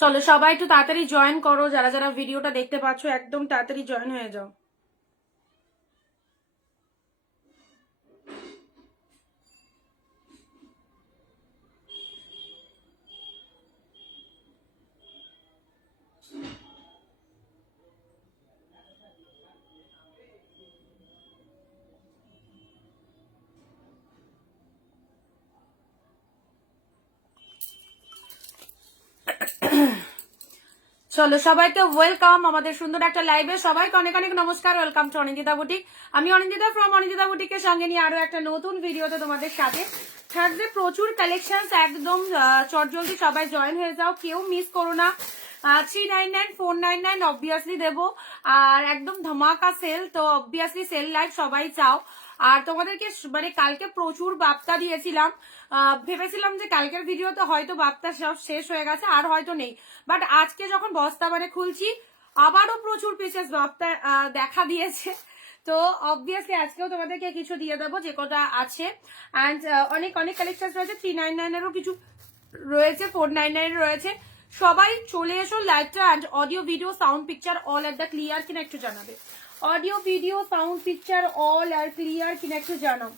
চলো সবাই একটু তাড়াতাড়ি জয়েন করো, যারা যারা ভিডিওটা দেখতে পাচ্ছ একদম তাড়াতাড়ি জয়েন হয়ে যাও। চলো সবাইকে ওয়েলকাম আমাদের সুন্দর একটা লাইভে। সবাইকে অনেক অনেক নমস্কার, ওয়েলকাম টু অনিন্দিতা বুটিক। আমি অনিন্দিতা ফ্রম অনিন্দিতা বুটিকের সঙ্গে নিয়ে আরো একটা নতুন ভিডিওতে তোমাদের সাথে থাকবে প্রচুর কালেকশন। একদম চটজলদি সবাই জয়েন হয়ে যাও, কেউ মিস করো না। 399 499 অবভিয়াসলি দেবো, আর একদম ধামাকা সেল, তো অবভিয়াসলি সেল লাইভ সবাই চাও। আর তোমাদেরকে মানে কালকে প্রচুর বার্তা দিয়েছিলাম, ভেবেছিলাম যে কালকের ভিডিওতে হয়তো বার্তা সব শেষ হয়ে গেছে আর হয়তো নেই, বাট আজকে যখন বস্তা মানে খুলছি আবারও প্রচুর পিসেস বার্তা দেখা দিয়েছে। তো অবভিয়াসলি আজকেও তোমাদেরকে কিছু দিয়ে দেবো যে কটা আছে। অ্যান্ড অনেক অনেক কালেকশন রয়েছে, 399-এরও কিছু রয়েছে, 499 রয়েছে। সবাই চলে এসো লাইভটা। And audio video sound picture all at the clear কিনা একটু জানাবে। Audio video sound picture all are clear কিনা একটু জানাও।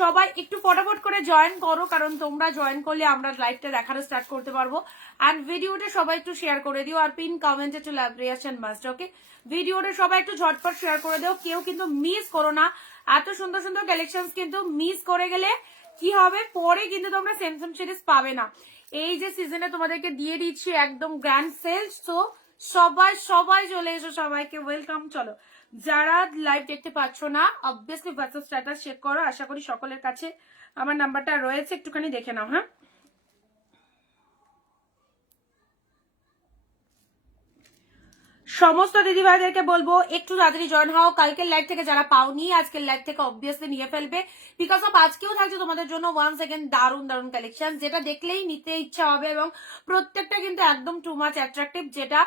সবাই একটু ফটাফট করে জয়েন করো, কারণ তোমরা জয়েন করলে আমরা লাইভটা দেখানো স্টার্ট করতে পারবো। অ্যান্ড ভিডিওটা সবাই একটু শেয়ার করে দিও, আর পিন কমেন্টে একটু লাভ রিয়াকশন মাস্ট। ওকে, ভিডিওটা সবাই একটু ঝটপট শেয়ার করে দিও, কেউ কিন্তু মিস করো না। এত সুন্দর সুন্দর কালেকশন কিন্তু মিস করে গেলে কি হবে, পরে কিন্তু তোমরা সেম সেম সিরিজ পাবে না। এই যে সিজনে তোমাদেরকে দিয়ে দিচ্ছি একদম গ্র্যান্ড সেল, তো সবাই সবাই চলে এসো, সবাইকে ওয়েলকাম। চলো যারা লাইভ দেখতে পাচ্ছ না অবভিয়াসলি হোয়াটসঅ্যাপ স্ট্যাটাস চেক করো, আশা করি সকলের কাছে আমার নাম্বারটা রয়েছে, একটুখানি দেখে নাও। হ্যাঁ, সমস্ত দিদিভাইদেরকে বলবো একটু তাড়াতাড়ি জয়েন হও। কালকের লাইভ থেকে যারা পাওনি আজকের লাইভ থেকে অবভিয়াসলি নিয়ে ফেলবে, বিকজ অফ আজকেও থাকছে তোমাদের জন্য ওয়ান সেকেন্ড দারুন দারুন কালেকশন, যেটা দেখলেই নিতে ইচ্ছা হবে, এবং প্রত্যেকটা কিন্তু একদম টু মাচ অ্যাট্রাকটিভ, যেটা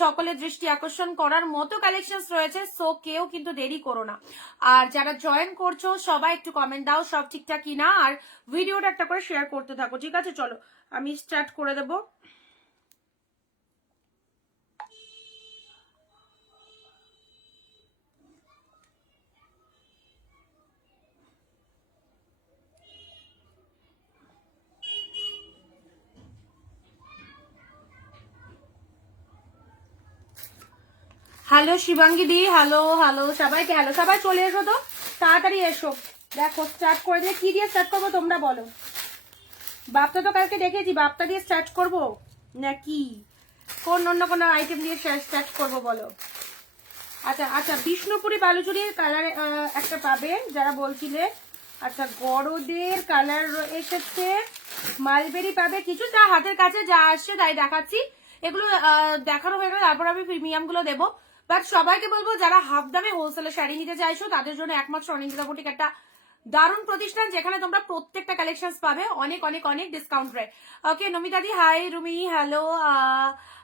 সকলের দৃষ্টি আকর্ষণ করার মতো কালেকশন রয়েছে। সো কেউ কিন্তু দেরি করো না। আর যারা জয়েন করছো সবাই একটু কমেন্ট দাও সব ঠিকঠাক কিনা, আর ভিডিওটা একটা করে শেয়ার করতে থাকো, ঠিক আছে? চলো আমি স্টার্ট করে দেবো। হ্যালো শিবাঙ্গি দি, হ্যালো হ্যালো সবাইকে হ্যালো। সবাই চলে এসো তো, তাড়াতাড়ি এসো। দেখো স্টার্ট করে দিয়ে কি দিয়ে স্টার্ট করবো তোমরা বলো। বাপটা তো কালকে দেখেছি, বাপটা দিয়ে স্টার্ট করবো নাকি কোন অন্য কোনো আইটেম দিয়ে স্টার্ট করবো বলো। আচ্ছা আচ্ছা, বিষ্ণুপুরি বালুচুরির কালার একটা পাবে যারা বলছিলে। আচ্ছা, গরদের কালার এসেছে, মালবেরি পাবে কিছু, যা হাতের কাছে যা আসছে তাই দেখাচ্ছি। এগুলো দেখানো হয়ে গেলে তারপর আমি প্রিমিয়াম গুলো দেবো। বাট সবাইকে বলবো যারা হাফ দামে হোলসেলে শাড়ি নিতে চাইছো তাদের জন্য একমাত্র অনিন্দিতা বুটিক একটা দারুণ প্রতিষ্ঠান, যেখানে তোমরা প্রত্যেকটা কালেকশন পাবে অনেক অনেক অনেক ডিসকাউন্ট রেট। ওকে নমিতা দি hi, Rumi hello,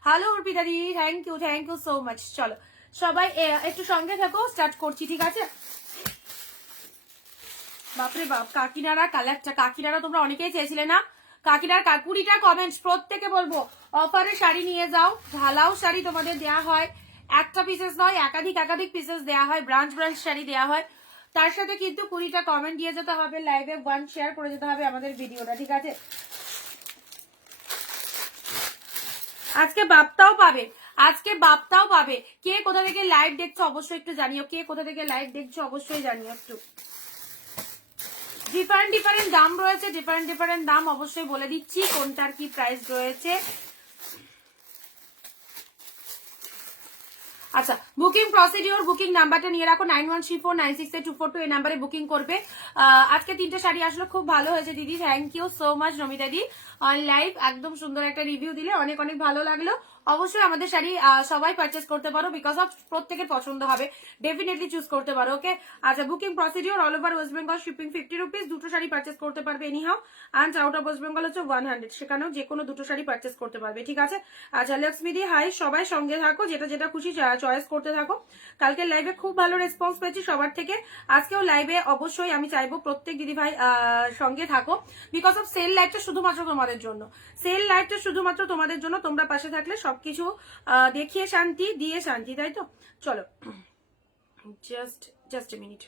hello Arpita দি, থ্যাংক ইউ সো মাচ। চলো সবাই একটু সঙ্গে থাকো, স্টার্ট করছি, ঠিক আছে? বাপরে বাপ, কাকিনারা কালারটা, কাকিনারা তোমরা অনেকেই চেয়েছিলে না, কাকিনার 20টা কমেন্টস, প্রত্যেকে বলবো অফারে শাড়ি নিয়ে যাও। ঢালাও শাড়ি তোমাদের দেয়া হয়, একটা পিসেস নয় একাধিক একাধিক পিসেস দেয়া হয়, ব্রাঞ্চ ব্রাঞ্চ শাড়ি দেয়া হয়। তার সাথে কিন্তু 20টা কমেন্ট দিয়ে যেতে হবে, লাইভে 1 শেয়ার করে যেতে হবে আমাদের ভিডিওটা, ঠিক আছে? আজকে বাপ্তাও পাবে, আজকে বাপ্তাও পাবে। কে কোথা থেকে লাইভ দেখছো অবশ্যই একটু জানিও, কে কোথা থেকে লাইভ দেখছো অবশ্যই জানিও একটু। ডিফারেন্ট ডিফারেন্ট দাম রয়েছে, ডিফারেন্ট ডিফারেন্ট দাম অবশ্যই বলে দিচ্ছি কোনটার কি প্রাইস রয়েছে। আচ্ছা, বুকিং প্রসিডিওর, বুকিং নাম্বারটা নিয়ে রাখো 9134968242, এই নাম্বারে বুকিং করবে। আজকে 3টে শাড়ি আসলো, খুব ভালো হয়েছে দিদি, thank you so much Namita দি। অন লাইভ একদম সুন্দর একটা রিভিউ দিলে, অনেক অনেক ভালো লাগলো। অবশ্যই আমাদের শাড়ি সবাই পারচেস করতে পারো, বিকজ অফ প্রত্যেকের পছন্দ হবে, ডেফিনেটলি চুজ করতে পারো। ওকে, আচ্ছা booking procedure all over West Bengal, shipping 50 rupees, দুটো শাড়ি পারচেস করতে পারবে any how, and out of West Bengal হচ্ছে 100, সেখানেও যে কোনো দুটো শাড়ি পারচেস করতে পারবে, ঠিক আছে। আচ্ছা লক্ষ্মীদি হাই, সবাই সঙ্গে থাকো, যেটা যেটা খুশি চয়েস করতে থাকো। কালকে লাইভে খুব ভালো রেসপন্স পেয়েছি সবার থেকে, আজকেও লাইভে অবশ্যই আমি চাইবো প্রত্যেক দিদি ভাই সঙ্গে থাকো, বিকজ অফ সেল লাইভটা শুধুমাত্র তোমাদের জন্য, সেল লাইভটা শুধুমাত্র তোমাদের জন্য, তোমরা পাশে থাকলে সবকিছু দেখিয়ে শান্তি দিয়ে শান্তি, তাই তো। চলো জাস্ট এ মিনিট।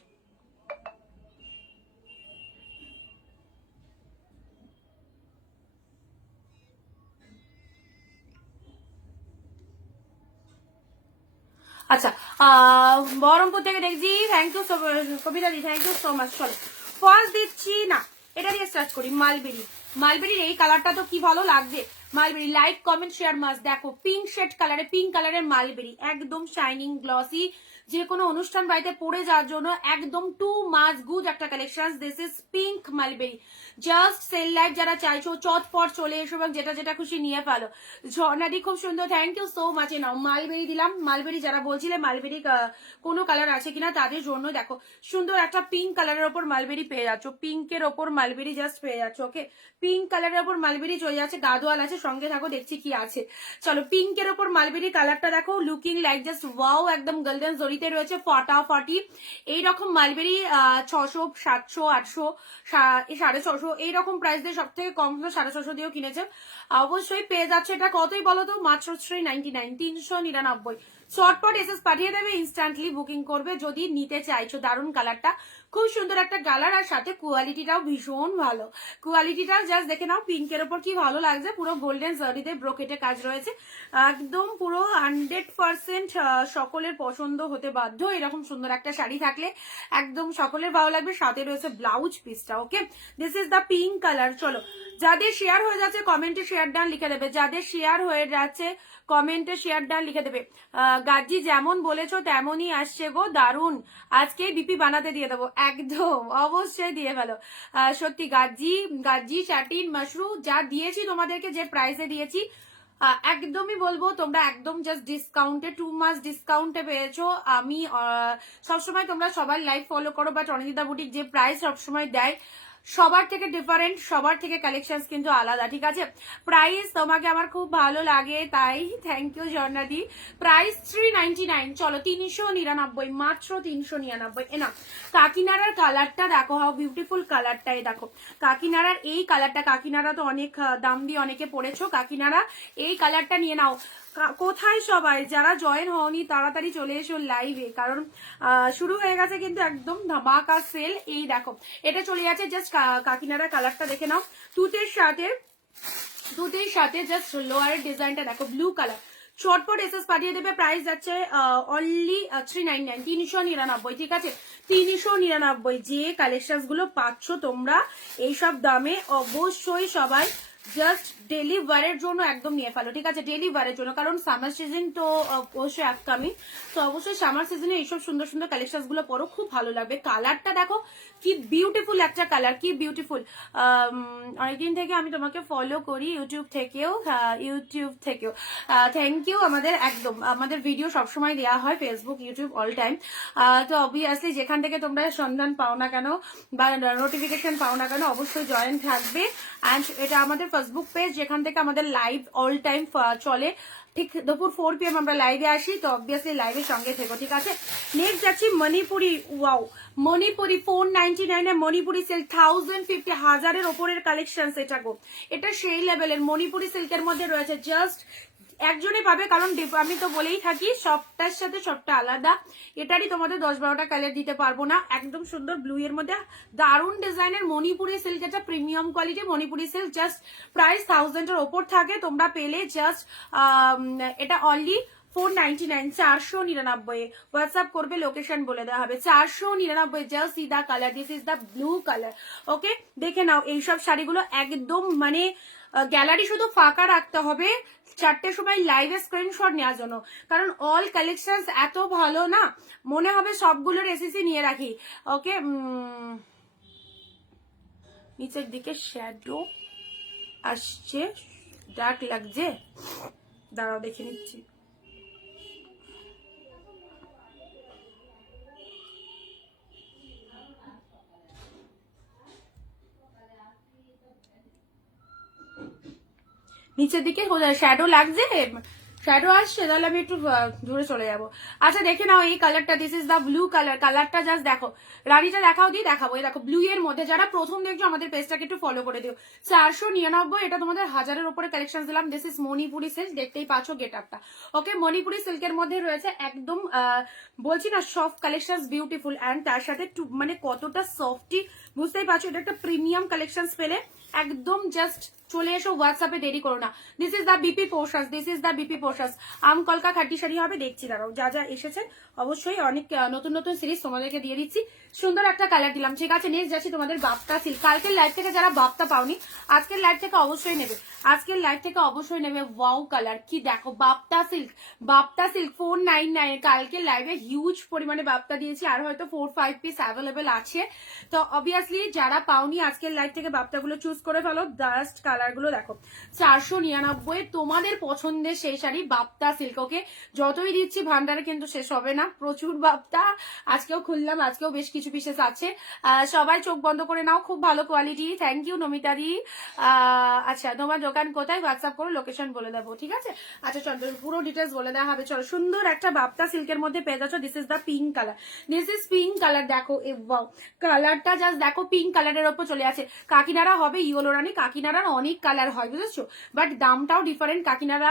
আচ্ছা বহরমপুর থেকে দেখছি, থ্যাংক ইউ কবিতা দি, থ্যাংক ইউ সো মাচ। চলো ফার্স্ট দিচ্ছি না, এটা দিয়ে স্টার্ট করি। মালবেরির এই কালারটা তো কি ভালো লাগছে। Mulberry like comment share must. দেখো পিঙ্ক শেড কালারে, পিঙ্ক কালারের মালবেরি, একদম শাইনিং গ্লসি, যে কোনো অনুষ্ঠান বাড়িতে পরে যাওয়ার জন্য একদম টু মাস গুড একটা collection. This is pink mulberry, just sale life যারা চাইছো চটপট চলে এসো এবং যেটা যেটা খুশি নিয়ে ফেলো। ঝর্ণাদি খুব সুন্দর, থ্যাংক ইউ সো মাচ। নাও মালবেরি দিলাম। মালবেরি যারা বলছিলে মালবেরি কোনো কালার আছে কিনা তাদের জন্য দেখো সুন্দর একটা পিঙ্ক কালারের ওপর মালবেরি পেয়ে যাচ্ছ, পিঙ্কের ওপর মালবেরি জাস্ট পেয়ে যাচ্ছ। ওকে, পিঙ্ক কালারের ওপর মালবেরি চলে যাচ্ছে, গাদোয়াল আছে, সঙ্গে থাকো দেখছি কি আছে। চলো পিঙ্কের ওপর মালবেরি কালারটা দেখো, লুকিং লাইক জাস্ট ওয়াও, একদম গোল্ডেন জরিতে রয়েছে ফাটাফাটি। এইরকম মালবেরি 600, 700, 800, 650 এইরকম প্রাইস দিয়ে, সব থেকে কম 650 দিয়েও কিনেছে। অবশ্যই পেয়ে যাচ্ছে। এটা কতই বলো তো, মাত্র 399, 399। শর্টপট এসএস পাঠিয়ে দেবে, ইনস্ট্যান্টলি বুকিং করবে যদি নিতে চাইছো। দারুণ কালারটা, খুব সুন্দর একটা কালার, আর সাথে কোয়ালিটিটাও ভীষণ ভালো। কোয়ালিটিটা জাস্ট দেখে নাও, পিঙ্কের ওপর কি ভালো লাগছে, পুরো গোল্ডেন জারিতে ব্রোকেটে কাজ রয়েছে, একদম পুরো 100% সকলের পছন্দ হতে বাধ্য। এরকম সুন্দর একটা শাড়ি থাকলে একদম সকলের ভালো লাগবে। সাথে রয়েছে blouse piece. Okay, this is the pink colour. চলো যাদের শেয়ার হয়ে যাচ্ছে কমেন্টে শেয়ার ডান লিখে দেবে, যাদের শেয়ার হয়ে যাচ্ছে কমেন্টে শেয়ার ডান লিখে দেবে। গাজি যেমন বলেছো তেমনই আসছে গো, দারুন, আজকে বিপি বানাতে দিয়ে দেবো, একদম অবশ্যই দিয়ে ফেলো। সত্যি গাজি চাটিন মাশরু যা দিয়েছি তোমাদেরকে, যে প্রাইসে দিয়েছি, একদমই বলবো তোমরা একদম জাস্ট ডিসকাউন্টে, 2 মাস ডিসকাউন্টে পেয়েছো। আমি সবসময় তোমরা সবার লাইভ ফলো করো, বাট অনিন্দিতা বুটিক যে প্রাইস সবসময় দেয় সবার থেকে ডিফারেন্ট, সবার থেকে কালেকশন কিন্তু আলাদা, ঠিক আছে। প্রাইস তোমাকে আমার খুব ভালো লাগে, তাই থ্যাংক ইউ ঝর্ণাদি। প্রাইস 399, চলো 399, মাত্র 399। এনা কাকিনাড়ার কালারটা দেখো, হাউ বিউটিফুল কালারটা, দেখো কাকিনাড়ার এই কালারটা, কাকিনাড়া তো অনেক দাম দিয়ে অনেকে পড়েছো, কাকিনাড়া এই কালারটা নিয়ে নাও। কোথায় সবাই যারা জয়েন হওনি তাড়াতাড়ি চলে এসো লাইভে, কারণ শুরু হয়ে গেছে কিন্তু একদম ধামাকা সেল। এই দেখো এটা চলে যাচ্ছে জাস্ট কাকিনাড়া কালারটা দেখে নাও, তুতের সাথে জাস্ট লোয়ারের ডিজাইনটা দেখো, ব্লু কালার। শর্টপট এসএস পাঠিয়ে দেবে, প্রাইস যাচ্ছে অনলি 399, 399, ঠিক আছে 399। যে কালেকশন গুলো পাচ্ছ তোমরা এইসব দামে, অবশ্যই সবাই জাস্ট ডেলি ওয়ারের জন্য একদম নিয়ে ফেলো, ঠিক আছে, ডেলি ওয়ারের জন্য, কারণ সামার সিজন তো অবশ্যই আপকামিং, তো অবশ্যই সামার সিজনে এইসব সুন্দর সুন্দর কালেকশন গুলো পরো, খুব ভালো লাগবে। কালারটা দেখো কি বিউটিফুল একটা কালার, কি বিউটিফুল। অনেকদিন থেকে আমি তোমাকে ফলো করি, ইউটিউব থেকেও থ্যাংক ইউ। আমাদের ভিডিও সবসময় দেওয়া হয় ফেসবুক, ইউটিউব, অল টাইম। তো অবভিয়াসলি যেখান থেকে তোমরা সন্ধান পাও না কেন বা নোটিফিকেশন পাও না কেন, অবশ্যই জয়েন থাকবে। অ্যান্ড এটা আমাদের ফেসবুক পেজ, যেখান থেকে আমাদের লাইভ অল টাইম চলে, ঠিক দুপুর 4 PM আমরা লাইভে আসি, তো অবভিয়াসলি লাইভের সঙ্গে থেকো, ঠিক আছে। নেক্সট যাচ্ছি মণিপুরি। ওয়াও, মণিপুরি 499 এ মণিপুরি সিল্ক, 1050, 1000-এর ওপরের কালেকশন। এটা গো, এটা সেই লেভেলের মণিপুরি সিল্কের মধ্যে রয়েছে, জাস্ট একজনই পাবে, কারণ আমি তো বলেই থাকি সবটার সাথে সবটা আলাদা। এটারই তোমাদের 10-12টা কালার দিতে পারবো না। একদম সুন্দর ব্লু এর মধ্যে দারুণ ডিজাইনের মণিপুরি সিল্ক, এটা premium quality Manipuri silk, just price 1000-এর ওপর থাকে, তোমরা পেলে জাস্ট এটা অনলি 499, 499। হোয়াটসঅ্যাপ করবে, লোকেশন বলে দেওয়া হবে। 499, just see the colour, this is the blue colour. Okay, দেখে নাও এইসব শাড়িগুলো একদম মানে গ্যালারি শুধু ফাঁকা রাখতে হবে 4টের সময় লাইভে স্ক্রিনশট নেওয়ার জন্য, কারণ অল কালেকশন এত ভালো না, মনে হবে সবগুলোর এসিসি নিয়ে রাখি। ওকে, নিচের দিকে শ্যাডো আসছে, ডার্ক লাগছে, দাঁড়াও দেখে নিচ্ছি। নিচের দিকে শ্যাডো লাগছে, শ্যাডো আসছে, তাহলে আমি একটু দূরে চলে যাবো। আচ্ছা দেখে নাও এই কালারটা, this is the blue colour. কালারটা জাস্ট দেখো, রানীটা দেখাও দিয়ে দেখাবো। এই দেখো ব্লু এর মধ্যে, যারা প্রথম দেখছো আমাদের পেজটাকে একটু ফলো করে দিও। 499, এটা তোমাদের 1000-এর উপরে কালেকশন দিলাম। দিস ইজ মণিপুরি সিল্ক, দেখতেই পাচ্ছ গেট আপটা। ওকে, মণিপুরি সিল্কের মধ্যে রয়েছে একদম বলছি না সফট কালেকশন, বিউটিফুল, অ্যান্ড তার সাথে মানে কতটা সফটি বুঝতেই পারছো। এটা একটা প্রিমিয়াম কালেকশন পেলে একদম জাস্ট চলে এসো হোয়াটসঅ্যাপে, দেরি করো না। দিস ইজ দা বিপি পোর্শাস, দিস ইজ দা বিপি পোর্শাস। আম কলকা খাটি শাড়ি হবে, দেখছি দাঁড়াও। যা যা এসেছে অবশ্যই অনেক নতুন নতুন সিরিজ তোমাদেরকে দিয়ে দিচ্ছি। সুন্দর একটা কালার দিলাম, ঠিক আছে। নেক্সট যাচ্ছি তোমাদের বাপ্তা সিল্ক। কালকের লাইভ থেকে যারা বাপ্তা পাওনি, আজকের লাইভ থেকে অবশ্যই নেবে, আজকের লাইভ থেকে অবশ্যই নেবে। ওয়াও কালার, কি দেখো, বাপ্তা সিল্ক। বাপ্তা সিল্ক 499, কালকে লাইভে হিউজ পরিমাণে বাপ্তা দিয়েছি, আর হয়তো 4-5 পিস অ্যাভেলেবেল আছে। তো অবভিয়াসলি যারা পাওনি আজকের লাইভ থেকে বাপ্তাগুলো চুজ করে ফেলো। জাস্ট কালার গুলো দেখো, 499, তোমাদের পছন্দের সেই শাড়ি বাপ্তা সিল্ক। ওকে, যতই দিচ্ছি ভান্ডারে কিন্তু শেষ হবে না, প্রচুর বাপ্তা। আজকেও খুললাম, আজকেও বেশ কিছু পিসেস আছে। সবাই চোখ বন্ধ করে নাও, খুব ভালো কোয়ালিটি। থ্যাংক ইউ নমিতা দি। আচ্ছা, তোমার দোকান কোথায়, হোয়াটসঅ্যাপ করো, লোকেশন বলে দেবো, ঠিক আছে। আচ্ছা চলো, পুরো ডিটেলস বলে দেওয়া হবে। চলো, সুন্দর একটা বাপ্তা সিল্কের মধ্যে পেয়ে যাচ্ছ। This is the pink colour, this is pink colour. দেখো ওয়াও কালারটা জাস্ট দেখো, পিঙ্ক কালারের ওপর চলে আছে। কাকিনারা হবে ইয়েলো রানী, কাকিনারার অনেক কালার হয় বুঝেছো, বাট দামটাও ডিফারেন্ট। কাকিনারা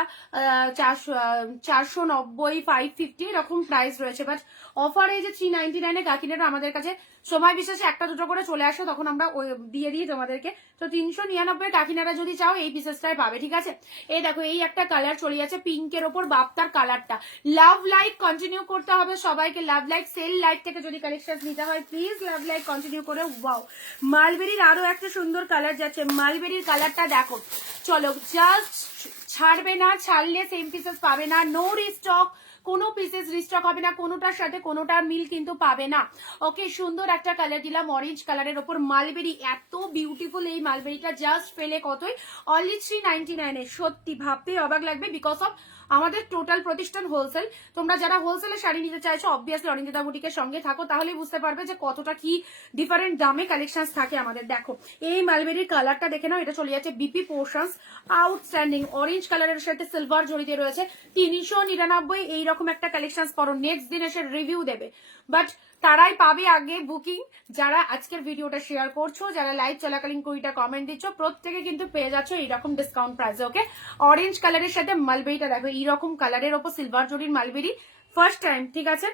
490, 550 এরকম প্রাইস রয়েছে, বাট অফারে যে 399-এ কাকিনারা আমাদের কাছে সময় বিশেষে একটা দুটো করে চলে আসো, তখন আমরা দিয়ে দিই তোমাদেরকে। তো 399 কাকিনারা যদি চাও এই পিসেসটাই পাবে, ঠিক আছে। এই দেখো, এই একটা কালার চলে যাচ্ছে পিঙ্কের ওপর, বাপ্তার কালারটা। লাভ লাইক কন্টিনিউ করতে হবে সবাইকে, লাভ লাইক সেল লাইক থেকে যদি কালেকশন নিতে হয় প্লিজ লাভ লাইক কন্টিনিউ করে। ওয়াও, মালবেরির আরো একটা সুন্দর কালার যাচ্ছে, মালবেরির কালারটা দেখো। চলো, জাস্ট ছাড়বে না, ছাড়লে সেম পিসেস পাবে না, নো রিস্টক, কোনো পিসেস রিস্টক হবে না, কোনোটার সাথে কোনোটার মিল কিন্তু পাবে না। ওকে, সুন্দর একটা কালার দিলাম অরেঞ্জ কালারের ওপর, মালবেরি। এত বিউটিফুল এই মালবেরিটা, জাস্ট পেলে কতই, অনলি 399-এ। সত্যি ভাবতে অবাক লাগবে, বিকজ অফ আমাদের টোটাল প্রতিষ্ঠান হোলসেল। তোমরা যারা হোলসেলে শাড়ি নিতে চাইছো অবভিয়াসলি অনিন্দিতা বুটিকের সঙ্গে থাকো, তাহলেই বুঝতে পারবে যে কতটা কি ডিফারেন্ট দামে কালেকশন থাকে আমাদের। দেখো এই মালবেরির কালারটা দেখে নাও, এটা চলে যাচ্ছে বিপি পোর্শনস, আউটস্ট্যান্ডিং অরেঞ্জ কালারের সাথে সিলভার জড়িতে রয়েছে। 399 এইরকম একটা কালেকশন পরো, নেক্সট দিন এসে রিভিউ দেবে, বাট তারাই পাবে আগে বুকিং। যারা আজকের ভিডিওটা শেয়ার করছো, যারা লাইভ চলাকালীন 20টা কমেন্ট দিচ্ছ, প্রত্যেকে কিন্তু পেয়ে যাচ্ছ এইরকম ডিসকাউন্ট প্রাইসে। ওকে, অরেঞ্জ কালারের সাথে মালবেরিটা দেখো, এইরকম কালারের ওপর সিলভার জরির মালবেরি, ফার্স্ট টাইম, ঠিক আছে।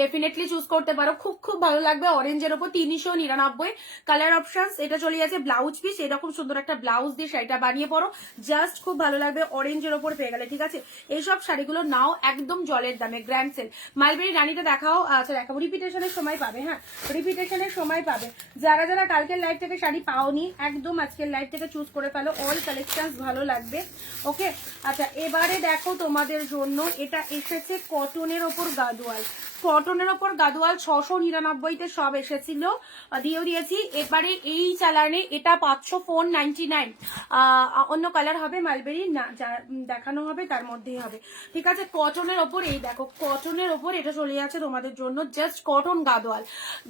ডেফিনেটলি চুজ করতে পারো, খুব খুব ভালো লাগবে। অরেঞ্জের ওপর 399 কালার অপশন। এটা চলে যাচ্ছে ব্লাউজ পিস, এরকম সুন্দর একটা ব্লাউজ দিয়ে শাড়িটা বানিয়ে পড়ো, জাস্ট খুব ভালো লাগবে অরেঞ্জের ওপর পেয়ে গেলে, ঠিক আছে। এইসব শাড়িগুলো নাও একদম জলের দামে, গ্র্যান্ড সেল। মালবেরি রানীটা দেখাও। আচ্ছা দেখাবো, রিপিটেশনের সময় পাবে, হ্যাঁ রিপিটেশনের সময় পাবে। যারা যারা কালকের লাইভ থেকে শাড়ি পাওনি, একদম আজকের লাইভ থেকে চুজ করে ফেলো, অল কালেকশন ভালো লাগবে। ওকে, আচ্ছা এবারে দেখো তোমাদের জন্য এটা এসেছে কটনের ওপর গাদোয়াল, কটনের ওপর গাদোয়াল 699-তে সব এসেছিল, দিয়েও দিয়েছি। এবারে এই চালানে এটা পাচ্ছ 499। অন্য কালার হবে মালবেরি না, যা দেখানো হবে তার মধ্যেই হবে, ঠিক আছে। কটনের ওপর এই দেখো, কটনের ওপর এটা চলে যাচ্ছে তোমাদের জন্য, জাস্ট কটন গাদোয়াল।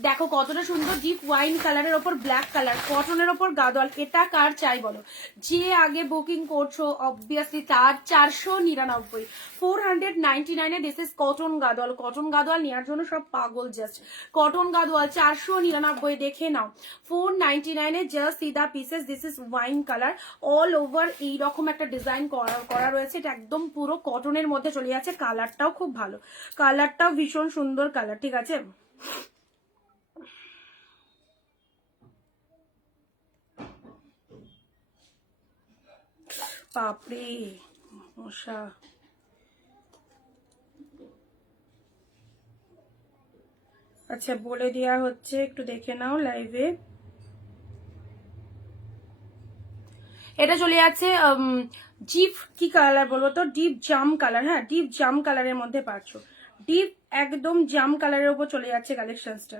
দেখো কতটা সুন্দর, ডিপ ওয়াইন কালারের ওপর ব্ল্যাক কালার, কটনের ওপর গাদোয়াল। এটা কার চাই বলো, যে আগে বুকিং করছো অবভিয়াসলি তার 499, 499-এ this is cotton Gadwal. Cotton Gadwal নেওয়ার জন্য সব পাগল, জাস্ট কটন গাদোয়াল 499 দেখে নাও। 499-এ জাস্ট সিদা pieces, this is wine colour, all over এইরকম একটা ডিজাইন করা রয়েছে। এটা একদম পুরো কটনের মধ্যে চলে যাচ্ছে, কালারটাও খুব ভালো, কালারটাও ভীষণ সুন্দর কালার, ঠিক আছে। বাপরে মশা, আচ্ছা বলে দেওয়া হচ্ছে, একটু দেখে নাও লাইভে। এটা চলে যাচ্ছে ডিপ, কি কালার বলবো তো, ডিপ জাম কালার, হ্যাঁ ডিপ জাম কালারের মধ্যে পাচ্ছ, ডিপ একদম জাম কালারের উপর চলে যাচ্ছে কালেকশনসটা।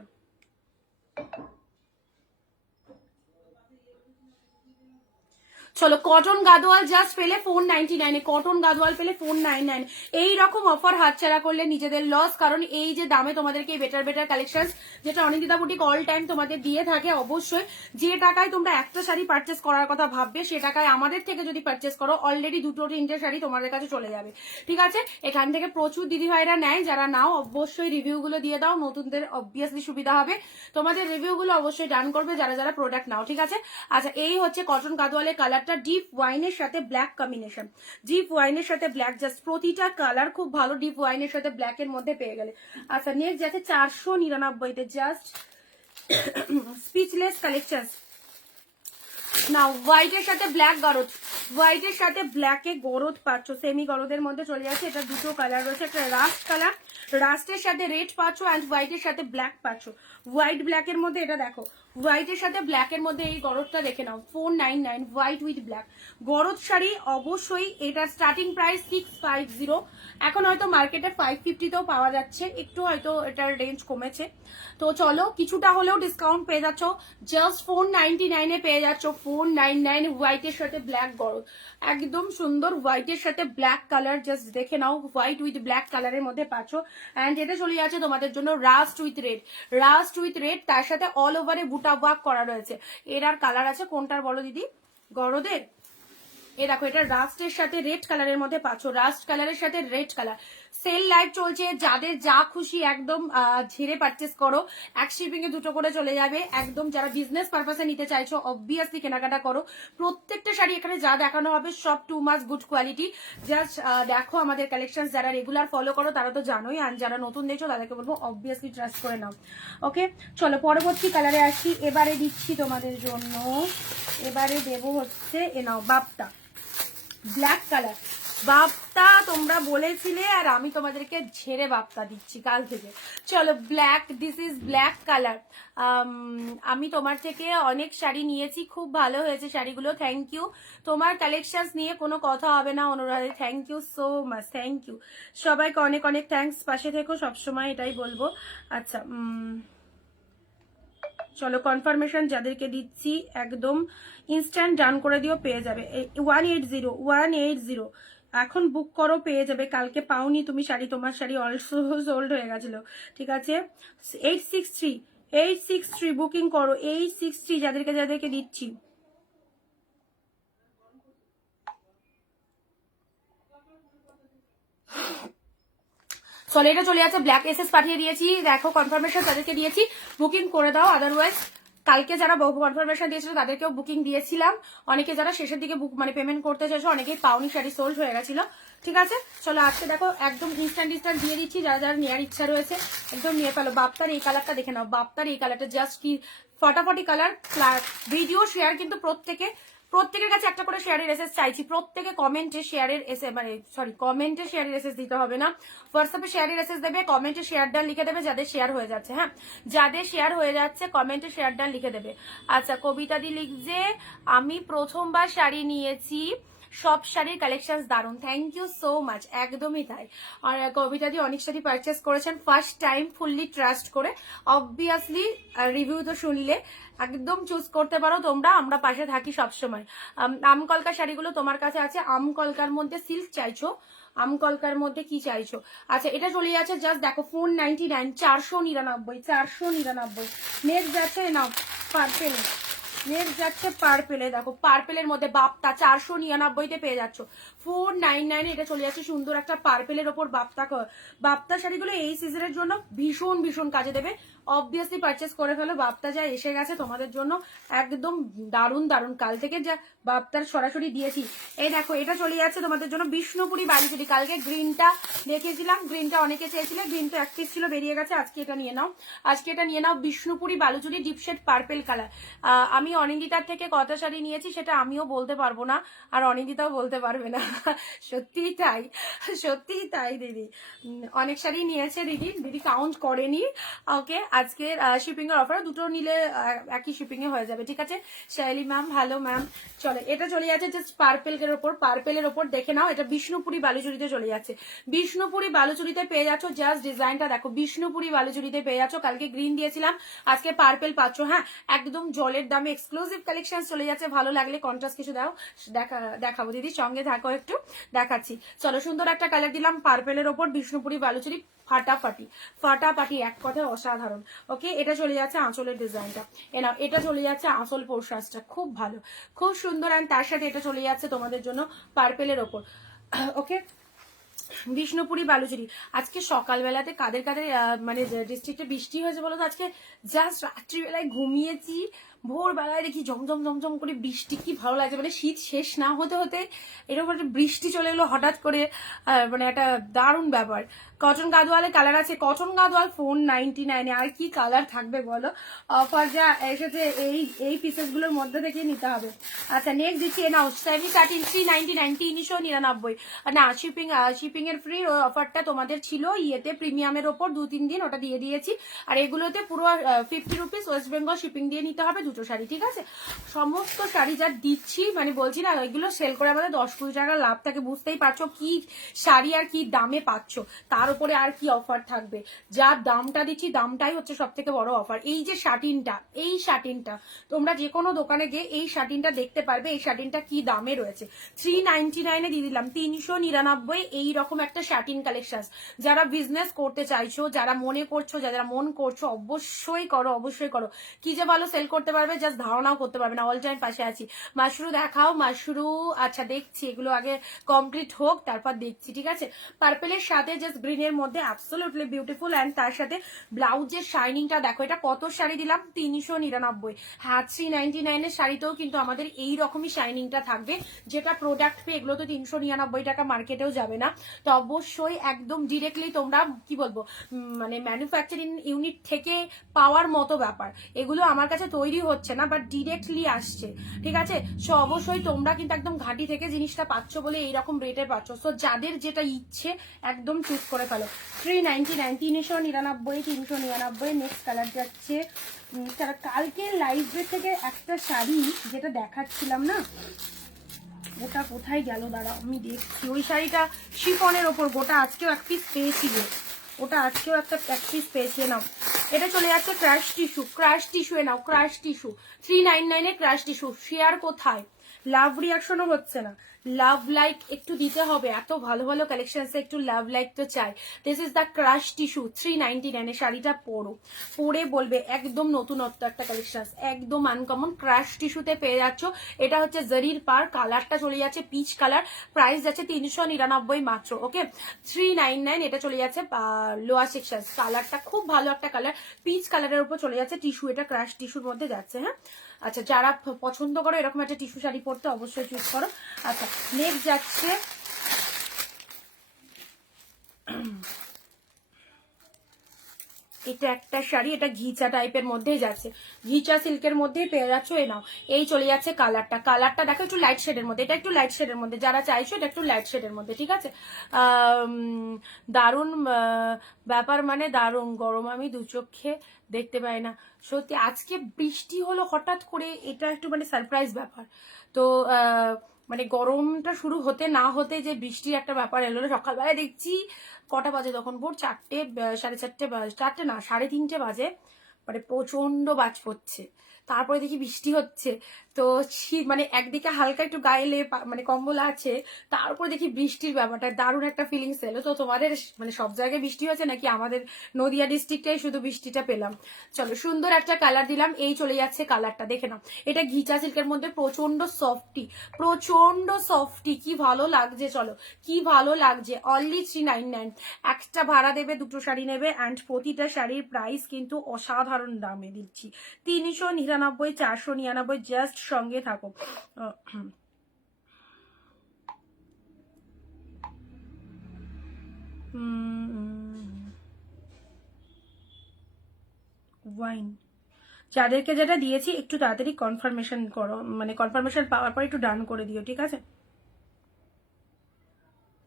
চলো কটন গাদোয়াল জাস্ট পেলে 499 কটন গাদোয়াল পেলে 499। এইরকম অফার হাতছাড়া করলে নিজেদের লস, কারণ এই যে দামে তোমাদেরকে বেটার বেটার কালেকশন যেটা অনিন্দিতা বুটিক অল টাইম তোমাদের দিয়ে থাকে, অবশ্যই যে টাকায় তোমরা একটা শাড়ি পারচেস করার কথা ভাববে সে টাকায় আমাদের থেকে যদি পারচেস করো অলরেডি 2-3টে শাড়ি তোমাদের কাছে চলে যাবে। ঠিক আছে, এখান থেকে প্রচুর দিদিভাইরা নেয়, যারা নাও অবশ্যই রিভিউগুলো দিয়ে দাও, নতুনদের অবভিয়াসলি সুবিধা হবে। তোমাদের রিভিউগুলো অবশ্যই ডান করবে যারা যারা প্রোডাক্ট নাও। ঠিক আছে, আচ্ছা এই হচ্ছে কটন গাদোয়ালের কালারটা, ডিপ ওয়াইনের সাথে ব্ল্যাক কম্বিনেশন, ডিপ ওয়াইনের সাথে ব্ল্যাক, জাস্ট প্রতিটা কালার খুব ভালো ডিপ ওয়াইনের সাথে ব্ল্যাক এর মধ্যে পেয়ে গেলে। আচ্ছা নেক্সট যাচ্ছে 499-তে, জাস্ট স্পিচলেস কালেকশন। না হোয়াইটের সাথে ব্ল্যাক গরদ, হোয়াইটের সাথে ব্ল্যাকে গরদ পাচ্ছ, সেমি গরদের মধ্যে চলে যাচ্ছে। এটা দুটো কালার রয়েছে, একটা রাস্ট কালার, রাস্টের সাথে রেড পাচ্ছ অ্যান্ড হোয়াইটের সাথে ব্ল্যাক পাচ্ছ। হোয়াইট ব্ল্যাকের মধ্যে এটা দেখো, হোয়াইটের সাথে ব্ল্যাকের মধ্যে এই গরদটা দেখে নাও, 499 হোয়াইট উইথ ব্ল্যাক গরদ শাড়ি। অবশ্যই এটা স্টার্টিং প্রাইস 650, এখন হয়তো মার্কেটে 550তেও পাওয়া যাচ্ছে, একটু হয়তো এটার রেঞ্জ কমেছে। তো চলো কিছুটা হলেও ডিসকাউন্ট পেয়ে যাচ্ছ, জাস্ট 499-এ পেয়ে যাচ্ছ 499 হোয়াইটের সাথে ব্ল্যাক গরদ, একদম সুন্দর হোয়াইটের সাথে ব্ল্যাক কালার, জাস্ট দেখে নাও হোয়াইট উইথ ব্ল্যাক কালারের মধ্যে পাচ্ছ। অ্যান্ড এটা চলে যাচ্ছে তোমাদের জন্য rust with red, rust with red, তার সাথে অল ওভারে বুটা ওয়ার্ক করা রয়েছে। এর আর কালার আছে কোনটার বলো দিদি? গরদের এ দেখো, এটা রাস্টের সাথে রেড কালারের মধ্যে পাচ্ছ, রাস্ট কালারের সাথে রেড কালার। সেল লাইভ চলছে, যাদের যা খুশি একদম ঝেড়ে পারচেস করো, এক শিপিং এ 2টো করে চলে যাবে। একদম যারা বিজনেস পারপাসে নিতে চাইছো অবভিয়াসলি কেনাকাটা করো। প্রত্যেকটা শাড়ি এখানে যা দেখানো হবে সব 2 মাস গুড কোয়ালিটি। জাস্ট দেখো আমাদের কালেকশন, যারা রেগুলার ফলো করো তারা তো জানোই, আর যারা নতুন দেখছো তাদেরকে বলবো অবভিয়াসলি ট্রাস্ট করে নাও। ওকে চলো পরবর্তী কালারে আসি। এবারে দিচ্ছি তোমাদের জন্য, এবারে দেবো হচ্ছে এ নাও বাপ্তা ব্ল্যাক কালার। বাপ্তা তোমরা বলেছিলে আর আমি তোমাদেরকে ঝেড়ে বাপ্তা দিচ্ছি কাল থেকে। চলো black, this is black colour. আমি তোমার থেকে অনেক শাড়ি নিয়েছি, খুব ভালো হয়েছে শাড়িগুলো, থ্যাংক ইউ। তোমার কালেকশন নিয়ে কোনো কথা হবে না অনুরাধে, thank you so much, thank you সবাইকে অনেক অনেক থ্যাংকস, পাশে থেকো সবসময়, এটাই বলবো। আচ্ছা চলো কনফার্মেশন যাদেরকে দিচ্ছি একদম ইনস্ট্যান্ট ডান করে দিও, পেয়ে যাবে 180 এখন বুক করো, পেয়ে যাবে। কালকে পাওনি তুমি শাড়ি, তোমার শাড়ি অলসো সোল্ড হয়ে গেছিল। ঠিক আছে 863 বুকিং করো, 863 যাদেরকে যাদেরকে দিচ্ছি। চলো এটা চলে যাচ্ছে ব্ল্যাক, এসএস পাঠিয়ে দিয়েছি, দেখো কনফার্মেশন তাদেরকে দিয়েছি, বুকিং করে দাও। আদারওয়াইজ কালকে যারা বহু কনফার্মেশন দিয়েছিল তাদেরকেও বুকিং দিয়েছিলাম, অনেকে যারা শেষের দিকে বুক মানে পেমেন্ট করতে চাইছো, অনেকেই পাওনি, শাড়ি সোল্ড হয়ে গেছিল। ঠিক আছে চলো আজকে দেখো একদম ইনস্ট্যান্ট দিয়ে দিচ্ছি, যারা যারা নেওয়ার ইচ্ছা রয়েছে একদম নিয়ে ফেলো। বাপ্তার এই কালারটা দেখে নাও, বাপ্তার এই কালারটা জাস্ট কি ফটাফটি কালার। ভিডিও শেয়ার কিন্তু প্রত্যেকের কাছে একটা করে শেয়ারের এসএস চাইছি, প্রত্যেকে কমেন্টে শেয়ারের এসএস মানে সরি কমেন্টে শেয়ারের এসএস দিতে হবে না, হোয়াটসঅ্যাপে শেয়ারের এসএস দেবে, কমেন্টে শেয়ার ডান লিখে দেবে যাদের শেয়ার হয়ে যাচ্ছে। হ্যাঁ যাদের শেয়ার হয়ে যাচ্ছে কমেন্টে শেয়ার ডান লিখে দেবে। আচ্ছা কবিতা দি লিখছে আমি প্রথমবার শাড়ি নিয়েছি, সব শাড়ির কালেকশন দারুন, থ্যাংক ইউ সো মাচ। একদমই তাই, আর কবিতা দি অনেক শাড়ি পারচেস করেছেন ফার্স্ট টাইম ফুললি ট্রাস্ট করে, অবভিয়াসলি রিভিউ তো শুনলে একদম চুজ করতে পারো তোমরা, আমরা পাশে থাকি সবসময়। আমকলকা শাড়িগুলো তোমার কাছে আছে, আমকলকার মধ্যে সিল্ক চাইছো, আমকলকার মধ্যে কি চাইছো? আচ্ছা এটা চলে যাচ্ছে জাস্ট দেখো 499, 499। নেক্সট যাচ্ছে নাও পার্পেল, নেক্সট যাচ্ছে পার্পেলে, দেখো পার্পেলের মধ্যে বাপ্তা 499-তে পেয়ে যাচ্ছ, 499 এটা চলে যাচ্ছে সুন্দর একটা পার্পেলের ওপর বাপ্তা শাড়িগুলো এই সিজনের জন্য ভীষণ ভীষণ কাজে দেবে, অবভিয়াসলি পারচেস করে ফেলো। বাপ্তা যা এসে গেছে তোমাদের জন্য একদম দারুণ দারুণ, কাল থেকে যা বাপ্তার সরাসরি দিয়েছি। এই দেখো এটা চলে যাচ্ছে তোমাদের জন্য বিষ্ণুপুরি বালিচুরি, কালকে গ্রিনটা দেখিয়েছিলাম, গ্রিনটা অনেকে চেয়েছিলে, গ্রিনটা এক পিস ছিল বেরিয়ে গেছে, আজকে এটা নিয়ে নাও, আজকে এটা নিয়ে নাও বিষ্ণুপুরি বালুচুরি ডিপশেড পার্পেল কালার। আমি অনিন্দিতার থেকে কত শাড়ি নিয়েছি সেটা আমিও বলতে পারবো না, আর অনিন্দিতাও বলতে পারবে না, সত্যিই তাই, সত্যিই তাই দিদি, অনেক শাড়ি নিয়েছে দিদি, দিদি কাউন্ট করেনি। ওকে আজকের শিপিং এর অফার দুটো নিলে একই শিপিং এ হয়ে যাবে। ঠিক আছে শাইলি ম্যাম, হ্যালো ম্যাম। চলো এটা চলে যাচ্ছে জাস্ট পার্পেলের ওপর, পার্পেলের ওপর দেখে নাও, এটা বিষ্ণুপুরি বালুচুরিতে চলে যাচ্ছে, বিষ্ণুপুরি বালুচুরিতে পেয়ে যাচ্ছ, জাস্ট ডিজাইনটা দেখো, বিষ্ণুপুরি বালুচুরিতে পেয়ে যাচ্ছ, কালকে গ্রিন দিয়েছিলাম, আজকে পার্পেল পাচ্ছ। হ্যাঁ একদম জলের দামে এক্সক্লুসিভ কালেকশন চলে যাচ্ছে। ভালো লাগলে কন্ট্রাস্ট কিছু দাও, দেখাবো দিদি, সঙ্গে থাকো, একটু দেখাচ্ছি। চলো, সুন্দর একটা কালার দিলাম পার্পেলের ওপর, বিষ্ণুপুরি বালুচুরি, ফাটাফাটি ফাটাফাটি, এক কথায় অসাধারণ। ওকে, এটা চলে যাচ্ছে আঁচলের ডিজাইনটা, এটা চলে যাচ্ছে আঁচল পোর্শনটা, খুব ভালো, খুব সুন্দর। অ্যান্ড তার সাথে এটা চলে যাচ্ছে তোমাদের জন্য পার্পেলের ওপর। ওকে, বিষ্ণুপুরি বালুচুরি। আজকে সকালবেলাতে কাদের কাদের মানে ডিস্ট্রিক্টে বৃষ্টি হয়েছে বলো তো? আজকে জাস্ট রাত্রিবেলায় ঘুমিয়েছি, ভোরবেলায় দেখি জমজম জমজম করে বৃষ্টি, কি ভালো লাগছে। মানে শীত শেষ না হতে হতে এরকম একটা বৃষ্টি চলে এলো হঠাৎ করে, মানে একটা দারুণ ব্যাপার। কটন গাদোয়ালে কালার আছে, কটন গাদোয়াল 499, আর কি কালার থাকবে বলো? অফার যা এসেছে এই পিসেস গুলোর মধ্যে থেকে নিতে হবে। আচ্ছা, নেক্সট দিচ্ছি, নাও সেমি কাটিং 399, 399। না, শিপিং এর ফ্রি অফারটা তোমাদের ছিল ইয়েতে, প্রিমিয়ামের ওপর 2-3 দিন ওটা দিয়ে দিয়েছি। আর এগুলোতে পুরো 50 রুপিস ওয়েস্ট বেঙ্গল শিপিং দিয়ে নিতে হবে দুটো শাড়ি, ঠিক আছে? সমস্ত শাড়ি যা দিচ্ছি, মানে বলছি না, এগুলো সেল করে আমাদের 10-20 টাকা লাভ থাকে, বুঝতেই পারছো কি শাড়ি আর কি দামে পাচ্ছ, তার উপরে আর কি অফার থাকবে। যা দামটা দিচ্ছি, দামটাই হচ্ছে সব থেকে বড় অফার। এই যে শাটিনটা তোমরা যে কোনো দোকানে গিয়ে এই শাটিনটা দেখতে পারবে, এই শাটিনটা কি দামে রয়েছে। 399 দিয়ে দিলাম, 399। এইরকম একটা শাটিন কালেকশন যারা বিজনেস করতে চাইছো, যারা মনে করছো, যারা মন করছো, অবশ্যই করো, অবশ্যই করো। কি যে ভালো সেল করতে পারবে, জাস্ট ধারণাও করতে পারবে না। অল টাইম পাশে আছি। মাশরু দেখাও, মাশরু। আচ্ছা, দেখছি, এগুলো আগে কমপ্লিট হোক, তারপর দেখছি, ঠিক আছে? পার্পেলের সাথে জাস্ট গ্রিনের মধ্যে অ্যাবসলিউটলি বিউটিফুল। অ্যান্ড তার সাথে ব্লাউজের শাইনিংটা দেখো। এটা কত শাড়ি দিলাম? 399। হ্যাঁ, 399 এর শাড়িতেও কিন্তু আমাদের এই রকমই শাইনিংটা থাকবে, যেটা প্রোডাক্ট পে এগুলো তো 399 টাকা মার্কেটেও যাবে না। তো অবশ্যই একদম ডিরেক্টলি তোমরা কি বলবো, মানে ম্যানুফ্যাকচারিং ইউনিট থেকে পাওয়ার মতো ব্যাপার। এগুলো আমার কাছে তৈরি হচ্ছে না, বাট ডিরেক্টলি আসছে, ঠিক আছে? সো অবশ্যই তোমরা কিন্তু একদম ঘাঁটি থেকে জিনিসটা পাচ্ছ বলে এইরকম রেটে পাচ্ছ। সো যাদের যেটা ইচ্ছে একদম চুজ করে ফেলো। 399, 399। নেক্সট কালার যাচ্ছে, তারা কালকে লাইভে থেকে একটা শাড়ি যেটা দেখাচ্ছিলাম না, ওটা কোথায় গেল, দাঁড়া আমি দেখছি। ওই শাড়িটা শিফনের ওপর, গোটা আজকেও এক পিস পেয়েছিল, ওটা আজকেও এক পিস পেয়েছে। নাও, এটা চলে যাচ্ছে ক্রাশ টিস্যু, নাও crush tissue, 399 crush tissue. Share কোথায়? লাভ রিয়াকশনও হচ্ছে না। লাভ লাইক একটু দিতে হবে, এত ভালো ভালো কালেকশন, একটু লাভ লাইক তো চাই। This is the crush tissue, 399। শাড়িটা পরে বলবে একদম নতুনত্ব একটা কালেকশন, একদম আনকমন। ক্রাশ টিস্যুতে পেয়ে যাচ্ছ। এটা হচ্ছে জরির পার, কালারটা চলে যাচ্ছে পিচ কালার, প্রাইস যাচ্ছে 399 মাত্র। ওকে, 399। এটা চলে যাচ্ছে লোয়ার সেকশন, কালারটা খুব ভালো একটা কালার, পিচ কালারের উপর চলে যাচ্ছে টিস্যু, এটা ক্রাশ টিস্যুর মধ্যে যাচ্ছে। হ্যাঁ, আচ্ছা, যারা পছন্দ করো এরকম একটা টিস্যু শাড়ি পরতে, অবশ্যই চুজ করো। আচ্ছা, নেক্সট যাচ্ছে, এটা একটা শাড়ি, এটা ঘিচা টাইপের মধ্যেই যাচ্ছে, ঘিচা সিল্কের মধ্যেই পেয়ে যাচ্ছ। এই নাও, এই চলে যাচ্ছে কালারটা দেখো, একটু লাইট শেডের মধ্যে, এটা একটু লাইট শেডের মধ্যে, যারা চাইছো এটা একটু লাইট শেডের মধ্যে, ঠিক আছে? দারুণ ব্যাপার, মানে দারুণ গরম, আমি দু চোখে দেখতে পাই না সত্যি। আজকে বৃষ্টি হলো হঠাৎ করে, এটা একটু মানে সারপ্রাইজ ব্যাপার। তো মানে গরমটা শুরু হতে না হতে যে বৃষ্টির একটা ব্যাপার এলো, সকালবেলায় দেখছি কটা বাজে তখন, ভোর 4টে, 4:30, 4টে না 3:30 বাজে, মানে প্রচন্ড বাজ পড়ছে। তারপরে দেখি বৃষ্টি হচ্ছে, তো মানে একদিকে হালকা একটু গায়ে মানে কম্বল আছে, তারপরে দেখি বৃষ্টির ব্যাপারটা, দারুণ একটা ফিলিংস এলো। তো তোমাদের মানে সব জায়গায় বৃষ্টি হয়েছে নাকি আমাদের নদিয়া ডিস্ট্রিক্টে শুধু বৃষ্টিটা পেলাম? চলো, সুন্দর একটা কালার দিলাম, এই চলে যাচ্ছে কালারটা, দেখে নাও। এটা ঘিচা সিল্কের মধ্যে প্রচন্ড সফটি, কি ভালো লাগছে, চলো কি ভালো লাগছে। অনলি 399, একটা ভাড়া দেবে, দুটো শাড়ি নেবে, অ্যান্ড প্রতিটা শাড়ির প্রাইস কিন্তু অসাধারণ দামে দিচ্ছি, 399, 499। জাস্ট সঙ্গে থাকো। ওয়াইন, যাদেরকে যেটা দিয়েছি একটু তাড়াতাড়ি কনফার্মেশন করো, মানে কনফার্মেশন পাওয়ার পর একটু ডান করে দিও, ঠিক আছে?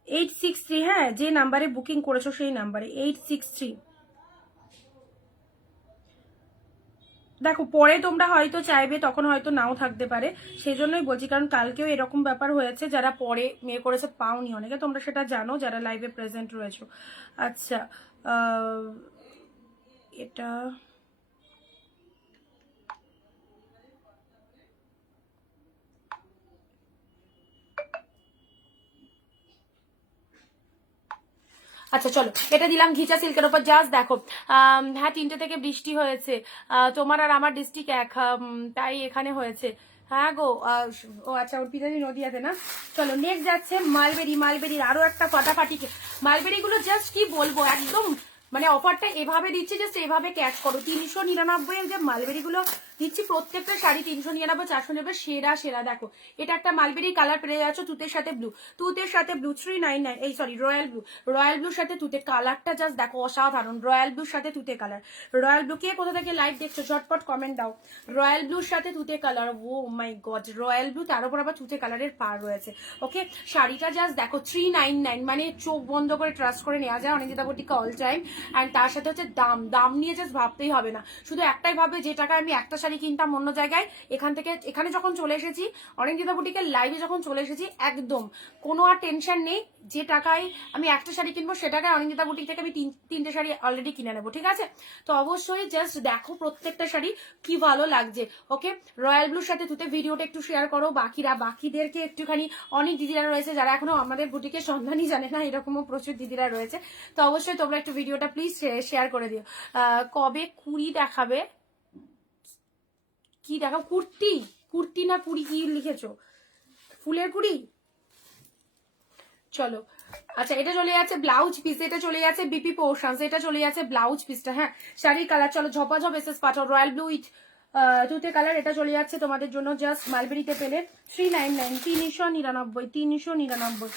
863, হ্যাঁ, যে নাম্বারে বুকিং করেছো সেই নাম্বারে 863। দেখো, পরে তোমরা হয়তো চাইবে, তখন হয়তো নাও থাকতে পারে, সেই জন্যই বলছি, কারণ কালকেও এরকম ব্যাপার হয়েছে, যারা পরে মেয়ে করেছে পাওনি অনেকে, তোমরা সেটা জানো যারা লাইভে প্রেজেন্ট রয়েছো। আচ্ছা, এটা আচ্ছা চলো, এটা দিলাম ঘিচা সিল্কের ওপর। জাস্ট দেখো, হ্যাঁ 3টে থেকে বৃষ্টি হয়েছে, তোমার আর আমার ডিস্ট্রিক্ট এক, তাই এখানে হয়েছে। হ্যাঁ গো, ও আচ্ছা, ওর পিতাজি নদীয়াতে না। চলো নেক্সট যাচ্ছে মালবেরি। মালবেরির আরো একটা ফাটাফাটি, মালবেরি গুলো জাস্ট কি বলবো, একদম মানে অফারটা এভাবে দিচ্ছে, জাস্ট এভাবে ক্যাচ করো। 399 এর যে মালবেরি গুলো দিচ্ছি, প্রত্যেকটা শাড়ি 399, 490, সেরা সেরা। দেখো এটা একটা মালবেরি কালার পেয়ে যাচ্ছ তুতের সাথে ব্লু, তুতের সাথে ব্লু 399, এই সরি রয়্যাল ব্লু, রয়্যাল ব্লুর সাথে তুতে। কালারটা জাস্ট দেখো অসাধারণ, রয়্যাল ব্লুর সাথে তুতে কালার। রয়্যাল ব্লু কে কোথা থেকে লাইভ দেখছো ঝটপট কমেন্ট দাও। রয়্যাল ব্লুর সাথে তুতে কালার, ও মাই গড, রয়্যাল ব্লু তার উপর আবার তুতে কালারের পার রয়েছে। ওকে, শাড়িটা জাস্ট দেখো 399, মানে চোখ বন্ধ করে ট্রাস্ট করে নেওয়া যায় Anindita boutique all time. And তার সাথে হচ্ছে দাম, দাম নিয়ে জাস্ট ভাবতেই হবে না, শুধু একটাই ভাবে, যে টাকায় আমি একটা শাড়ি কিনতাম অন্য জায়গায়, এখান থেকে এখানে যখন চলে এসেছি অনিন্দিতা বুটিকের লাইভে যখন চলে এসেছি, একদম কোনো আর টেনশন নেই। যে টাকায় আমি একটা শাড়ি কিনবো, সে টাকায় অনিন্দিতা বুটিক থেকে আমি তিনটে শাড়ি অলরেডি কিনে নেবো, ঠিক আছে? তো অবশ্যই জাস্ট দেখো প্রত্যেকটা শাড়ি কি ভালো লাগছে। ওকে, রয়্যাল ব্লুর সাথে তুতে ভিডিওটা একটু শেয়ার করো, বাকিদেরকে একটুখানি, অনেক দিদিরা রয়েছে যারা এখনো আমাদের বুটিকের সন্ধানই জানে না, এরকমও প্রচুর দিদিরা রয়েছে। তো অবশ্যই তোমরা একটু ভিডিওটা প্লিজ শেয়ার করে দিও। কবে কুড়ি দেখাবে? কি দেখাও? কুর্তি, কুর্তি না কুড়ি, কি লিখেছো? ফুলের কুড়ি? চলো আচ্ছা, এটা চলে যাচ্ছে ব্লাউজ পিস, এটা চলে যাচ্ছে বিপি পোর্শনস, এটা চলে যাচ্ছে ব্লাউজ পিসটা। হ্যাঁ, শাড়ির কালার চলো ঝপাঝপ এসএস পাঠাও, রয়্যাল ব্লু উইথ তুতে কালার, এটা চলে যাচ্ছে তোমাদের জন্য জাস্ট মালবেরিতে পেলে 399, 399, 399।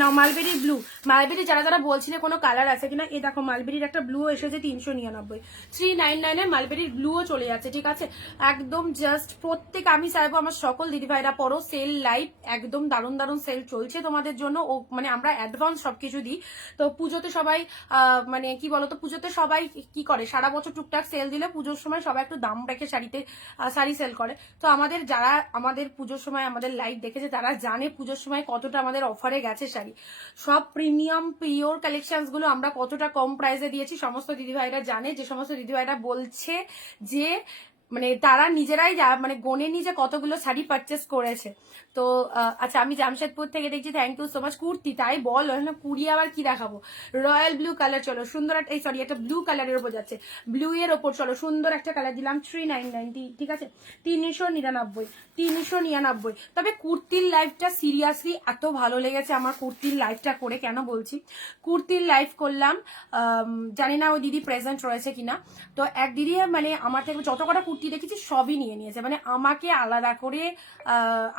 নাও মালবেরি ব্লু, মালবেরি যারা যারা বলছিলে কোনো কালার আছে কিনা, এই দেখো মালবেরির একটা ব্লু এসেছে 399, 399 মালবেরির ব্লুও চলে যাচ্ছে, ঠিক আছে? একদম জাস্ট প্রত্যেক, আমি চাইবো আমার সকল দিদিভাইরা পরো, সেল লাইভ একদম দারুণ দারুণ সেল চলছে তোমাদের জন্য। ও মানে আমরা অ্যাডভান্স সবকিছু দিই, তো পুজোতে সবাই মানে কি বলতো, পুজোতে সবাই কি করে, সারা বছর টুকটাক সেল দিলে পুজোর সময় সবাই একটু দাম রেখে শাড়িতে শাড়ি সেল করে। তো আমাদের যারা আমাদের পুজোর সময় আমাদের লাইভ দেখেছে তারা জানে পুজোর সময় কতটা আমাদের অফারে গেছে শাড়ি। সব প্রিমিয়াম পিওর কালেকশনস গুলো আমরা কতটা কম প্রাইসে দিয়েছি সমস্ত দিদিভাইরা জানে। যে সমস্ত দিদিভাইরা বলছে যে মানে তারা নিজেরাই মানে গনে নিজে কতগুলো শাড়ি পারচেস করেছে। তো আচ্ছা, আমি জামশেদপুর থেকে দেখছি, thank you so much. Kurti তাই বলো না, কুড়ি আবার কি দেখাবো? রয়্যাল ব্লু কালার, চলো সুন্দর একটা, এই সরি একটা ব্লু কালারের উপর যাচ্ছে, ব্লু এর ওপর চলো সুন্দর একটা কালার দিলাম 399, ঠিক আছে? 399, 399। তবে কুর্তির লাইভটা সিরিয়াসলি এত ভালো লেগেছে আমার, কুর্তির লাইভটা করে কেন বলছি, কুর্তির লাইভ করলাম, জানি না ওই দিদি প্রেজেন্ট রয়েছে কিনা। তো এক দিদি মানে আমার থেকে যত কটা কুর্তি দেখেছি সবই নিয়ে নিয়েছে, মানে আমাকে আলাদা করে,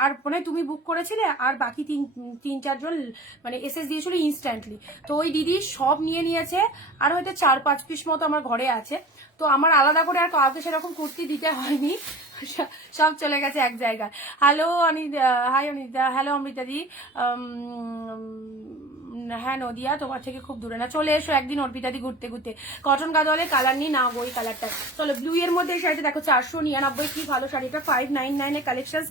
আর মানে তুমি বুক করেছিলে আর বাকি তিন চারজন মানে এসএস দিয়েছিল ইনস্ট্যান্টলি, তো ওই দিদি সব নিয়ে নিয়েছে। আর হয়তো 4-5 পিস মতো আমার ঘরে আছে, তো আমার আলাদা করে আর কাউকে সেরকম কুর্তি দিতে হয়নি, সব চলে গেছে এক জায়গায়। Hello Anita, hi Anita, hello Amrita দি। হ্যাঁ নদিয়া তোমার থেকে খুব দূরে না, চলে এসো একদিন অর্পিতা দি ঘুরতে ঘুরতে। কটন গাদোয়ালের কালার নিয়ে না, ওই কালারটা। চলো ব্লু এর মধ্যে এই শাড়িটা দেখো 499, কি ভালো শাড়িটা, 599 এর কালেকশন,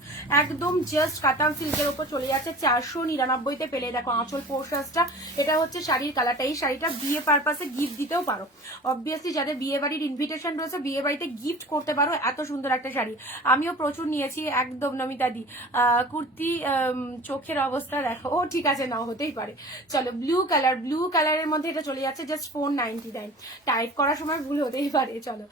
একদম জাস্ট কাতান সিল্কের উপর চলে যাচ্ছে 499-তে পেলে। দেখো আঁচল পোর্শনসটা, এটা হচ্ছে শাড়ির কালারটা। এই শাড়িটা বিয়ে পারপাসে গিফট দিতেও পারো, অবভিয়াসলি যাদের বিয়ে বাড়ির ইনভিটেশন রয়েছে বিয়ে বাড়িতে গিফট করতে পারো, এত সুন্দর একটা শাড়ি। আমিও প্রচুর নিয়েছি, একদম নমিতা দি। কুর্তি চোখের অবস্থা দেখো, ও ঠিক আছে নাও, হতেই পারে। চলো ব্লু কালার, ব্লু কালারের মধ্যে এটা চলে যাচ্ছে জাস্ট 499, টাইপ করার সময় ভুল হতেই পারে। চলো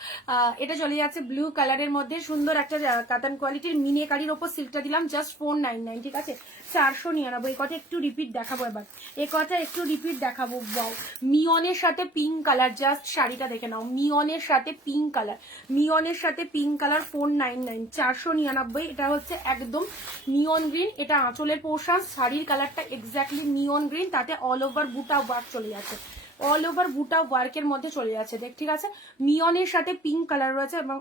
এটা চলে যাচ্ছে ব্লু কালারের মধ্যে, সুন্দর একটা কাতান কোয়ালিটির মিনিকারির ওপর সিল্কটা দিলাম জাস্ট 499, ঠিক আছে? 499। এই কথা একটু রিপিট দেখাবো এবার, এই কথা একটু রিপিট দেখাবো। ওয়াও, মিয়নের সাথে পিঙ্ক কালার, জাস্ট শাড়িটা দেখে নাও, মিয়নের সাথে পিঙ্ক কালার, মিয়নের সাথে পিঙ্ক কালার 499, 499। এটা হচ্ছে একদম নিয়ন গ্রিন, এটা আঁচলের পোর্শন, শাড়ির কালারটা এক্স্যাক্টলি নিয়ন গ্রিন, তাতে অল ওভার বুটা ওয়ার্ক চলে যাচ্ছে, অল ওভার বুটা ওয়ার্কের মধ্যে চলে যাচ্ছে, দেখ ঠিক আছে? নিয়নের সাথে পিঙ্ক কালার রয়েছে এবং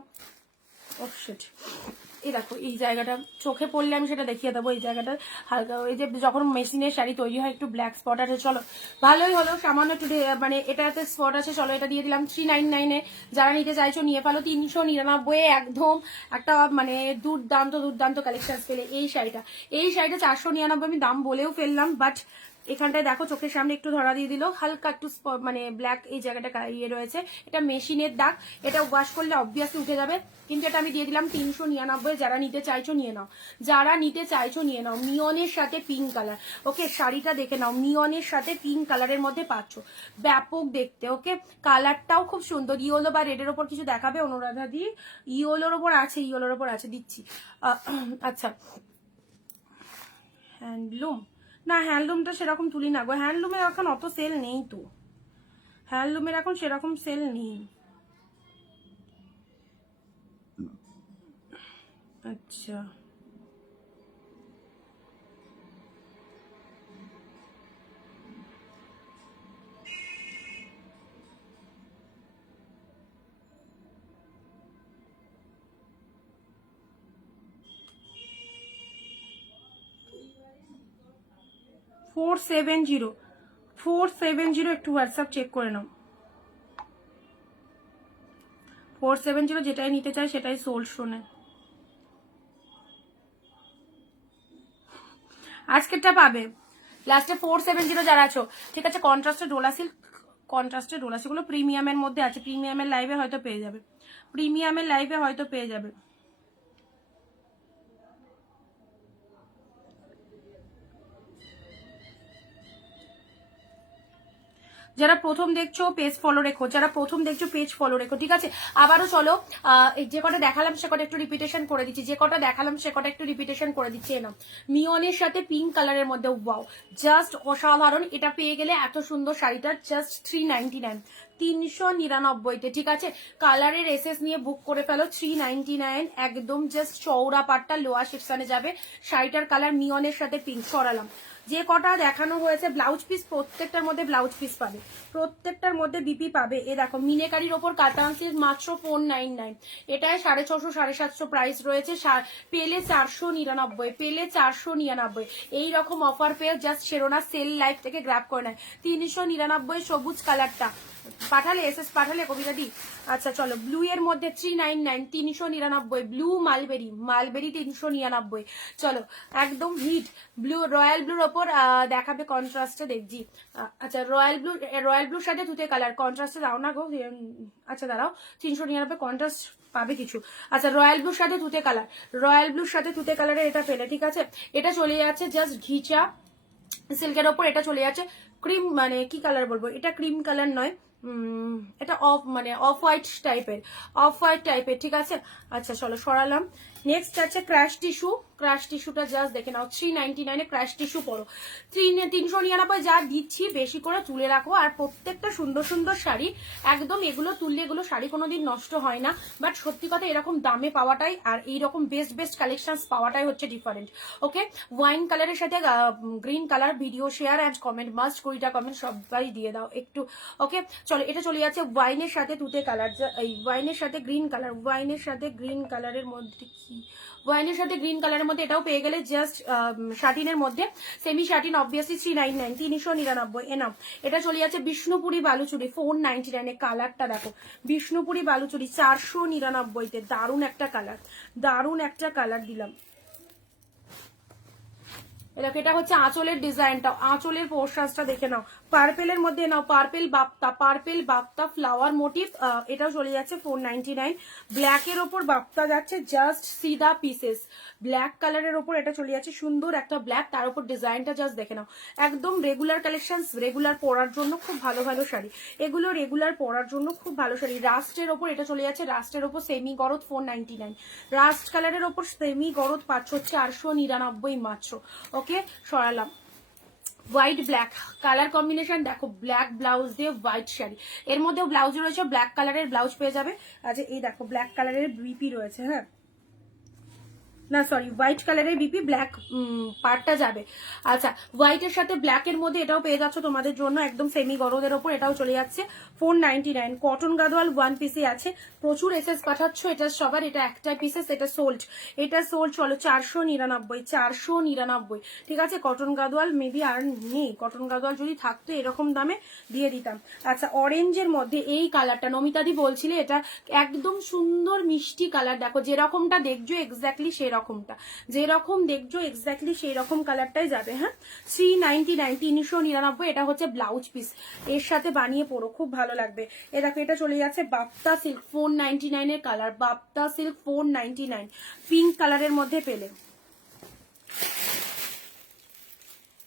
এই দেখো এই জায়গাটা চোখে পড়লে আমি সেটা দেখিয়ে দেবো, এই জায়গাটা হালকা, এই যে যখন মেশিনের শাড়ি তৈরি হয় একটু ব্ল্যাক স্পট আছে, চলো ভালোই হলো, সামান্য একটু মানে এটাতে স্পট আছে, চলো এটা দিয়ে দিলাম 399-এ। যারা নিতে চাইছো নিয়ে ফেলো, 399 একদম একটা মানে দুর্দান্ত দুর্দান্ত কালেকশন পেলে। এই শাড়িটা 499 আমি দাম বলেও ফেললাম, বাট এখানটায় দেখো চোখের সামনে একটু ধরা দিয়ে দিল, হালকা একটু মানে ব্ল্যাক এই জায়গাটা ইয়ে রয়েছে, এটা মেশিনের দাগ, এটা ওয়াশ করলে অবভিয়াসলি উঠে যাবে, কিন্তু এটা আমি দিয়ে দিলাম 399। যারা নিতে চাইছো নিয়ে নাও, যারা নিতে চাইছো নিয়ে নাও। মিয়নের সাথে পিঙ্ক কালার, ওকে শাড়িটা দেখে নাও, মিয়নের সাথে পিঙ্ক কালারের মধ্যে পাচ্ছ, ব্যাপক দেখতে। ওকে কালারটাও খুব সুন্দর। ইয়েলো বা রেডের ওপর কিছু দেখাবে অনুরাধা দি? ইয়েলোর ওপর আছে, ইয়েলোর ওপর আছে, দিচ্ছি। আচ্ছা হ্যান্ডলুম, না হ্যান্ডলুমটা সেরকম তুলি না গো, হ্যান্ডলুমের এখন অত সেল নেই তো, হ্যান্ডলুমের এখন সেরকম সেল নেই। আচ্ছা 470 একটু হোয়াটসঅ্যাপ চেক করে নাও। 470 যেটাই নিতে চাই সেটাই সোল্ড শোনে। আজকেরটা পাবে লাস্টে 470 যারা আছো, ঠিক আছে। কন্ট্রাস্টে ডোলা সিল্ক, কন্ট্রাস্টে ডোলা সিল্ক গুলো প্রিমিয়ামের মধ্যে আছে, প্রিমিয়ামের লাইভে হয়তো পেয়ে যাবে, প্রিমিয়ামের লাইভে হয়তো পেয়ে যাবে। যারা প্রথম দেখছো পেজ ফলো রেখো, যারা প্রথম দেখছো পেজ ফলো রেখো, ঠিক আছে। আবারও চলো যে কটা দেখালাম সে কটা একটু রিপিটেশন করে দিচ্ছি, যে কটা দেখালাম সে কটা একটু রিপিটেশন করে দিচ্ছি। না মিয়নের সাথে পিঙ্ক কালারের মধ্যে, ওয়াও জাস্ট অসাধারণ। এটা পেয়ে গেলে এত সুন্দর শাড়িটা জাস্ট 399, 399-তে, ঠিক আছে। কালারের এসএস নিয়ে বুক করে ফেলো, 399 একদম জাস্ট চওড়া পাটটা লোয়ার সেকশনে যাবে। শাড়িটার কালার মিয়নের সাথে পিঙ্ক। সরালাম যে কটা দেখানো হয়েছে, ব্লাউজ পিস প্রত্যেকটার মধ্যে ব্লাউজ পিস পাবে, প্রত্যেকটার মধ্যে বিপি পাবে। এ দেখো মিনেকারির ওপর কাতানসির মাত্র 499, এটায় 650 750 প্রাইস রয়েছে, পেলে 499, পেলে 499। এইরকম অফার পেয়ে জাস্ট শেরোনা সেল লাইভ থেকে গ্র্যাব করে নেয়। 399 সবুজ কালারটা পাঠালে, এসএস পাঠালে কবিতা দি। আচ্ছা চলো ব্লু এর মধ্যে 399, 399, ব্লু মালবেরি, মালবেরি 399। চলো একদম হিট ব্লু, রয়্যাল ব্লুর ওপর দেখাবে কন্ট্রাস্টে দেখছি। আচ্ছা রয়্যাল ব্লুর সাথে তুতে কালার, কন্ট্রাস্টে দাও না গো। আচ্ছা দাঁড়াও, 399 কন্ট্রাস্ট পাবে কিছু। আচ্ছা রয়্যাল ব্লুর সাথে তুতে কালার, রয়্যাল ব্লুর সাথে তুতে কালারের এটা পেলে, ঠিক আছে। এটা চলে যাচ্ছে জাস্ট ঘিচা সিল্কের ওপর, এটা চলে যাচ্ছে ক্রিম, মানে কি কালার বলবো, এটা ক্রিম কালার নয়, এটা অফ মানে অফ হোয়াইট টাইপের, অফ হোয়াইট টাইপের, ঠিক আছে। আচ্ছা চলো সরালাম। নেক্সট আছে ক্র্যাশ টিস্যু, ক্র্যাশ টিস্যুটা জাস্ট দেখে নাও, 399 ক্র্যাশ টিস্যু পড়ো। 399 যা দিচ্ছি বেশি করে তুলে রাখো, আর প্রত্যেকটা সুন্দর সুন্দর শাড়ি একদম, এগুলো তুললে এগুলো শাড়ি কোনোদিন নষ্ট হয় না। বাট সত্যি কথা এরকম দামে পাওয়াটাই আর এইরকম বেস্ট বেস্ট কালেকশন পাওয়াটাই হচ্ছে ডিফারেন্ট। ওকে ওয়াইন কালারের সাথে green colour, video share and comment must, 20টা কমেন্ট সবাই দিয়ে দাও একটু। ওকে চলো এটা চলে যাচ্ছে ওয়াইনের সাথে তুতে কালার, এই ওয়াইনের সাথে গ্রিন কালার, ওয়াইনের সাথে গ্রিন কালারের মধ্যে কি, ওয়াইনের সাথে গ্রিন কালারের মধ্যে এটাও পেয়ে গেলে জাস্ট শাটিনের মধ্যে, সেমি শাটিন অবভিয়াসলি 399, 399 এনাম। এটা চলে যাচ্ছে বিষ্ণুপুরি বালুচুরি 499, কালারটা দেখো, বিষ্ণুপুরি বালুচুরি 499-তে, দারুণ একটা কালার, দারুণ একটা কালার দিলাম। এরকম এটা হচ্ছে আঁচলের ডিজাইনটা, আঁচলের পোর্শনটা দেখে নাও, পার্পেলের মধ্যে নাও, purple Bapta, purple Bapta flower motive, এটাও চলে যাচ্ছে 499। ব্ল্যাকের ওপর বাপ্তা যাচ্ছে জাস্ট সিদা পিসেস, ব্ল্যাক কালারের ওপর এটা চলে যাচ্ছে সুন্দর একটা ব্ল্যাক, তার উপর ডিজাইনটা জাস্ট দেখে নাও। একদম রেগুলার কালেকশন, রেগুলার পরার জন্য খুব ভালো ভালো শাড়ি, এগুলো রেগুলার পরার জন্য খুব ভালো শাড়ি। রাস্টের ওপর এটা চলে যাচ্ছে, রাস্টের ওপর সেমি গরদ 499, রাস্ট কালারের ওপর সেমি গরদ পাচ্ছ হচ্ছে 899 মাত্র। ওকে সরালাম। হোয়াইট ব্ল্যাক কালার কম্বিনেশন দেখো, ব্ল্যাক ব্লাউজ দিয়ে হোয়াইট শাড়ি, এর মধ্যেও ব্লাউজ রয়েছে, ব্ল্যাক কালারের ব্লাউজ পেয়ে যাবে। আচ্ছা এই দেখো ব্ল্যাক কালারের বিপি রয়েছে, হ্যাঁ না সরি হোয়াইট কালারের বিপি, ব্ল্যাক পার্টটা যাবে। আচ্ছা হোয়াইটের সাথে ব্ল্যাকের মধ্যে এটাও পেয়ে যাচ্ছ তোমাদের জন্য একদম সেমি গরদের ওপর, এটাও চলে যাচ্ছে 499। কটন গাদোয়াল 1 পিসে আছে, প্রচুর এসএস পাঠাচ্ছ, এটা সবার, এটা একটাই পিসেস, এটা সোল্ড, এটা সোল্ড। চলো 499, 499, ঠিক আছে। কটন গাদোয়াল মেবি আর নেই, কটন গাদোয়াল যদি থাকতো এরকম দামে দিয়ে দিতাম। আচ্ছা অরেঞ্জের মধ্যে এই কালারটা নমিতাদি বলছিলে, এটা একদম সুন্দর মিষ্টি কালার, দেখো যেরকমটা দেখছো এক্স্যাক্টলি সেরকম এরকমটা, যেরকম দেখছো এক্স্যাক্টলি সেই রকম কালারটাই যাবে। হ্যাঁ, 399, 399। এটা হচ্ছে ব্লাউজ পিস, এর সাথে বানিয়ে পরো, খুব ভালো লাগবে। এ দেখো এটা চলে যাচ্ছে বাপ্তা সিল্ক 499 এর কালার, বাপ্তা সিল্ক 499 পিঙ্ক কালারের মধ্যে পেলে।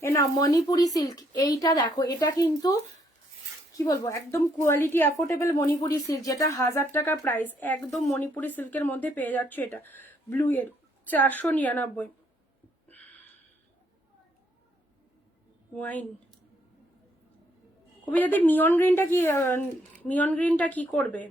এ না মণিপুরি সিল্ক, এইটা দেখো, এটা কিন্তু কি বলবো একদম কোয়ালিটি অ্যাফোর্ডেবল মণিপুরি সিল্ক, যেটা 1000 টাকা প্রাইস, একদম মণিপুরি সিল্কের মধ্যে পেয়ে যাচ্ছ। এটা ব্লু এর 499 ওয়াইন। কবি যদি মিয়ন গ্রিনটা কি করবে?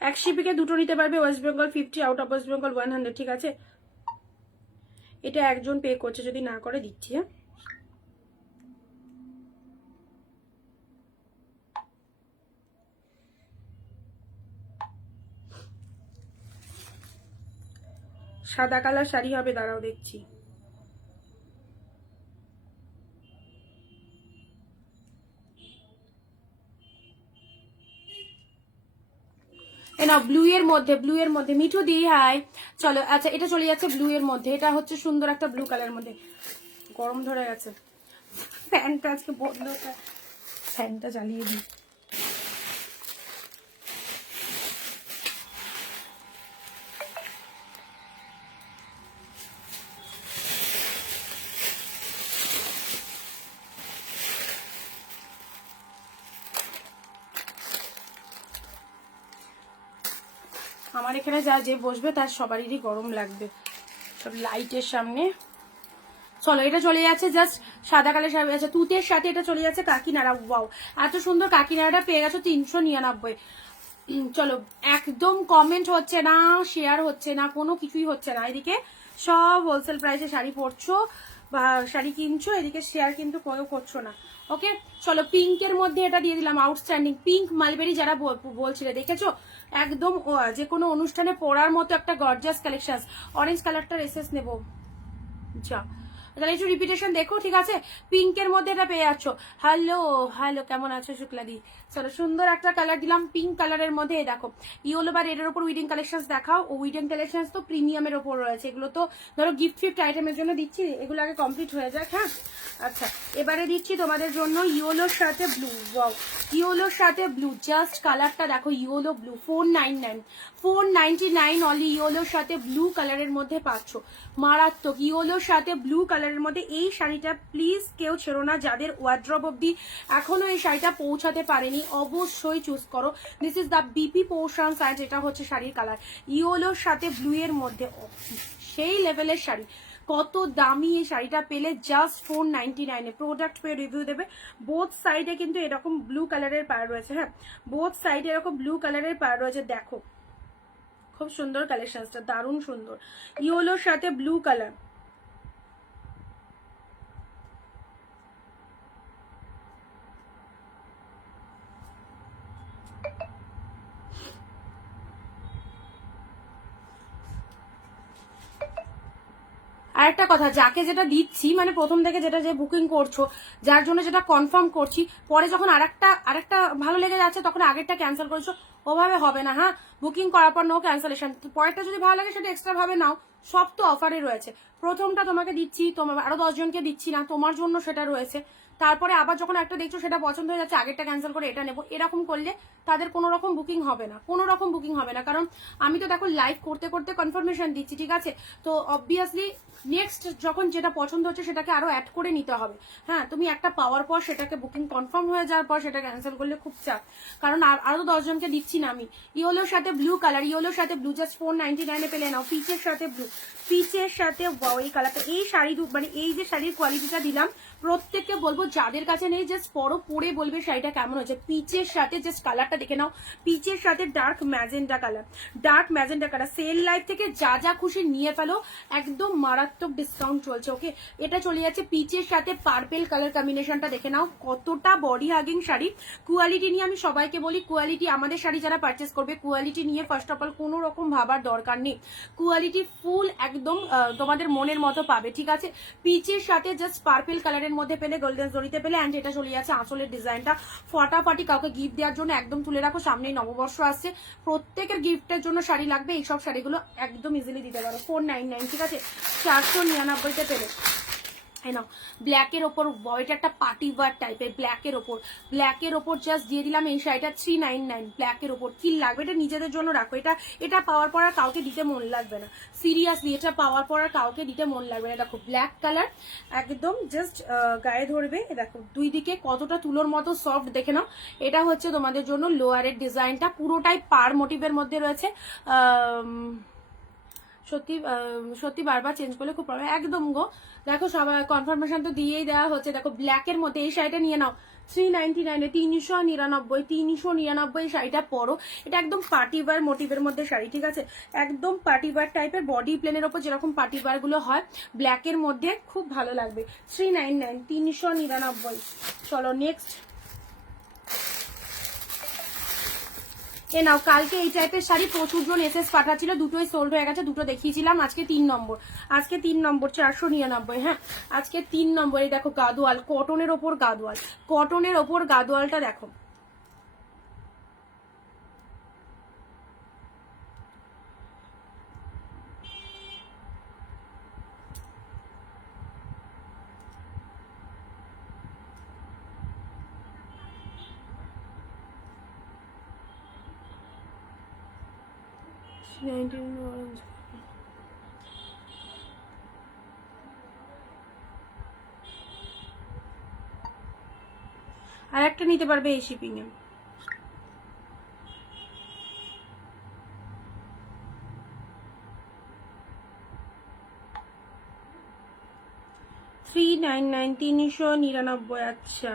এক শিপিকে দুটো নিতে পারবে, West Bengal 50, out of West Bengal 100। ঠিক আছে, এটা একজন পে করছে, যদি না করে দিচ্ছি। হ্যাঁ, সাদা কালার শাড়ি হবে, দাঁড়াও দেখছি। না ব্লু এর মধ্যে মিঠু দি হাই, চলো। আচ্ছা, এটা চলে যাচ্ছে ব্লু এর মধ্যে, এটা হচ্ছে সুন্দর একটা ব্লু কালারের মধ্যে। গরম ধরে গেছে, ফ্যানটা আজকে বন্ধ, ফ্যানটা চালিয়ে দিই। আমার এখানে যে বসবে তার সবারই গরম লাগবে, সব লাইটের সামনে। চলো, এটা চলে যাচ্ছে জাস্ট সাদা কালার শাড়ি আছে তুতের সাথে, এটা চলে যাচ্ছে কাকিনাড়া। ওয়াও, এত সুন্দর কাকিনাড়াটা পেয়ে গেছো 399। চলো, একদম কমেন্ট হচ্ছে না, শেয়ার হচ্ছে না, কোনো কিছুই হচ্ছে না। এদিকে সব হোলসেল প্রাইসে শাড়ি পরছো বা শাড়ি কিনছো, এদিকে শেয়ার কিন্তু কোনো করছো না। ওকে, চলো, পিঙ্কের মধ্যে এটা দিয়ে দিলাম, আউটস্ট্যান্ডিং পিঙ্ক মালবেরি। যারা বলছিলে দেখেছো, একদম যে কোনো অনুষ্ঠানে পরার মতো একটা গর্জিয়াস কালেকশন। অরেঞ্জ কালারটার এসএস নেবো, যা তাহলে একটু রিপিটেশন দেখো। ঠিক আছে, পিঙ্কের মধ্যে এটা পেয়ে যাচ্ছ। হ্যালো হ্যালো, কেমন আছো শুক্লাদি? চলো, সুন্দর একটা কালার দিলাম পিঙ্ক কালারের মধ্যে। দেখো ইয়েলো বা রেডের ওপর উইডিং কালেকশন দেখাও। ও উইডিং কালেকশন তো প্রিমিয়ামের ওপর রয়েছে, এগুলো তো ধরো গিফট আইটেমের জন্য দিচ্ছি, এগুলো আগে কমপ্লিট হয়ে যাক। হ্যাঁ, আচ্ছা, এবারে দিচ্ছি তোমাদের জন্য ইয়েলোর সাথে ব্লু। ওয়াও, ইয়েলোর সাথে ব্লু, জাস্ট কালারটা দেখো, ইয়েলো ব্লু 499 অনলি। ইয়েলোর সাথে ব্লু কালারের মধ্যে পাচ্ছ, মারাত্মক। ইয়েলোর সাথে ব্লু কালারের মধ্যে এই শাড়িটা প্লিজ কেউ ছেড়ো না। যাদের ওয়ার্ড্রব অব্দি এখনো এই শাড়িটা পৌঁছাতে পারেনি, অবশ্যই চুজ করো। This is the BP portion size, এটা হচ্ছে শাড়ির কালার ইয়েলোর সাথে ব্লু এর মধ্যে, সেই লেভেলের শাড়ি। কত দামি এই শাড়িটা পেলে, জাস্ট 499 প্রোডাক্ট পেয়ে রিভিউ দেবে। বোথ সাইডে কিন্তু এরকম ব্লু কালারের পার রয়েছে। হ্যাঁ, বোথ সাইডে এরকম ব্লু কালারের পার রয়েছে। দেখো খুব সুন্দর কালেকশনটা, দারুণ সুন্দর। ইয়েলোর সাথে ব্লু কালার, আর একটা কথা, যাকে যেটা দিচ্ছি মানে প্রথম থেকে যেটা যে বুকিং করছো, যার জন্য যেটা কনফার্ম করছি, পরে যখন আরেকটা ভালো লেগে যাচ্ছে তখন আগেরটা ক্যান্সেল করেছো, ওভাবে হবে না। হ্যাঁ, বুকিং করার পর নো ক্যান্সেলেশন, পরেরটা যদি ভালো লাগে সেটা এক্সট্রা ভাবে নাও, সব তো অফারে রয়েছে। প্রথমটা তোমাকে দিচ্ছি, তোমার আরো 10 জনকে দিচ্ছি না, তোমার জন্য সেটা রয়েছে। তারপরে আবার যখন একটা দেখছো সেটা পছন্দ হয়ে যাচ্ছে, আগেরটা ক্যান্সেল করে এটা নেবো, এরকম করলে তাদের কোনো রকম বুকিং হবে না, কোনো রকম বুকিং হবে না। কারণ আমি তো দেখো লাইভ করতে করতে কনফার্মেশন দিচ্ছি, ঠিক আছে? তো অবভিয়াসলি নেক্সট যখন যেটা পছন্দ হচ্ছে সেটাকে আরো অ্যাড করে নিতে হবে। হ্যাঁ, তুমি একটা পাওয়ার পর সেটাকে বুকিং কনফার্ম হয়ে যাওয়ার পর সেটা ক্যান্সেল করলে খুব চাপ, কারণ আরো 10 জনকে দিচ্ছি না আমি। ইয়েলোর সাথে ব্লু কালার, ইয়েলোর সাথে ব্লু, জাস্ট 499 পেলে নাও। পিচের সাথে ব্লু, পিচের সাথে ওয়াও, এই কালারটা, এই শাড়ি মানে এই যে শাড়ির কোয়ালিটিটা দিলাম, প্রত্যেককে বলবো যাদের কাছে নেই জাস্ট পরে বলবে শাড়িটা কেমন হয়েছে। পিচের সাথে জাস্ট কালারটা দেখে নাও, পিচের সাথে dark magenta colour, dark magenta colour. Sale life থেকে যা খুশি নিয়ে ফেলো, একদম মারাত্মক ডিসকাউন্ট চলছে। ওকে, এটা চলে যাচ্ছে পিচের সাথে পার্পেল কালার কম্বিনেশনটা দেখে নাও, কতটা বডি হাগিং শাড়ি। কোয়ালিটি নিয়ে আমি সবাইকে বলি, কোয়ালিটি আমাদের শাড়ি যারা পারচেস করবে কোয়ালিটি নিয়ে ফার্স্ট অফ অল কোনো রকম ভাবার দরকার নেই। কোয়ালিটি ফুল একদম তোমাদের মনের মতো পাবে, ঠিক আছে। পিচের সাথে জাস্ট পার্পেল কালারের মধ্যে পেলে, গোল্ডেন জরিতে পেলে। অ্যান্ড এটা চলে যাচ্ছে আঁচলের ডিজাইনটা ফাটাফাটি, কাউকে গিফট দেওয়ার জন্য একদম তুলে রাখো, সামনেই নববর্ষ আসছে, প্রত্যেকের গিফটের জন্য শাড়ি লাগবে, এইসব শাড়িগুলো একদম ইজিলি দিতে পারো। 499, ঠিক আছে, 499-তে পেলে। নাও ব্ল্যাকের ওপর, এটা একটা পার্টি ওয়ার টাইপের, ব্ল্যাকের ওপর জাস্ট দিয়ে দিলাম এই শাড়িটা 399 ব্ল্যাকের ওপর। কি লাগবে, এটা নিজেদের জন্য রাখো, এটা পাওয়ার পর আর কাউকে দিতে মন লাগবে না, সিরিয়াসলি এটা পাওয়ার পর আর কাউকে দিতে মন লাগবে না। দেখো ব্ল্যাক কালার একদম জাস্ট গায়ে ধরবে, দেখো দুই দিকে কতটা তুলোর মতো সফট, দেখে নাও। এটা হচ্ছে তোমাদের জন্য লোয়ারের ডিজাইনটা, পুরোটাই পার মোটিভের মধ্যে রয়েছে। সত্যি বারবার চেঞ্জ করলে খুব প্রবলেম একদম গো। দেখো সবাই কনফার্মেশন তো দিয়েই দেওয়া হচ্ছে। দেখো ব্ল্যাকের মধ্যে এই শাড়িটা নিয়ে নাও 399, 399 শাড়িটা পরো। এটা একদম পার্টি ওয়্যার মোটিভের মধ্যে শাড়ি, ঠিক আছে, একদম পার্টি ওয়্যার টাইপের, বডি প্লেনের ওপর যেরকম পার্টি ওয়্যার গুলো হয় ব্ল্যাকের মধ্যে খুব ভালো লাগবে। 399, 399। চলো নেক্সট এ নাও। কালকে এই টাইপের শাড়ি প্রচুর জন এসএস পাঠাচ্ছিল, দুটোই সোল্ড হয়ে গেছে, দুটো দেখিয়েছিলাম, আজকে 3 নম্বর, 499। হ্যাঁ, আজকে 3 নম্বর। এই দেখো গাদোয়াল, কটনের ওপর গাদোয়ালটা দেখো, আর একটা নিতে পারবে এই শিপিং এ। থ্রি 399। আচ্ছা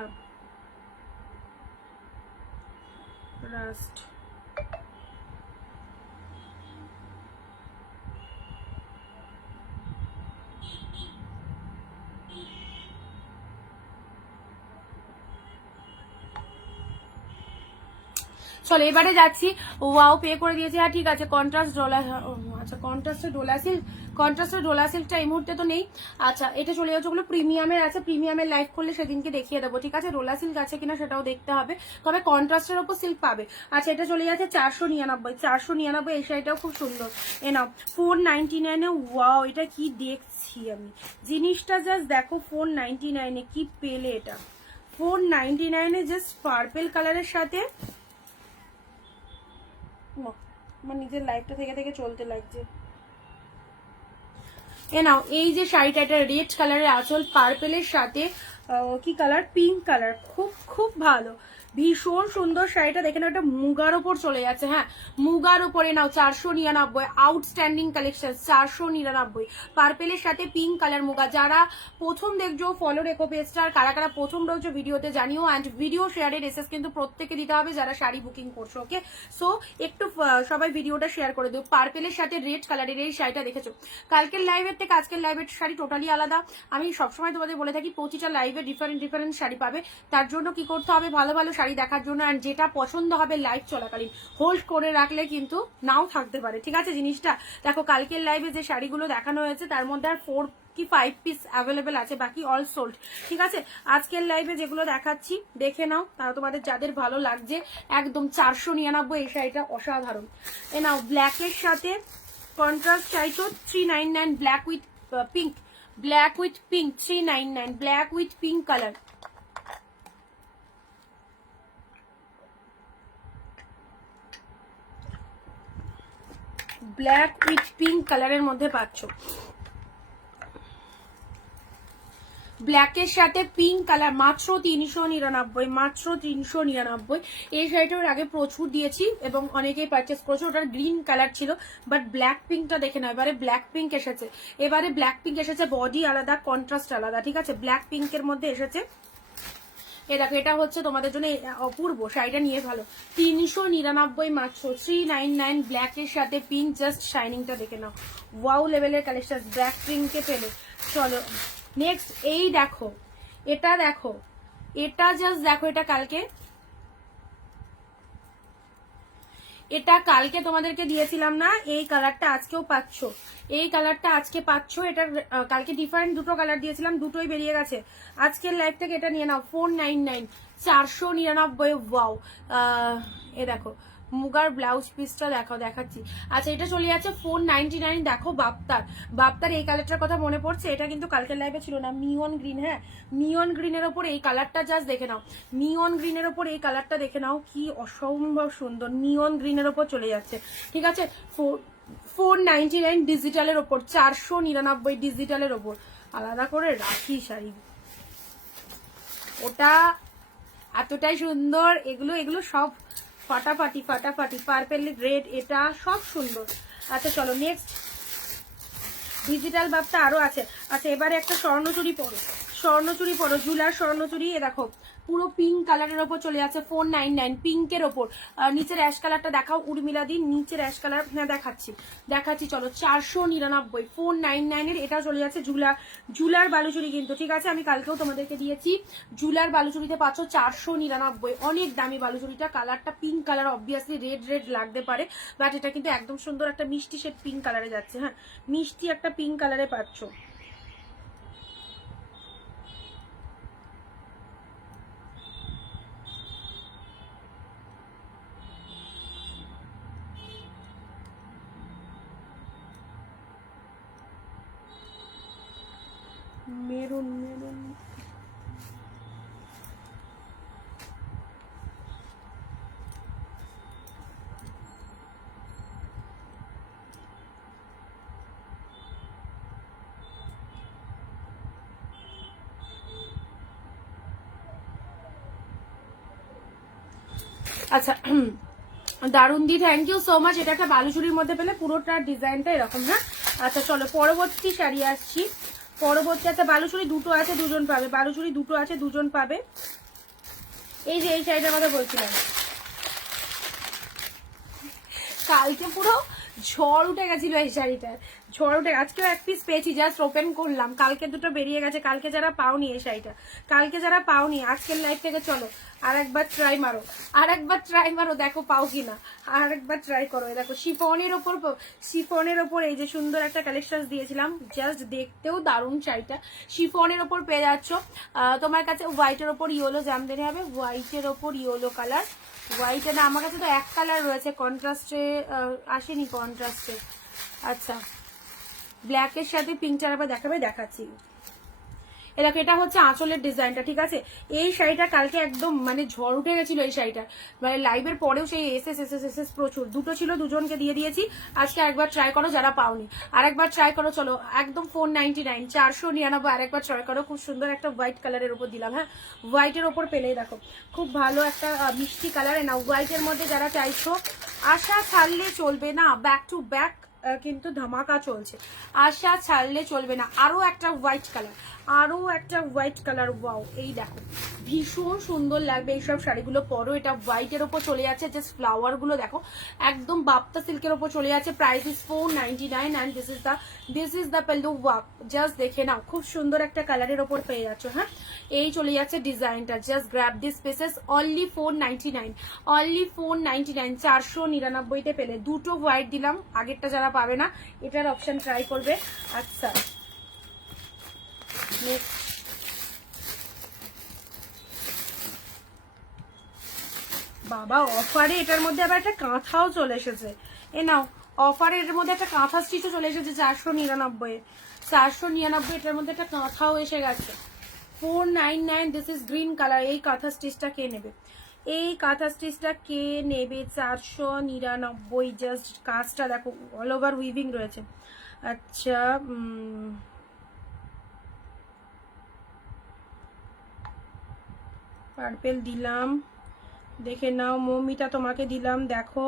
রাস্ট চলো এবারে যাচ্ছি। ওয়াও পে করে দিয়েছে, হ্যাঁ ঠিক আছে। কন্ট্রাস্ট ডোলা, আচ্ছা কন্ট্রাস্টের ডোলা সিল্কটা এই মুহূর্তে তো নেই। আচ্ছা এটা চলে যাচ্ছে, ওগুলো প্রিমিয়ামের আছে, প্রিমিয়ামের লাইভ করলে সেদিনকে দেখিয়ে দেবো, ঠিক আছে। রোলা সিল্ক আছে কিনা সেটাও দেখতে হবে, তবে কন্ট্রাস্টের ওপর সিল্ক পাবে। আচ্ছা এটা চলে যাচ্ছে 499, এই শাড়িটাও খুব সুন্দর। এ নাও 499-এ। ওয়াও এটা কি দেখছি আমি, জিনিসটা জাস্ট দেখো, 499-এ কি পেলে এটা। 499-এ জাস্ট পার্পেল কালারের সাথে, আমার নিজের লাইফটা থেকে চলতে লাগছে। এ নাও এই যে শাড়িটা, এটা রেড কালারের আঁচল, পার্পেলের সাথে কি কালার, পিঙ্ক কালার, খুব ভালো, ভীষণ সুন্দর শাড়িটা। দেখে নাও, এটা মুগার ওপর চলে যাচ্ছে, হ্যাঁ মুগার ওপরে। নাও 499, আউটস্ট্যান্ডিং কালেকশন, 499, পার্পেলের সাথে পিঙ্ক কালার মুগা। যারা প্রথম দেখছো ফলো রেখো পেজটা, আর কারা কারা প্রথম রয়েছে ভিডিওতে জানিও। অ্যান্ড ভিডিও শেয়ারের এসএস কিন্তু প্রত্যেকে দিতে হবে যারা শাড়ি বুকিং করছো, ওকে। সো একটু সবাই ভিডিওটা শেয়ার করে দিও। পার্পেলের সাথে রেড কালারের এই শাড়িটা দেখেছো, কালকের লাইভের থেকে আজকের লাইভের শাড়ি টোটালি আলাদা। আমি সবসময় তোমাদের বলে থাকি প্রতিটা লাইভে ডিফারেন্ট শাড়ি পাবে, তার জন্য কি করতে হবে, ভালো শাড়ি দেখার জন্য অ্যান্ড যেটা পছন্দ হবে লাইভ চলাকালীন হোল্ড করে রাখলে কিন্তু নাও থাকতে পারে, ঠিক আছে জিনিসটা। দেখো কালকের লাইভে যে শাড়িগুলো দেখানো হয়েছে তার মধ্যে আর 4 কি 5 পিস অ্যাভেলেবেল আছে, বাকি অল সোল্ড, ঠিক আছে। আজকের লাইভে যেগুলো দেখাচ্ছি দেখে নাও, তারা তোমাদের যাদের ভালো লাগছে একদম 499, এই শাড়িটা অসাধারণ। এ নাও ব্ল্যাকের সাথে কন্ট্রাস্ট চাইছো 399, black with pink, 399, black with pink colour. Black with pink কালারের মধ্যে পাচ্ছ, ব্ল্যাকের সাথে পিঙ্ক কালার, মাত্র 399। এই শাড়িটার আগে প্রচুর দিয়েছি এবং অনেকেই পারচেস করেছে, ওটার গ্রিন কালার ছিল, বাট ব্ল্যাক পিঙ্কটা দেখে নাও, এবারে ব্ল্যাক পিঙ্ক এসেছে, বডি আলাদা, কন্ট্রাস্ট আলাদা, ঠিক আছে। ব্ল্যাক পিঙ্কের মধ্যে এসেছে, দেখো এটা হচ্ছে তোমাদের জন্য অপূর্ব শাড়িটা নিয়ে ভালো। 399 মাত্র, 399 ব্ল্যাকের সাথে পিঙ্ক, জাস্ট শাইনিংটা দেখে নাও, ওয়াও লেভেলের কালেকশন, ব্ল্যাক পিঙ্কে পেলে। চলো নেক্সট এই দেখো, এটা দেখো, এটা জাস্ট দেখো, এটা কালকে তোমাদেরকে দিয়েছিলাম না, এই কালারটা আজকেও পাচ্ছ, এই কালারটা আজকে পাচ্ছ। এটা কালকে ডিফারেন্ট দুটো কালার দিয়েছিলাম, দুটোই বেরিয়ে গেছে। আজকের লাইভ থেকে এটা নিয়ে নাও, 499, 499। ওয়াও, এ দেখো মুগার ব্লাউজ পিসটা দেখাচ্ছি। আচ্ছা এটা চলে যাচ্ছে 499। দেখো বাপ্তার এই কালারটার কথা মনে পড়ছে, এটা কিন্তু কালকের লাইভে ছিল না, মিওন গ্রিন। হ্যাঁ, মিওন গ্রিনের ওপর এই কালারটা জাস্ট দেখে নাও, মিওন গ্রিনের ওপর এই কালারটা দেখে নাও, কি অসম্ভব সুন্দর, মিওন গ্রিনের ওপর চলে যাচ্ছে। ঠিক আছে, 499 ডিজিটালের ওপর, 499 ডিজিটালের ওপর। আলাদা করে রাখি শাড়ি, ওটা এতটাই সুন্দর। এগুলো সব ফাটাফাটি, পার্পেল রেড, এটা সব সুন্দর। আচ্ছা চলো নেক্সট, ডিজিটাল বাপটা আরো আছে। আচ্ছা এবারে একটা স্বর্ণচুরি পরো, জুলার স্বর্ণচুরি। এ দেখো পুরো পিঙ্ক কালারের ওপর চলে যাচ্ছে, 499 পিঙ্কের ওপর। নিচের অ্যাশ কালারটা দেখাও উর্মিলা দিন, নিচের অ্যাশ কালার। হ্যাঁ দেখাচ্ছি চলো, 499, 499 এর এটাও চলে যাচ্ছে। জুলার বালুচুরি কিন্তু, ঠিক আছে, আমি কালকেও তোমাদেরকে দিয়েছি। জুলার বালুচুরিতে পাচ্ছ 499, অনেক দামি বালুচুরিটা। কালারটা পিঙ্ক কালার, অবভিয়াসলি রেড লাগতে পারে, বাট এটা কিন্তু একদম সুন্দর একটা মিষ্টি শেড পিঙ্ক কালারে যাচ্ছে। হ্যাঁ, মিষ্টি একটা পিঙ্ক কালারে পাচ্ছ। মেরুন আচ্ছা দারুন দি, থ্যাংক ইউ সো মাচ। এটা একটা বালুচুরির মধ্যে পেলে, পুরোটা ডিজাইনটা এরকম। হ্যাঁ, আচ্ছা চলো পরবর্তী শাড়ি আসছি। পরবর্তী একটা বালুচুরি দুটো আছে, দুজন পাবে, বালুচুরি দুটো আছে, দুজন পাবে। এই যে এই শাড়িটার কথা বলছিলাম, কালকে পুরো ঝড় উঠে গেছিল এই শাড়িটার, ঝড় উঠে। আজকেও এক পিস পেয়েছি, জাস্ট ওপেন করলাম, কালকে দুটো বেরিয়ে গেছে। কালকে যারা পাওনি এই শাড়িটা, আজকের লাইভ থেকে চলো আরেকবার ট্রাই মারো, দেখো পাও কিনা, আরেকবার ট্রাই করো। দেখো শিফনের ওপর এই যে সুন্দর একটা কালেকশন দিয়েছিলাম, জাস্ট দেখতেও দারুণ শাড়িটা। শিফনের ওপর পেয়ে যাচ্ছ। তোমার কাছে হোয়াইটের ওপর ইয়েলো জামদানি হবে, হোয়াইটের ওপর ইয়েলো কালার। হোয়াইটে না, আমার কাছে তো এক কালার রয়েছে, কন্ট্রাস্টে আসেনি, কন্ট্রাস্টে। আচ্ছা ব্ল্যাকের সাথে পিঙ্কটার আবার দেখাচ্ছি। এরকম এটা হচ্ছে আঁচলের ডিজাইনটা, ঠিক আছে। এই শাড়িটা কালকে একদম মানে ঝড় উঠে গেছিল এই শাড়িটা, মানে লাইভের পরেও সেই এসএস প্রচুর, দুটো ছিল, দুজনকে দিয়ে দিয়েছি। আজকে একবার ট্রাই করো যারা পাওনি, আরেকবার ট্রাই করো। চলো একদম 499, 499, আরেকবার ট্রাই করো। খুব সুন্দর একটা হোয়াইট কালারের উপর দিলাম। হ্যাঁ, হোয়াইটের ওপর পেলেই দেখো খুব ভালো একটা মিষ্টি কালার। না হোয়াইটের মধ্যে যারা চাইছো, আশা ছাড়লে চলবে না, ব্যাক টু ব্যাক কিন্তু ধামাকা চলছে, আশা ছাড়লে চলবে না। আরো একটা হোয়াইট কালার, ওয়াও, এই দেখো ভীষণ সুন্দর লাগবে এইসব শাড়িগুলো পরো। এটা হোয়াইটের ওপর চলে যাচ্ছে, জাস্ট ফ্লাওয়ার গুলো দেখো, একদম বাপ্তা সিল্কের ওপর চলে যাচ্ছে। Price is 499 and this is the পেলু ওয়াক। জাস্ট দেখে নাও, খুব সুন্দর একটা কালারের ওপর পেয়ে যাচ্ছ। হ্যাঁ, এই চলে যাচ্ছে ডিজাইনটা, just grab this pieces, only 499, 499 পেলে। দুটো হোয়াইট দিলাম, আগেরটা যারা পাবে না এটার অপশন ট্রাই করবে। আচ্ছা বাবা, অফারে এটার মধ্যে আবার একটা কাঁথাও চলে এসেছে। এ নাও, অফারে এটার মধ্যে একটা কাঁথা স্টিচও চলে এসেছে 499, 499 এটার মধ্যে একটা কাঁথাও এসে গেছে। 499, দিস ইজ গ্রিন কালার। এই কাঁথা স্টিচটা কে নেবে, 499। জাস্ট কাজটা দেখো, অল ওভার উইভিং রয়েছে। আচ্ছা পার্পেল দিলাম, দেখে নাও। মমিটা তোমাকে দিলাম, দেখো।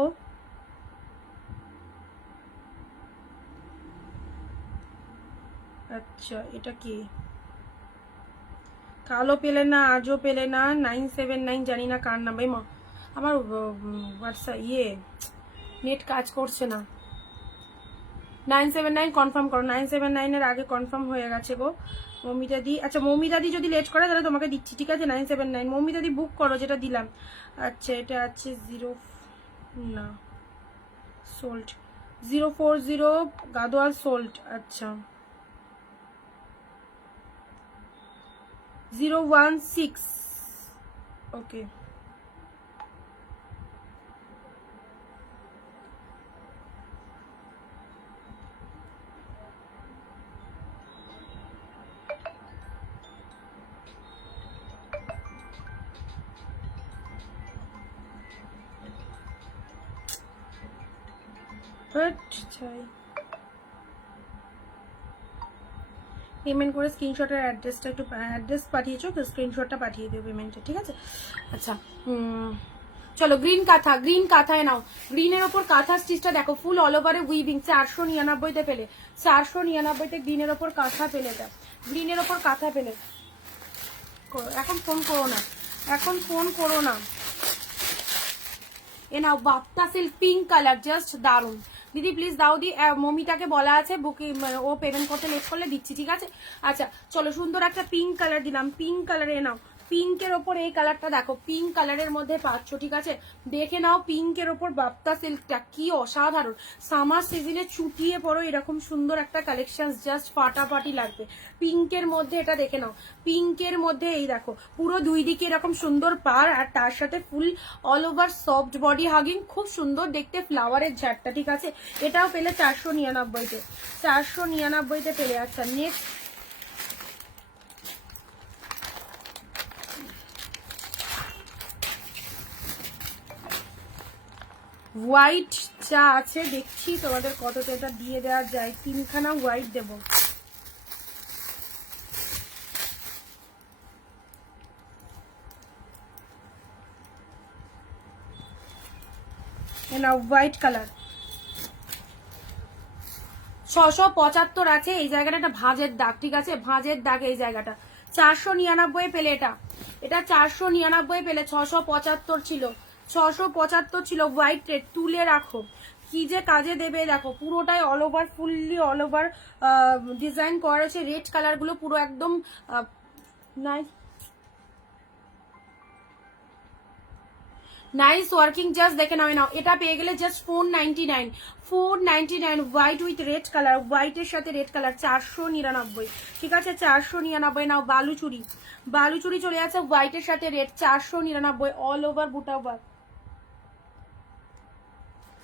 আচ্ছা এটা কি কালো পেলে না, আজও পেলে না। 979 জানি না কার নাম। মা আমার হোয়াটসঅ্যাপ নেট কাজ করছে না। 979 কনফার্ম করো। 979 আগে কনফার্ম হয়ে গেছে গো মৌমিতাদি। আচ্ছা মৌমিতাদি যদি লেট করে তাহলে তোমাকে দিচ্ছি, ঠিক আছে? 979 মৌমিতাদি বুক করো, যেটা দিলাম। আচ্ছা এটা আছে 0 না সোল্ড 040 গাদোয়াল সোল্ড। আচ্ছা 016 ওকে। পেমেন্ট করে স্ক্রিনশটের অ্যাড্রেসটা একটু অ্যাড্রেস পাঠিয়েছো, স্ক্রিনশটটা পাঠিয়ে দিও পেমেন্টে, ঠিক আছে? আচ্ছা চলো গ্রিন কাঁথা, গ্রিন কাঁথায় নাও। গ্রিনের ওপর কাঁথা স্টিচটা দেখো ফুল অল ওভারে উইভিং। 499-তে পেলে, 499-তে গ্রিনের ওপর কাঁথা পেলে। দেখ গ্রিনের ওপর কাঁথা পেলে। এখন ফোন করো না, এখন ফোন করো না। এ নাও Bapta silk pink colour, just দারুন। দিদি প্লিজ দাও দি। মমিতাকে বলা আছে বুকিং, ও পেমেন্ট করতে লেট করলে দিচ্ছি, ঠিক আছে? আচ্ছা চলো সুন্দর একটা পিঙ্ক কালার দিলাম। পিঙ্ক কালারে নাও, পিঙ্কের ওপর এই কালারটা দেখো, পিঙ্ক কালারের মধ্যে পাচ্ছ, ঠিক আছে? দেখে নাও পিঙ্কের ওপর বাপ্তা সিল্কটা কি অসাধারণ। সামার সিজনে চুটিয়ে পড়ো এরকম সুন্দর একটা কালেকশন, জাস্ট ফাটাফাটি লাগবে। পিঙ্কের মধ্যে এটা দেখে নাও, পিঙ্কের মধ্যে এই দেখো পুরো দুই দিকে এরকম সুন্দর পার, আর তার সাথে ফুল all over soft body hugging, খুব সুন্দর দেখতে ফ্লাওয়ারের ঝাড়টা, ঠিক আছে? এটাও পেলে 499-তে, 499-তে পেলে। আচ্ছা নেক্সট হোয়াইট যা আছে দেখছি তোমাদের কতটা এটা দিয়ে দেওয়া যায়। 3খানা হোয়াইট দেবো। না হোয়াইট কালার 675 আছে। এই জায়গাটা একটা ভাঁজের দাগ, ঠিক আছে? ভাঁজের দাগ এই জায়গাটা। 499 পেলে এটা, এটা 499 পেলে। 675 ছিল, 675 ছিল। হোয়াইট রেড তুলে রাখো, কি যে কাজে দেবে দেখো। পুরোটাই all over, fully all over design করেছে। রেড কালার গুলো পুরো একদম নাইস ওয়ার্কিং, জাস্ট দেখে নাও। নাও এটা পেয়ে গেলে just 499, 499 white with red colour, হোয়াইটের সাথে রেড কালার। 499, ঠিক আছে? 499 নাও। বালুচুরি, বালুচুরি চলে যাচ্ছে হোয়াইটের সাথে রেড, 499 অল ওভার বুটা ওয়ার্ক।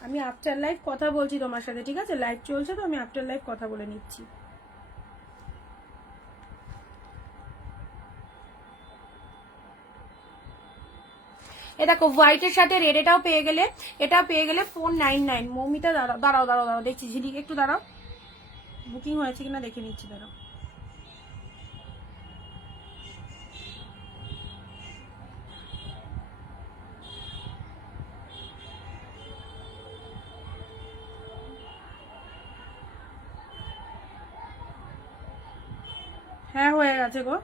আমি আফটার লাইভ কথা বলছি তোমার সাথে, ঠিক আছে? লাইভ চলছে তো, আমি আফটার লাইভ কথা বলে নিচ্ছি। এ দেখো হোয়াইটের সাথে রেড, এটাও পেয়ে গেলে, এটাও পেয়ে গেলে 499। মৌমিতা দাঁড়াও দাঁড়াও দাঁড়াও দাঁড়াও, দেখছি ঝিলিক একটু দাঁড়াও, বুকিং হয়েছে কিনা দেখে নিচ্ছি, দাঁড়াও। হ্যাঁ হয়ে গেছে গো।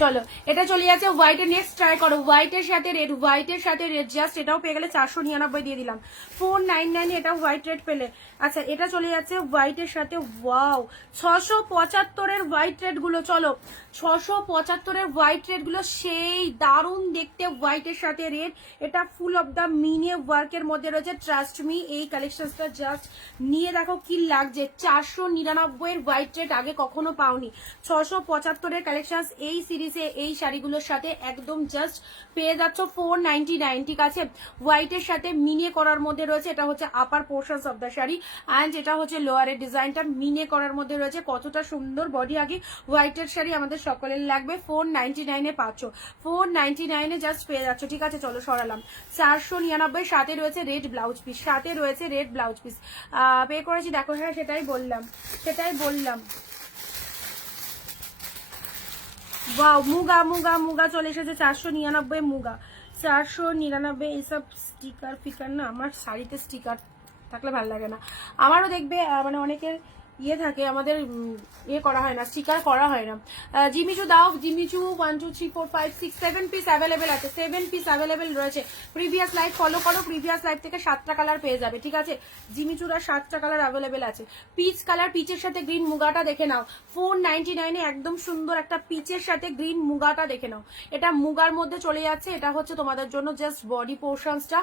চলো এটা চলে যাচ্ছে হোয়াইটের। নেক্সট ট্রাই করো হোয়াইটের সাথে রেড, হোয়াইটের সাথে রেড, জাস্ট এটাও পেয়ে গেলে 499 দিয়ে দিলাম। 499 এটা হোয়াইট রেড পেলে। আচ্ছা এটা চলে যাচ্ছে হোয়াইটের সাথে। ওয়াও 675-এর হোয়াইট রেড গুলো, চলো 675-এর হোয়াইট রেড গুলো সেই দারুণ দেখতে। হোয়াইটের সাথে রেড, এটা ফুল অফ দ্য মিনে ওয়ার্কের মধ্যে রয়েছে। ট্রাস্ট মি এই কালেকশনটা জাস্ট নিয়ে দেখো কি লাগছে। 499-এর হোয়াইট রেড আগে কখনো পাওনি। 675-এর কালেকশন এই সিরিজে এই শাড়িগুলোর সাথে একদম জাস্ট পেয়ে যাচ্ছ 499, ঠিক আছে? হোয়াইটের সাথে মিনে করার মধ্যে রয়েছে। এটা হচ্ছে upper portions of the sari, and এটা হচ্ছে লোয়ারের ডিজাইনটা মিনে করার মধ্যে রয়েছে। কতটা সুন্দর বডি আগে। হোয়াইটের শাড়ি আমাদের সকলের লাগবে। 499-এ পাচ্ছ, 499-এ জাস্ট পেয়ে যাচ্ছ, ঠিক আছে? চলো সরালাম। 499 সাথে রয়েছে রেড ব্লাউজ পিস, সাথে রয়েছে রেড ব্লাউজ পিস পে করেছি দেখো। হ্যাঁ সেটাই বললাম, সেটাই বললাম। বাও মুগা, মুগা মুগা চলে এসেছে 499 মুগা, 499। এইসব স্টিকার ফিকার না, আমার শাড়িতে স্টিকার থাকলে ভালো লাগে না। আমারও দেখবে মানে অনেকের ইয়ে থাকে আমাদের ইয়ে করা হয় না, স্টিকার করা হয় না। জিমিচু দাও, জিমিচু 1 2 3 4 5 6 7 পিস অ্যাভেলেবেল আছে, 7 পিস অ্যাভেলেবেল রয়েছে। প্রিভিয়াস লাইভ ফলো করো, প্রিভিয়াস লাইভ থেকে 7টা কালার পেয়ে যাবে, ঠিক আছে। জিমিচুরা 7টা কালার অ্যাভেলেবেল আছে। পিচ কালার, পিচের সাথে গ্রিন মুগাটা দেখে নাও, 499 এ একদম সুন্দর একটা পিচের সাথে গ্রিন মুগাটা দেখে নাও। এটা মুগার মধ্যে চলে যাচ্ছে, এটা হচ্ছে তোমাদের জন্য জাস্ট বডি পোর্শনসটা,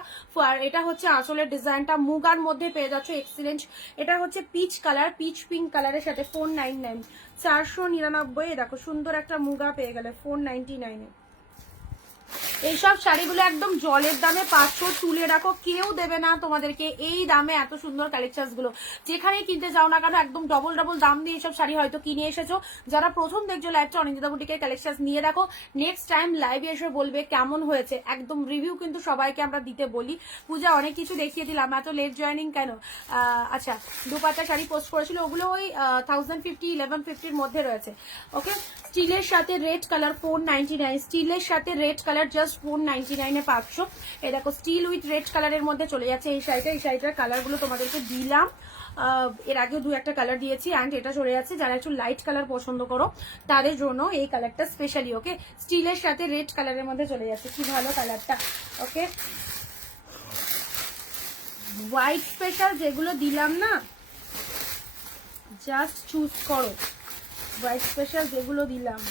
আর এটা হচ্ছে আঁচলের ডিজাইনটা মুগার মধ্যে পেয়ে যাচ্ছে, এক্সিলেন্ট। এটা হচ্ছে পিচ কালার, পিচ পিঙ্ক কালারের সাথে 499, 499। দেখো সুন্দর একটা মুগা পেয়ে গেলে 499 এ। এইসব শাড়িগুলো একদম জলের দামে 500, তুলে রাখো, কেউ দেবে না তোমাদেরকে এই দামে এত সুন্দর কালেকশন গুলো। যেখানেই কিনতে যাও না কেন একদম ডবল ডবল দাম দিয়ে এইসব শাড়ি হয়তো কিনে এসেছো। যারা প্রথম দেখছো লাইভটা, অনিন্দিতা বুটিকের কালেকশন নিয়ে রাখো, নেক্সট টাইম লাইভে এসে বলবে কেমন হয়েছে। একদম রিভিউ কিন্তু সবাইকে আমরা দিতে বলি। পূজা অনেক কিছু দেখিয়ে দিলাম, এত লেট জয়েনিং কেন? আচ্ছা, দুপাতা শাড়ি পোস্ট করেছিল, ওগুলো ওই 1050 1150-র মধ্যে রয়েছে। ওকে, স্টিলের সাথে রেড কালার 499, স্টিলের সাথে রেড কালার জাস্ট 499 এ 500। এই দেখো স্টিল উইথ রেড কালারের মধ্যে চলে যাচ্ছে এই শাড়িটা। এই শাড়িটার কালারগুলো তোমাদেরকে দিলাম, এর আগেও 2-1টা কালার দিয়েছি, অ্যান্ড এটা চলে যাচ্ছে। যারা একটু লাইট কালার পছন্দ করো তাদের জন্য এই কালারটা স্পেশালি। ওকে, স্টিলের সাথে রেড কালারের মধ্যে চলে যাচ্ছে, কি ভালো কালারটা। ওকে, হোয়াইট স্পেশাল যেগুলো দিলাম না, জাস্ট চুজ করো হোয়াইট স্পেশাল যেগুলো দিলাম।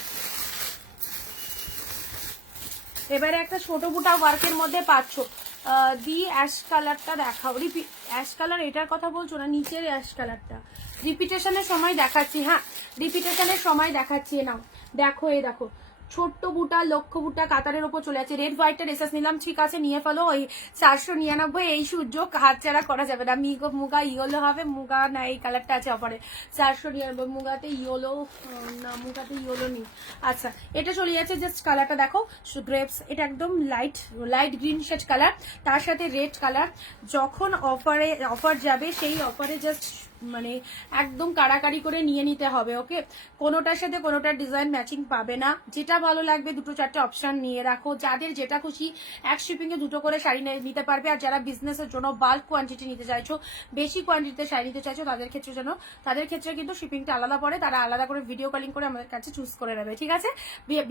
এবারে একটা ছোট বুটা ওয়ার্কের মধ্যে পাচ্ছ, দি অ্যাশ কালারটা দেখাও। অ্যাশ কালার এটার কথা বলছো না, নিচের অ্যাশ কালারটা রিপিটেশনের সময় দেখাচ্ছি। হ্যাঁ, রিপিটেশনের সময় দেখাচ্ছি। নাও দেখো, এই দেখো ছোট্ট বুটা, লক্ষ্য বুটা কাতারের উপর চলে আছে। রেড হোয়াইটটা এসএস নিলাম, ঠিক আছে, নিয়ে ফেলো। ওই 499, এই সুযোগ হাতছাড়া করা যাবে না। মুগা ইয়েলো হবে, মুগা না এই কালারটা আছে অফারে 499, মুগাতে ইয়েলো না, মুগাতে ইয়েলো নেই। আচ্ছা, এটা চলে যাচ্ছে জাস্ট কালারটা দেখো, গ্রেপস, এটা একদম লাইট গ্রিন শেড কালার, তার সাথে রেড কালার। যখন অফার যাবে সেই অফারে জাস্ট মানে একদম কাড়াকাড়ি করে নিয়ে নিতে হবে। ওকে, কোনোটার সাথে কোনোটার ডিজাইন ম্যাচিং পাবে না, যেটা ভালো লাগবে 2-4টে অপশন নিয়ে রাখো। যাদের যেটা খুশি এক শিপিং এ 2টো করে শাড়ি নিতে পারবে। আর যারা বিজনেসের জন্য বাল্ক কোয়ান্টিটি নিতে চাইছো, বেশি কোয়ান্টিটিতে শাড়ি নিতে চাইছো, তাদের ক্ষেত্রে কিন্তু শিপিংটা আলাদা পড়ে। তারা আলাদা করে ভিডিও কলিং করে আমাদের কাছে চুজ করে নেবে, ঠিক আছে।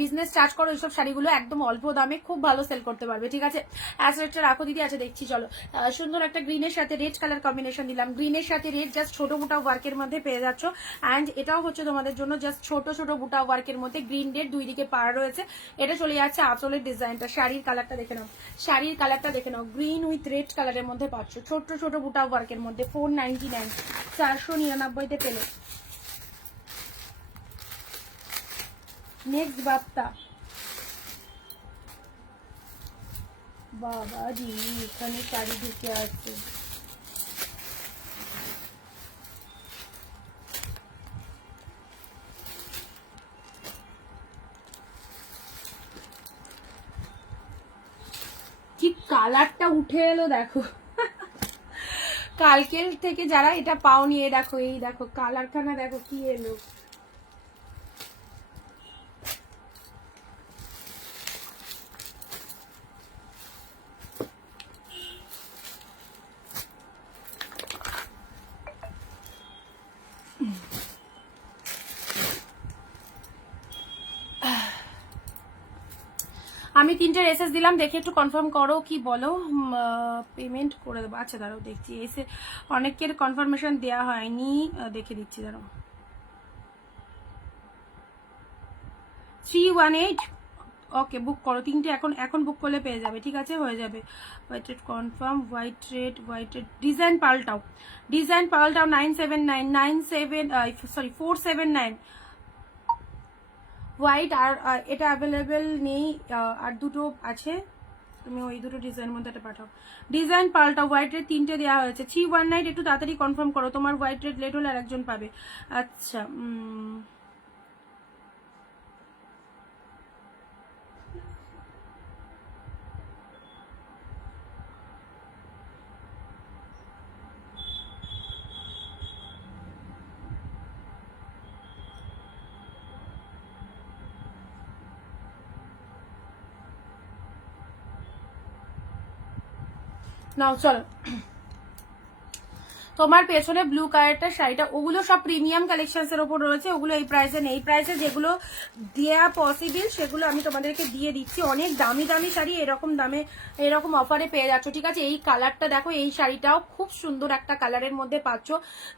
বিজনেস চার্জ করো, এইসব শাড়িগুলো একদম অল্প দামে খুব ভালো সেল করতে পারবে, ঠিক আছে। অ্যাজ রেটটা রাখো দিদি। আচ্ছা, দেখছি চলো। সুন্দর একটা গ্রিনের সাথে রেড কালার কম্বিনেশন দিলাম, গ্রিনের সাথে রেড জাস্ট ছোট মোটা ওয়ার্কের মধ্যে পেয়ে যাচ্ছ। অ্যান্ড এটাও হচ্ছে তোমাদের জন্য জাস্ট ছোট ছোট বুটা ওয়ার্কের মধ্যে, গ্রিন রেড দুই দিকে পাড় রয়েছে। এটা চলে যাচ্ছে আঁচলের ডিজাইনটা। শাড়ির কালারটা দেখে নাও, শাড়ির কালারটা দেখে নাও, গ্রিন উইথ রেড কালারের মধ্যে পাচ্ছ, ছোট ছোট বুটা ওয়ার্কের মধ্যে 499, 499-তে পেলে। নেক্সট বাপ্তা, বাবা জি এখানে শাড়ি ঢুকে আছে। কি কালারটা উঠে এলো দেখো, কালকের থেকে যারা এটা পাওনি, দেখো এই দেখো কালারখানা দেখো কি এলো। আমি 3টে এসএস দিলাম, দেখে একটু কনফার্ম করো, কি বলো। পেমেন্ট করে দেবো। আচ্ছা দাঁড়াও দেখছি, এসে অনেকের কনফার্মেশন দেওয়া হয়নি, দেখে দিচ্ছি দাঁড়াও। 318, ওকে বুক করো। 3টে এখন বুক করলে পেয়ে যাবে, ঠিক আছে, হয়ে যাবে। White red confirm, white red design পাল্টাও, 479 হোয়াইট। আর এটা অ্যাভেলেবেল নেই, আর 2টো আছে, তুমি ওই 2টো ডিজাইনের মধ্যে এটা পাঠাও। ডিজাইন পাল্টাও, হোয়াইট রেড 3টে দেওয়া হয়েছে। 319, একটু তাড়াতাড়ি কনফার্ম করো, তোমার হোয়াইট রেড লেট হলে আরেকজন পাবে। আচ্ছা, নাও চলো। তোমার পেছনে ব্লু কালারটা শাড়িটা, ওগুলো সব প্রিমিয়াম কালেকশনস এর উপর রয়েছে, ওগুলো এই প্রাইসে নেই। এই প্রাইসে যেগুলো দেয়া পসিবল সেগুলো আমি তোমাদেরকে দিয়ে দিচ্ছি। অনেক দামি দামি শাড়ি এরকম দামে এরকম অফারে পেয়ে যাচ্ছ, ঠিক আছে। এই কালারটা দেখো, এই শাড়িটাও খুব সুন্দর একটা কালারের মধ্যে পাচ্ছ।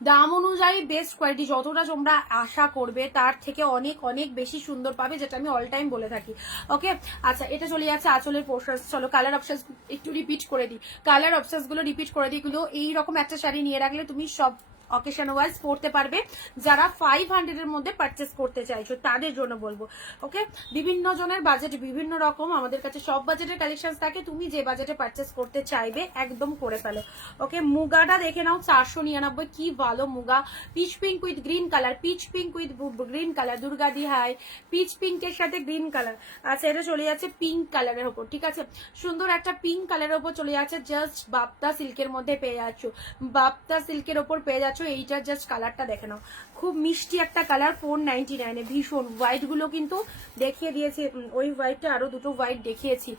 দাম অনুযায়ী বেস্ট কোয়ালিটি, যতটা তোমরা আশা করবে তার থেকে অনেক অনেক বেশি সুন্দর পাবে, যেটা আমি অল টাইম বলে থাকি। ওকে, আচ্ছা এটা চলে যাচ্ছে আঁচলের পোর্শন। চলো কালার অপশন একটু রিপিট করে দিই, কালার অপশন গুলো রিপিট করে দিই। এগুলো এইরকম একটা শাড়ি নিয়ে রাখলে তুমি সব অকেশন ওয়াইজ পড়তে পারবে। যারা 500 এর মধ্যে পারচেস করতে চাইছো তাদের জন্য বলবো। ওকে, বিভিন্ন জনের বাজেট বিভিন্ন রকম, আমাদের কাছে সব বাজেটের কালেকশন থাকে। তুমি যে বাজেটে পারচেস করতে চাইবে একদম করে ফেলো। ওকে, মুগাটা দেখে নাও 499, কি ভালো muga. Peach pink with green colour, peach pink with green colour, Durga di hi, peach পিঙ্কের সাথে গ্রিন কালার। আচ্ছা এটা চলে যাচ্ছে পিঙ্ক কালারের ওপর, ঠিক আছে, সুন্দর একটা পিঙ্ক কালারের ওপর চলে যাচ্ছে। জাস্ট বাপ্তা সিল্কের মধ্যে পেয়ে যাচ্ছ, বাপ্তা সিল্কের ওপর পেয়ে যাচ্ছ। এইটা জাস্ট কালারটা দেখে নাও, খুব মিষ্টি একটা কালার, 499 ভীষণ। হোয়াইট গুলো কিন্তু দেখিয়ে দিয়েছি, ওই হোয়াইটটা আরো দুটো হোয়াইট দেখিয়েছি।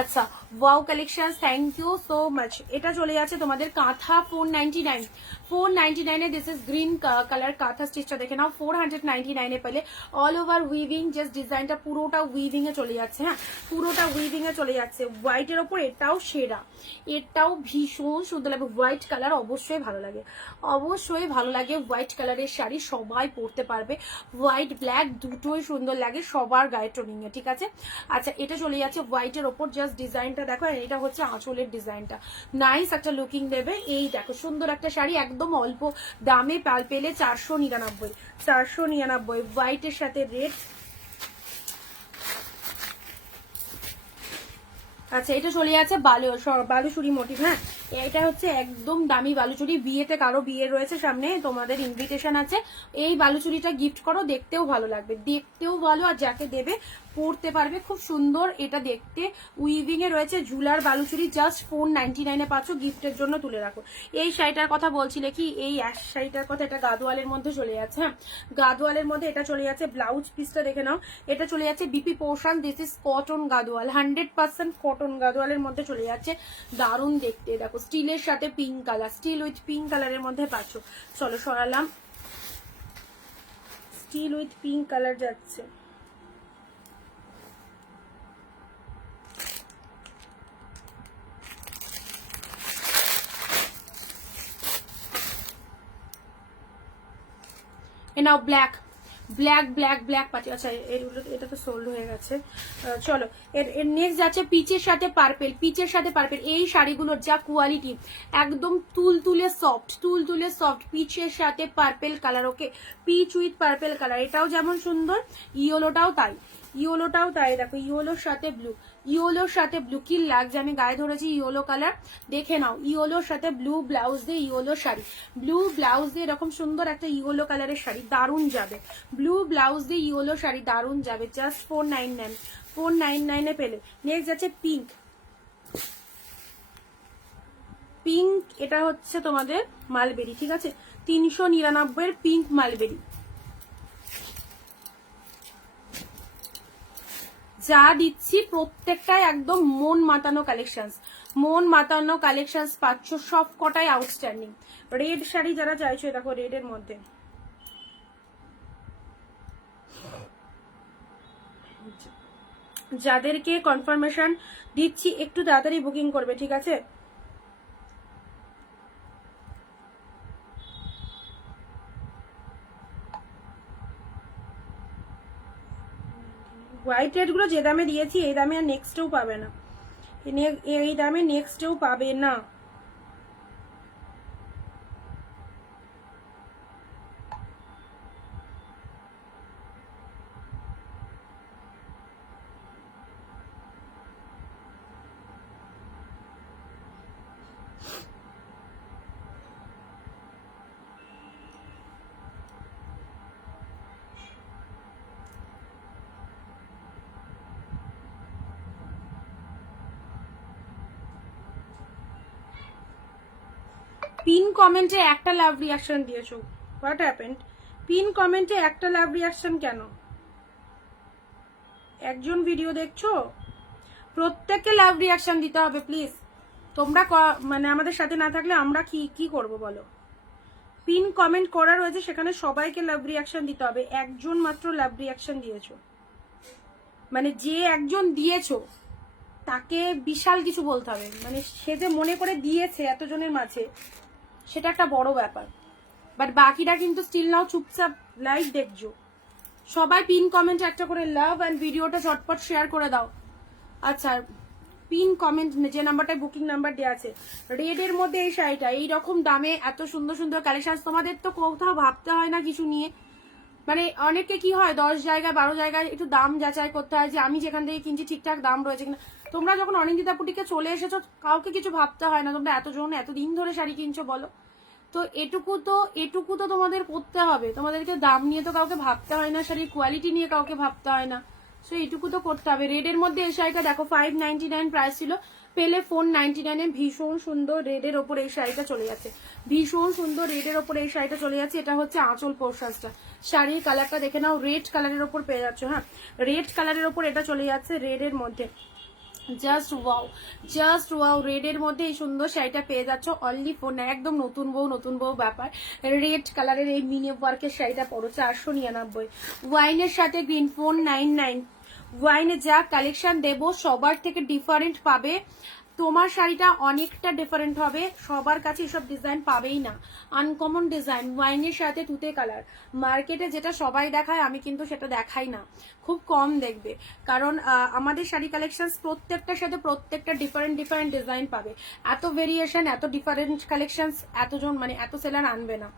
আচ্ছা wow collection, thank you so much. এটা চলে যাচ্ছে তোমাদের কাঁথা 499 দিস ইজ গ্রিন কালার কাঁথা স্টিচটা দেখে নাও। 499 পেলে অল ওভার উইভিং, জাস্ট ডিজাইনটা পুরোটা উইভিং এ চলে যাচ্ছে। হ্যাঁ, পুরোটা উইভিং এ চলে যাচ্ছে। হোয়াইটের ওপর এটাও সেরা, এটাও ভীষণ সুন্দর লাগে। হোয়াইট কালার অবশ্যই ভালো লাগে, অবশ্যই ভালো লাগে। হোয়াইট কালারের শাড়ি সবাই পরতে পারবে, হোয়াইট ব্ল্যাক দুটোই সুন্দর লাগে সবার গায়ে টোনিং এ, ঠিক আছে। আচ্ছা এটা চলে যাচ্ছে হোয়াইটের ওপর, জাস্ট ডিজাইনটা দেখো, এটা হচ্ছে আঁচলের ডিজাইনটা, নাইস একটা লুকিং দেবে। এই দেখো সুন্দর একটা শাড়ি, একদম অল্প দামে পেলে 499 হোয়াইটের সাথে রেড। আচ্ছা এটা চলে যাচ্ছে বালুচুরি মোটিভ। হ্যাঁ, এটা হচ্ছে একদম দামি বালুচুরি। বিয়েতে কারো বিয়ে রয়েছে সামনে, তোমাদের ইনভিটেশন আছে, এই বালুচুরিটা গিফট করো, দেখতেও ভালো লাগবে, দেখতেও ভালো, আর যাকে দেবে পরতে পারবে, খুব সুন্দর এটা দেখতে। উইভিং এ রয়েছে ঝুলার বালুচুরি, জাস্ট 499 পাচ্ছ, গিফটের জন্য তুলে রাখো। এই শাড়িটার কথা বলছিলে কি, এই অ্যাশ শাড়িটার কথা, এটা গাদোয়ালের মধ্যে চলে যাচ্ছে। হ্যাঁ, গাদোয়ালের মধ্যে এটা চলে যাচ্ছে। ব্লাউজ পিসটা দেখে নাও, এটা চলে যাচ্ছে BP portion, this is cotton Gadwal, 100% cotton গাদোয়ালের মধ্যে চলে যাচ্ছে। দারুণ দেখতে, দেখো স্টিলের সাথে pink colour, steel with pink কালারের মধ্যে পাচ্ছ। চলো সরালাম, স্টিল উইথ পিঙ্ক কালার যাচ্ছে। নাও ব্ল্যাক ব্ল্যাক ব্ল্যাক ব্ল্যাক পাচ্ছি। আচ্ছা এটা তো সোল্ড হয়ে গেছে। চলো এর নেক্সট যাচ্ছে পিচের সাথে পার্পেল, পিচের সাথে পার্পেল। এই শাড়িগুলোর যা কোয়ালিটি, একদম তুলতুলে সফট, পিচের সাথে purple colour. Okay, peach with purple colour, এটাও যেমন সুন্দর, ইয়েলোটাও তাই, ইয়েলোটাও তাই। দেখো ইয়েলোর সাথে ব্লু, ইয়েলোর সাথে ব্লু, কি লাগছে, আমি গায়ে ধরেছি ইয়েলো কালার, দেখে নাও। ইয়েলোর সাথে ব্লু ব্লাউজ দিয়ে ইয়েলো শাড়ি, ব্লু ব্লাউজ দিয়ে এরকম সুন্দর একটা ইয়েলো কালারের শাড়ি দারুণ যাবে। ব্লু ব্লাউজ দিয়ে ইয়েলো শাড়ি দারুণ যাবে, জাস্ট 499 পেলে। নেক্সট যাচ্ছে পিঙ্ক, পিঙ্ক এটা হচ্ছে তোমাদের মালবেরি, ঠিক আছে, 399 এর পিঙ্ক মালবেরি। যা দিচ্ছি প্রত্যেকটাই একদম মন মাতানো কালেকশনস, মন মাতানো কালেকশনস পাচ্ছ, সব কটাই আউটস্ট্যান্ডিং। রেড শাড়ি যারা চাইছো, দেখো রেডের মধ্যে, যাদেরকে কনফার্মেশন দিচ্ছি একটু তাড়াতাড়ি বুকিং করবে, ঠিক আছে। হোয়াইট রেড গুলো যে দামে দিয়েছি এই দামে আর নেক্সটেও পাবে না, এই দামে নেক্সটেও পাবে না। পিন কমেন্টে একটা লাভ রিয়াকশন দিয়েছো, হোয়াট হ্যাপেন্ড? পিন কমেন্টে একটা লাভ রিয়াকশন কেন? একজন ভিডিও দেখছো, প্রত্যেককে লাভ রিয়াকশন দিতে হবে প্লিজ। তোমরা মানে আমাদের সাথে না থাকলে আমরা কি করব বলো। পিন কমেন্ট করা রয়েছে, সেখানে সবাইকে লাভ রিয়াকশন দিতে হবে। একজন মাত্র লাভ রিয়াকশন দিয়েছো, মানে যে একজন দিয়েছো তাকে বিশাল কিছু বলতে হবে, মানে সে যে মনে করে দিয়েছে এতজনের মাঝে, সেটা একটা বড় ব্যাপার। বাট বাকিরা কিন্তু স্টিল নাও চুপচাপ লাইভ দেখছো। সবাই পিন কমেন্ট একটা করে লাভ অ্যান্ড ভিডিওটা ঝটপট শেয়ার করে দাও। আচ্ছা, পিন কমেন্ট যে নাম্বারটায় বুকিং নাম্বার দেওয়া আছে, রেড এর মধ্যে এই শাড়িটা এইরকম দামে এত সুন্দর সুন্দর কালেকশন, তোমাদের তো কোথাও ভাবতে হয় না কিছু নিয়ে। মানে অনেকে কি হয় 10 জায়গায় 12 জায়গায় একটু দাম যাচাই করতে হয় যে আমি যেখান থেকে কিনছি ঠিকঠাক দাম রয়েছে কিনা। তোমরা যখন অনিন্দিতা বুটিকে চলে এসেছো, কাউকে কিছু ভাবতে হয় না। তোমরা এতদিন ধরে শাড়ি কিনছো বলো, তো এটুকু তো তোমাদের করতে হবে। তোমাদেরকে দাম নিয়ে তো কাউকে ভাবতে হয় না, শাড়ির কোয়ালিটি নিয়ে কাউকে ভাবতে হয় না। সো এইটুকু তো করতে হবে। রেডের মধ্যে এই শাড়িটা দেখো 599 প্রাইস ছিল, পেলে 499 ভীষণ সুন্দর রেডের ওপর এই শাড়িটা চলে যাচ্ছে। ভীষণ সুন্দর রেডের ওপর এই শাড়িটা চলে যাচ্ছে। এটা হচ্ছে আঁচল পোর্শনটা। শাড়ির কালারটা দেখে নাও, রেড কালারের ওপর পেয়ে যাচ্ছ। হ্যাঁ, রেড কালারের ওপর এটা চলে যাচ্ছে রেডের মধ্যে। জাস্ট ওয়াও রেড এর মধ্যে এই সুন্দর শাড়িটা পেয়ে যাচ্ছ অনলি ফোর না, একদম নতুন বউ ব্যাপার। রেড কালারের এই মিনি ওয়ার্কের শাড়িটা পড়ো 499। ওয়াইনের সাথে গ্রিন 499। ওয়াইনে যা কালেকশন দেবো সবার থেকে ডিফারেন্ট পাবে। তোমার শাড়িটা অনেকটা ডিফারেন্ট হবে, সবার কাছে এসব ডিজাইন পাবেই না, আনকমন ডিজাইন। ওয়াইনের সাথে তুতে কালার, মার্কেটে যেটা সবাই দেখায় আমি কিন্তু সেটা দেখাই না, খুব কম দেখবে। কারণ আমাদের শাড়ি কালেকশন প্রত্যেকটার সাথে প্রত্যেকটা ডিফারেন্ট ডিজাইন পাবে। এত ভেরিয়েশন, এত ডিফারেন্ট কালেকশন এতজন মানে এত সেলার আনবে না।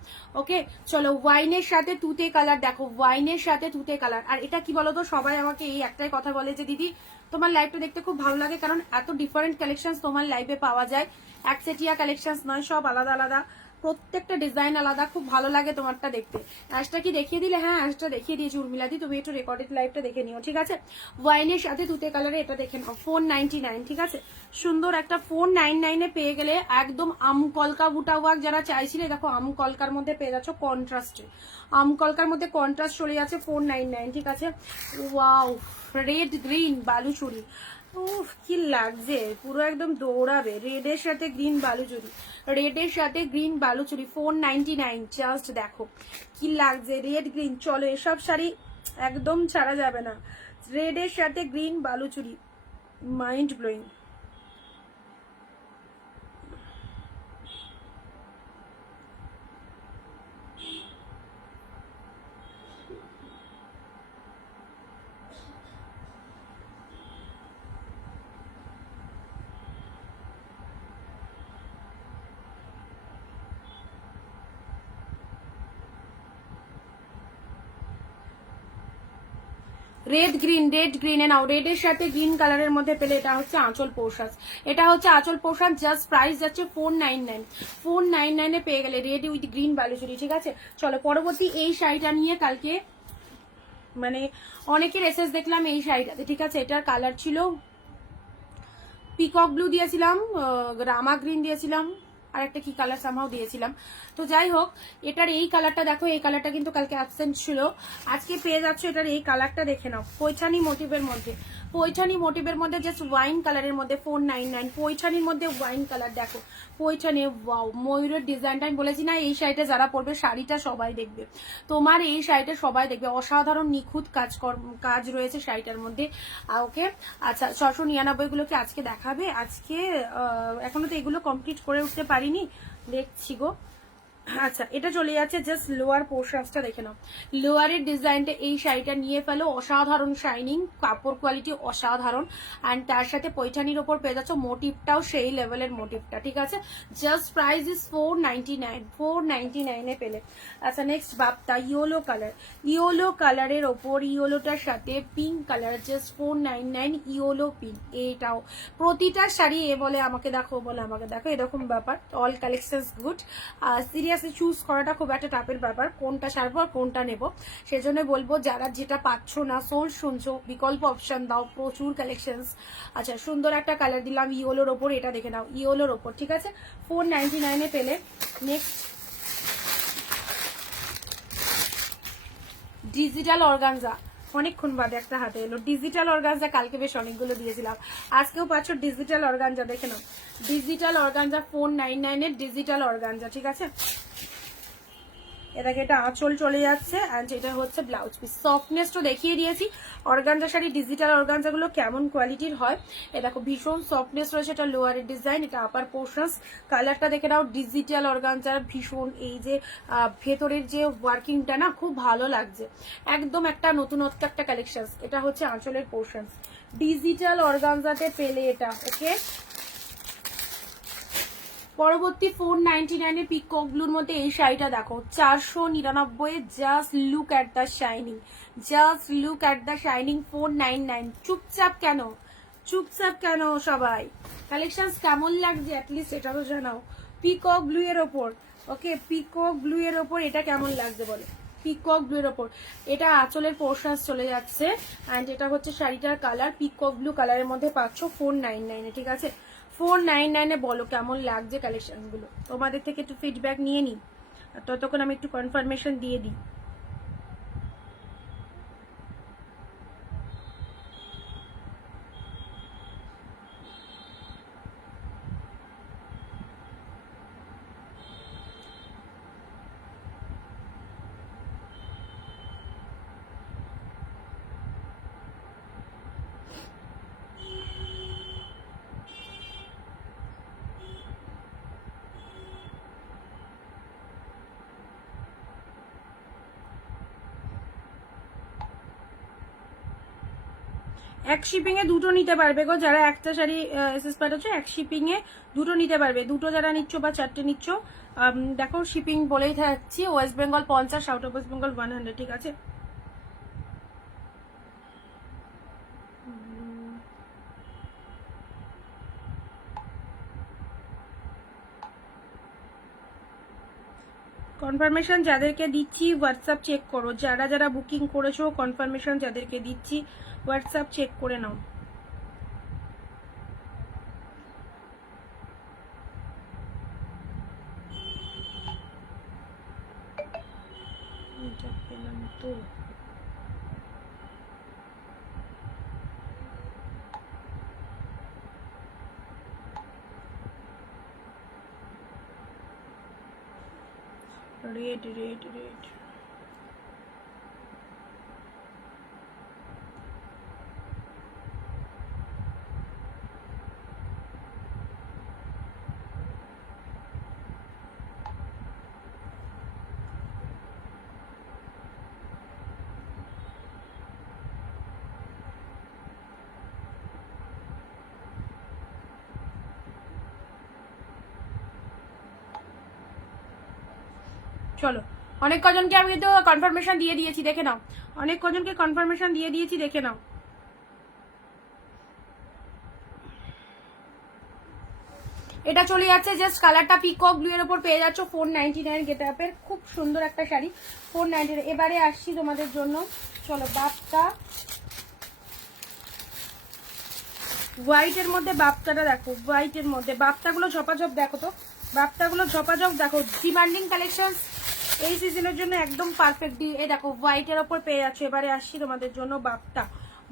ওকে, চলো ওয়াইনের সাথে তুতে কালার দেখো, ওয়াইনের সাথে তুতে কালার। আর এটা কি বলতো, সবাই আমাকে এই একটাই কথা বলে যে দিদি তোমার লাইভটা দেখতে খুব ভালো লাগে, কারণ এত ডিফারেন্ট কালেকশন তোমার লাইভে পাওয়া যায়। একচেটিয়া কালেকশন নয়, সব আলাদা আলাদা, প্রত্যেকটা ডিজাইন আলাদা, খুব ভালো লাগে তোমারটা দেখতে। অ্যাশটা কি দেখিয়ে দিলে? হ্যাঁ, অ্যাশটা দেখিয়ে দিয়েছি উর্মিলাদি, তুমি একটু রেকর্ডেড লাইভটা দেখে নিও, ঠিক আছে? ওয়াইনের সাথে তুতে কালারে এটা দেখে নাও 499, ঠিক আছে? সুন্দর একটা 499 পেয়ে গেলে একদম আমকলকা বুটা ওয়ার্ক যারা চাইছিলে, দেখো আমকলকার মধ্যে পেয়ে যাচ্ছ কন্ট্রাস্টে। আমকলকার মধ্যে কন্ট্রাস্ট চলে যাচ্ছে 499, ঠিক আছে? ওয়াও, রেড গ্রিন বালুচুরি, উফ কি লাগছে, পুরো একদম দৌড়াবে। রেডের সাথে গ্রিন বালুচুরি, রেডের সাথে গ্রিন বালুচুরি 499। জাস্ট দেখো কি লাগছে, রেড গ্রিন। চলো এসব শাড়ি একদম ছাড়া যাবে না। রেডের সাথে green Baluchari, mind blowing. Red গ্রিনে নাও, রেডের সাথে গ্রিন কালারের মধ্যে পেলে এটা হচ্ছে আঁচল পোর্শন। এটা হচ্ছে আঁচল পোর্শন, জাস্ট প্রাইস যাচ্ছে 499। 499 পেয়ে গেলে রেড উইথ গ্রিন বালুচুরি, ঠিক আছে? চলো পরবর্তী এই শাড়িটা নিয়ে কালকে মানে অনেকের এসএস দেখলাম এই শাড়িটাতে, ঠিক আছে? এটার কালার ছিল পিকক ব্লু দিয়েছিলাম, রামা গ্রিন দিয়েছিলাম, আর একটা কি কালার সামহাও দিয়েছিলাম। তো যাই হোক, এটার এই কালারটা দেখো, এই কালারটা কিন্তু কালকে অ্যাবসেন্ট ছিল, আজকে পেয়ে যাচ্ছ। এটার এই কালারটা দেখে নাও, পৈঠানি মোটিভের মধ্যে, পৈঠানি মোটিভের মধ্যে জাস্ট ওয়াইন কালারের মধ্যে 499। পৈঠানির মধ্যে ওয়াইন কালার দেখো, পৈঠানি। ওয়াও, ময়ূরের ডিজাইনটা আমি বলেছি না, এই শাড়িটা যারা পরবে শাড়িটা সবাই দেখবে, তোমার এই শাড়িটা সবাই দেখবে। অসাধারণ নিখুঁত কাজ রয়েছে শাড়িটার মধ্যে। ওকে, আচ্ছা 699 গুলোকে আজকে দেখাবে। আজকে এখনো তো এগুলো কমপ্লিট করে উঠতে পারিনি, দেখছি গো। আচ্ছা, এটা চলে যাচ্ছে জাস্ট লোয়ার পোর্শনসটা দেখে নাও। লোয়ারের ডিজাইনটা এই শাড়িটা নিয়ে ফেলো, অসাধারণ শাইনিং, কাপড় কোয়ালিটি অসাধারণ। অ্যান্ড তার সাথে পৈঠানির ওপর পেয়ে যাচ্ছ মোটিভটাও সেই লেভেলের মোটিভটা, ঠিক আছে? Just price is 499। 499 পেলে। আচ্ছা, next Bapta yellow colour, yellow কালারের ওপর ইয়েলোটার সাথে pink colour, just 499। Yellow pink, এইটাও প্রতিটা শাড়ি এ বলে আমাকে দেখো, বলে আমাকে দেখো, এরকম ব্যাপার। All collections good. Seriously choose করাটা খুব একটা টাপের ব্যাপার, কোনটা সারবো আর কোনটা নেবো। সেজন্য বলবো যারা যেটা পাচ্ছ না, সোল শুনছো, বিকল্প অপশন দাও, প্রচুর কালেকশনস। আচ্ছা, সুন্দর একটা কালার দিলাম ইয়েলোর ওপর, এটা দেখে নাও, ইয়েলোর ওপর, ঠিক আছে? 499 পেলে। নেক্সট ডিজিটাল অর্গানজা, অনেকক্ষণ বাদে একটা হাতে এলো ডিজিটাল অর্গানজা। কালকে বেশ অনেকগুলো দিয়েছিলাম, আজকেও পাচ্ছ ডিজিটাল অর্গানজা, দেখে নাও। ডিজিটাল অর্গানজা 499 ডিজিটাল অর্গানজা, ঠিক আছে? এটাকে এটা আঁচল চলে যাচ্ছে অ্যান্ড এটা হচ্ছে ব্লাউজ পিস। সফটনেসটা দেখিয়ে দিয়েছি। অর্গানজা শাড়ি ডিজিটাল অর্গানজাগুলো কেমন কোয়ালিটির হয়, এ দেখো ভীষণ সফটনেস রয়েছে। এটা লোয়ারের ডিজাইন, এটা আপার পোর্শনস। কালারটা দেখে নাও, ডিজিটাল অর্গানজার ভীষণ এই যে ভেতরের যে ওয়ার্কিংটা না খুব ভালো লাগছে, একদম একটা নতুনত্ব একটা কালেকশন। এটা হচ্ছে আঁচলের পোর্শনস, ডিজিটাল অর্গানজাতে পেলে এটা। ওকে, পরবর্তী 499 পিকক ব্লুর মধ্যে এই শাড়িটা দেখো 499। Just look at the shining, just look at the shining. 499। চুপচাপ কেন, চুপচাপ কেন সবাই? কালেকশন কেমন লাগছে অ্যাটলিস্ট এটা তো জানাও। পিকক ব্লু এর ওপর, ওকে, পিকক ব্লু এর ওপর এটা কেমন লাগছে বলো? পিকক ব্লু এর ওপর এটা আঁচলের পোর্শন চলে যাচ্ছে অ্যান্ড এটা হচ্ছে শাড়িটার কালার। পিকক ব্লু কালারের মধ্যে পাচ্ছ 499 ঠিক আছে? 499 বলো কেমন লাগছে কালেকশন গুলো? তোমাদের থেকে একটু ফিডব্যাক নিয়ে নিই, ততক্ষণ আমি একটু কনফার্মেশন দিয়ে দিই। এক শিপিং এ দুটো নিতে পারবে গো, যারা একটা শাড়ি এসএস পাঠাচ্ছ এক শিপিং এ দুটো নিতে পারবে। দুটো যারা নিচ্ছ বা চারটে নিচ্ছ, দেখো শিপিং বলেই থাকছি, West Bengal 50, out of West Bengal 100, ঠিক আছে? কনফার্মেশন যাদেরকে দিচ্ছি হোয়াটসঅ্যাপ চেক করো, যারা যারা বুকিং করেছো কনফার্মেশন যাদেরকে দিচ্ছি হোয়াটসঅ্যাপ চেক করে নাও। পেলাম তো, রেড রেড রেড। চলো, অনেক কজনকে আমি তো কনফার্মেশন দিয়ে দিয়েছি, দেখে নাও। অনেক কজনকে কনফার্মেশন দিয়ে দিয়েছি, দেখে নাও। এটা চলে যাচ্ছে জাস্ট কালারটা পিকক ব্লু এর উপর পেয়ে যাচ্ছ 499 গেটআপের, খুব সুন্দর একটা শাড়ি 499। এবারে আসছি তোমাদের জন্য, চলো বাপটা হোয়াইটের মধ্যে, বাপটাটা দেখো হোয়াইটের মধ্যে, বাপটাগুলো ঝপাঝপ দেখো তো, বাপটাগুলো ঝপাঝপ দেখো। ডিমান্ডিং কালেকশন এই সিজনের জন্য একদম পারফেক্ট। এই দেখো হোয়াইটের ওপর পেয়ে যাচ্ছ। এবারে আসছি তোমাদের জন্য বাপটা,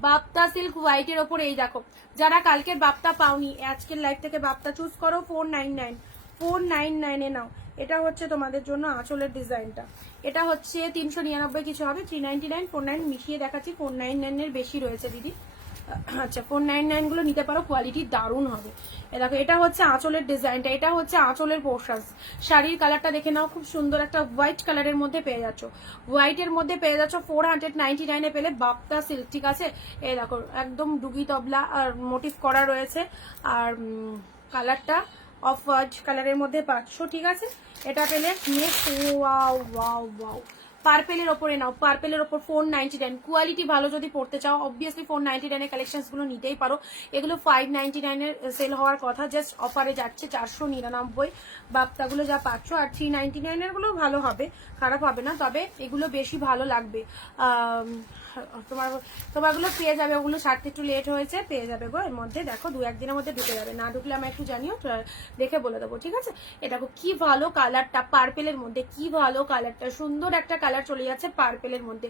বাপ্তা সিল্ক হোয়াইটের ওপর। এই দেখো, যারা কালকের বাপ্তা পাওনি আজকের লাইভ থেকে বাপ্তা চুজ করো, 499, 499 এ নাও। এটা হচ্ছে তোমাদের জন্য আঁচলের ডিজাইনটা, এটা হচ্ছে 399 কিছু হবে, 399 49 মিশিয়ে দেখাচ্ছি। 499 এর বেশি রয়েছে দিদি, আচ্ছা 499 গুলো নিতে পারো, কোয়ালিটি দারুণ হবে। দেখো এটা হচ্ছে আঁচলের ডিজাইনটা, এটা হচ্ছে আঁচলের পোর্শন। শাড়ির কালারটা দেখে নাও, খুব সুন্দর একটা হোয়াইট কালারের মধ্যে পেয়ে যাচ্ছ, হোয়াইটের মধ্যে পেয়ে যাচ্ছ 499 এ পেলে বাপ্তা সিল্ক, ঠিক আছে? এই দেখো একদম ডুগি তবলা আর মোটিভ করা রয়েছে, আর কালারটা অফ হোয়াইট কালারের মধ্যে পাচ্ছ, ঠিক আছে? এটা পেলে নেক্সট, ওয়াও ওয়াও ওয়াও, পার্পেলের ওপরে নাও, পার্পেলের ওপর 499। কোয়ালিটি ভালো যদি পড়তে চাও অবভিয়াসলি 499 এর কালেকশন গুলো নিতেই পারো। এগুলো 599 এর সেল হওয়ার কথা, জাস্ট অফারে যাচ্ছে 499। বাপ্তাগুলো যা পাচ্ছ, আর 399 এর গুলো ভালো হবে, খারাপ হবে না, তবে এগুলো বেশি ভালো লাগবে। তোমারগুলো পেয়ে যাবে, ওগুলো ছাড়তে একটু লেট হয়েছে, পেয়ে যাবে গো এর মধ্যে। দেখো 2-1 দিনের মধ্যে ঢুকে যাবে, না ঢুকলে আমি একটু জানিও, দেখে বলে দেবো, ঠিক আছে। এ দেখো কি ভালো কালারটা, পার্পেলের মধ্যে কি ভালো কালারটা, সুন্দর একটা কালার চলে যাচ্ছে পার্পেলের মধ্যে,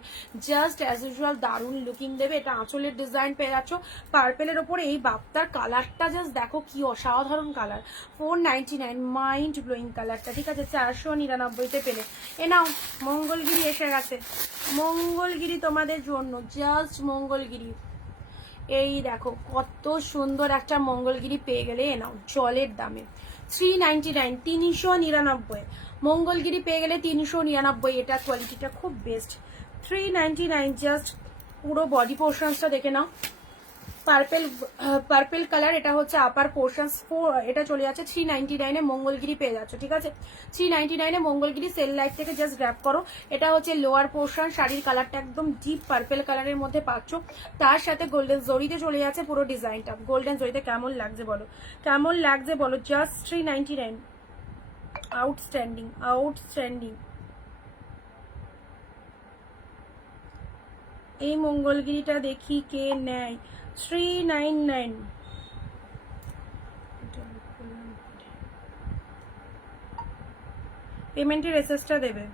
জাস্ট অ্যাজ ইউজুয়াল দারুণ লুকিং দেবে। এটা আঁচলের ডিজাইন পেয়ে যাচ্ছ পার্পেলের ওপরে, এই বাপ্তার কালারটা জাস্ট দেখো কি অসাধারণ কালার। 499, মাইন্ড ব্লোয়িং কালারটা, ঠিক আছে। 499-তে পেলে। এ নাও মঙ্গলগিরি এসে গেছে, মঙ্গলগিরি তোমাদের জন্য, জাস্ট মঙ্গলগিরি। এই দেখো কত সুন্দর একটা মঙ্গলগিরি পেয়ে গেলে, এ নাও জলের দামে 399, 399 মঙ্গলগিরি পেয়ে গেলে 399। এটা কোয়ালিটিটা খুব বেস্ট। 399 জাস্ট। পুরো বডি পোর্শনসটা দেখে নাও, পার্পেল কালার, এটা হচ্ছে আপার পোর্শনস। এটা চলে যাচ্ছে 399-এ মঙ্গলগিরি পেয়ে যাচ্ছ, ঠিক আছে। 399-এ মঙ্গলগিরি সেল লাইট থেকে জাস্ট গ্র্যাব করো। এটা হচ্ছে লোয়ার পোর্শন, শাড়ির কালারটা একদম ডিপ পার্পেল কালারের মধ্যে পাচ্ছ, তার সাথে গোল্ডেন জরিতে চলে যাচ্ছে পুরো ডিজাইনটা। গোল্ডেন জরিতে কেমন লাগছে বলো, কেমন লাগছে বলো, জাস্ট 399। Outstanding, outstanding. এই মঙ্গলগিরিটা দেখি কে নেয়। 399। পেমেন্টের এসএসটা দেবে।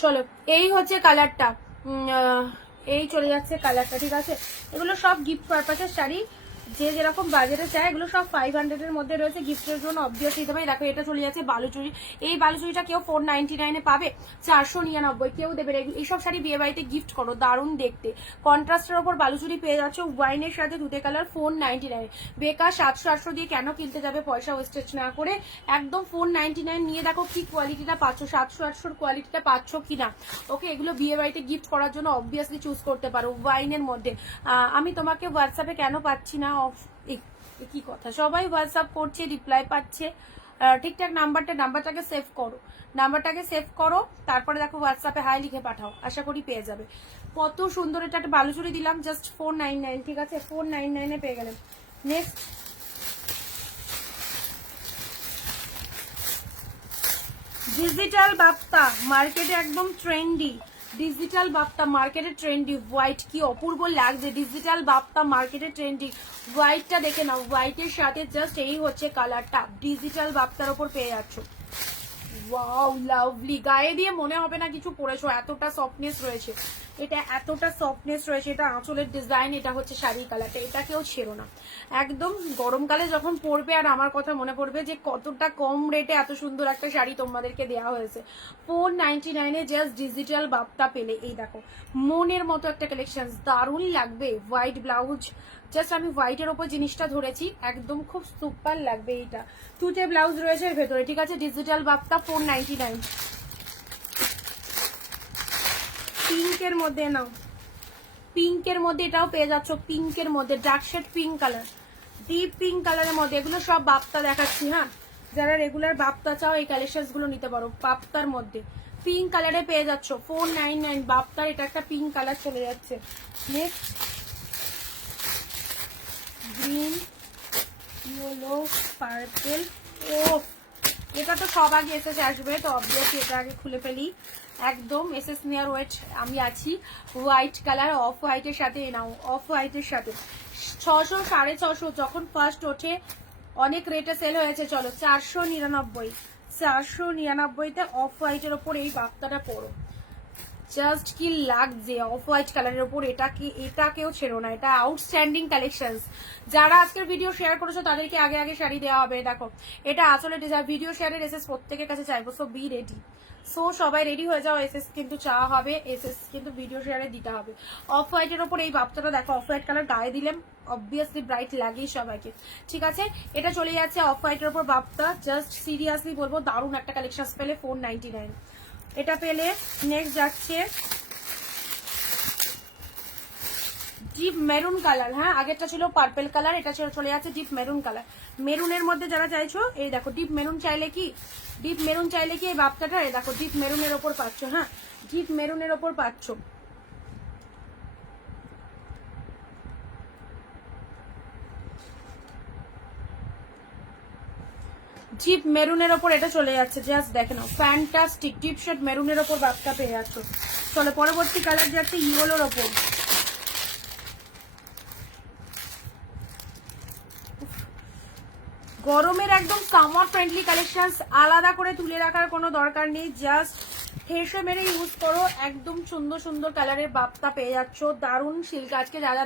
চলো এই হচ্ছে কালারটা, এই চলে যাচ্ছে কালারটা, ঠিক আছে। এগুলো সব গিফট পারপাসের শাড়ি, যে যেরকম বাজারে চায়, এগুলো সব 500-এর মধ্যে রয়েছে, গিফটের জন্য অবভিয়াসলি দেবে। দেখো এটা চলে যাচ্ছে বালুচুরি, এই বালুচুরিটা কেউ 499-এ পাবে, 499 কেউ দেবে। এইসব শাড়ি বিয়ে বাড়িতে গিফট করো, দারুণ দেখতে। কন্ট্রাস্টের ওপর বালুচুরি পেয়ে যাচ্ছ ওয়াইনের সাথে দুধে কালার, 499। বেকার 700-800 দিয়ে কেন কিনতে যাবে, পয়সা ওয়েস্টেজ না করে একদম 499 নিয়ে দেখো কি কোয়ালিটিটা পাচ্ছ, 700-800 কোয়ালিটিটা পাচ্ছ কিনা। ওকে, এগুলো বিয়ে বাড়িতে গিফট করার জন্য অবভিয়াসলি চুজ করতে পারো ওয়াইনের মধ্যে। আমি তোমাকে হোয়াটসঅ্যাপে কেন পাচ্ছি না, কি কথা, সবাই হোয়াটসঅ্যাপ করছে, রিপ্লাই পাচ্ছে ঠিকঠাক। নাম্বারটাকে সেভ করো, নাম্বারটাকে সেভ করো, তারপরে দেখো হোয়াটসঅ্যাপে হাই লিখে পাঠাও, আশা করি পেয়ে যাবে। কত সুন্দর, এটা একটা বালুচুরি দিলাম জাস্ট 499, ঠিক আছে। 499-এ পেয়ে গেলেন। নেক্সট ডিজিটাল বাপ্তা, মার্কেটে একদম ট্রেন্ডি। ডিজিটাল বাপ্তা মার্কেটে ট্রেন্ডি, হোয়াইট কি অপূর্ব লাগছে। ডিজিটাল বাপ্তা মার্কেটে ট্রেন্ডি, হোয়াইটটা দেখে নাও, হোয়াইটের সাথে জাস্ট এই হচ্ছে কালারটা, ডিজিটাল বাপ্তার ওপর পেয়ে যাচ্ছ। ওয়াও লাভলি, গায়ে দিয়ে মনে হবে না কিছু পরেছো, এতটা সফটনেস রয়েছে, এটা এতটা সফটনেস রয়েছে। এটা আঁচলের ডিজাইন, এটা হচ্ছে শাড়ি কালারটা, এটা কেউ ছেড়ো না। একদম গরমকালে যখন পরবে আর আমার কথা মনে পড়বে যে কতটা কম রেটে এত সুন্দর একটা শাড়ি তোমাদেরকে দেওয়া হয়েছে। 499-এ জাস্ট ডিজিটাল বাপ্তা পেলে। এই দেখো মনের মতো একটা কালেকশন, দারুণ লাগবে। হোয়াইট ব্লাউজ, জাস্ট আমি হোয়াইটের ওপর জিনিসটা ধরেছি, একদম খুব সুপার লাগবে। এইটা তুতে ব্লাউজ রয়েছে এর ভেতরে, ঠিক আছে। ডিজিটাল বাপ্তা 499। পিঙ্কের মধ্যে নাও, পিঙ্কের মধ্যে এটাও পেয়ে যাচ্ছ, পিঙ্কের মধ্যে dark shade pink colour, deep pink কালারের মধ্যে। এগুলো সব বাপ্তা দেখাচ্ছি, হ্যাঁ। যারা রেগুলার বাপ্তা চাও এই কালেকশন গুলো নিতে পারো। বাপ্তার মধ্যে পিঙ্ক কালারে পেয়ে যাচ্ছ 499। বাপ্তার এটা একটা পিঙ্ক কালার চলে যাচ্ছে। Next green, yellow, purple. ও এটা তো সব আগে এসেছে আসবে, তো অবভিয়াসলি এটা আগে খুলে ফেলি। একদম এসএস নিয়ার ওয়েট আমি আছি। হোয়াইট কালার, অফ হোয়াইটের সাথে নাও, অফ হোয়াইটের সাথে 600, 650 যখন ফার্স্ট ওঠে অনেক রেটে সেল হয়েছে। চলো 499, 499-তে অফ হোয়াইটের ওপর এই বাপ্তাটা পড়ো, জাস্ট কি লাগছে অফ হোয়াইট কালারের ওপর। এটাকেও ছেড়ো না, এটা আউটস্ট্যান্ডিং কালেকশন। যারা আজকের ভিডিও শেয়ার করেছো তাদেরকে আগে আগে শাড়ি দেওয়া হবে। দেখো এটা আসলে ভিডিও শেয়ারের এসএস প্রত্যেকের কাছে চাইবো, সো বি রেডি। সো সবাই রেডি হয়ে যাও, এসএস কিন্তু চাওয়া হবে, এসএস কিন্তু ভিডিও শেয়ারে দিতে হবে। অফ হোয়াইটের ওপর এই বাপ্তাটা দেখো, অফ হোয়াইট কালার গায়ে দিলাম, অবভিয়াসলি ব্রাইট লাগেই সবাইকে, ঠিক আছে। এটা চলে যাচ্ছে অফ হোয়াইটের ওপর বাপ্তা, জাস্ট সিরিয়াসলি বলবো দারুণ একটা কালেকশন পেলে 499 এটা পেলে। নেক্সট যাচ্ছে ডিপ মেরুন কালার, হ্যাঁ আগেরটা ছিল পার্পেল কালার, এটা চলে যাচ্ছে ডিপ মেরুন কালার। মেরুনের মধ্যে যারা চাইছো এই দেখো, ডিপ মেরুন চাইলে কি, ডিপ মেরুন চাইলে কি এই বাপ্তাটা এই দেখো ডিপ মেরুনের ওপর পাচ্ছ, হ্যাঁ ডিপ মেরুনের ওপর পাচ্ছ। ডিপ মেরুনের ওপর এটা চলে যাচ্ছে, জাস্ট দেখে নাও, ফ্যান্টাস্টিক ডিপ শেড মেরুনের ওপর বাপটা পেয়ে যাচ্ছ। চলো পরবর্তী কালার যাচ্ছে ইয়েলোর ওপর। গরমের একদম সামার ফ্রেন্ডলি কালেকশন, আলাদা করে তুলে রাখার কোনো দরকার নেই, জাস্ট ঠেসে মেরে ইউজ করো। একদম সুন্দর সুন্দর কালারের বাপ্তা পেয়ে যাচ্ছ, দারুণ সিল্ক। আজকে যা যা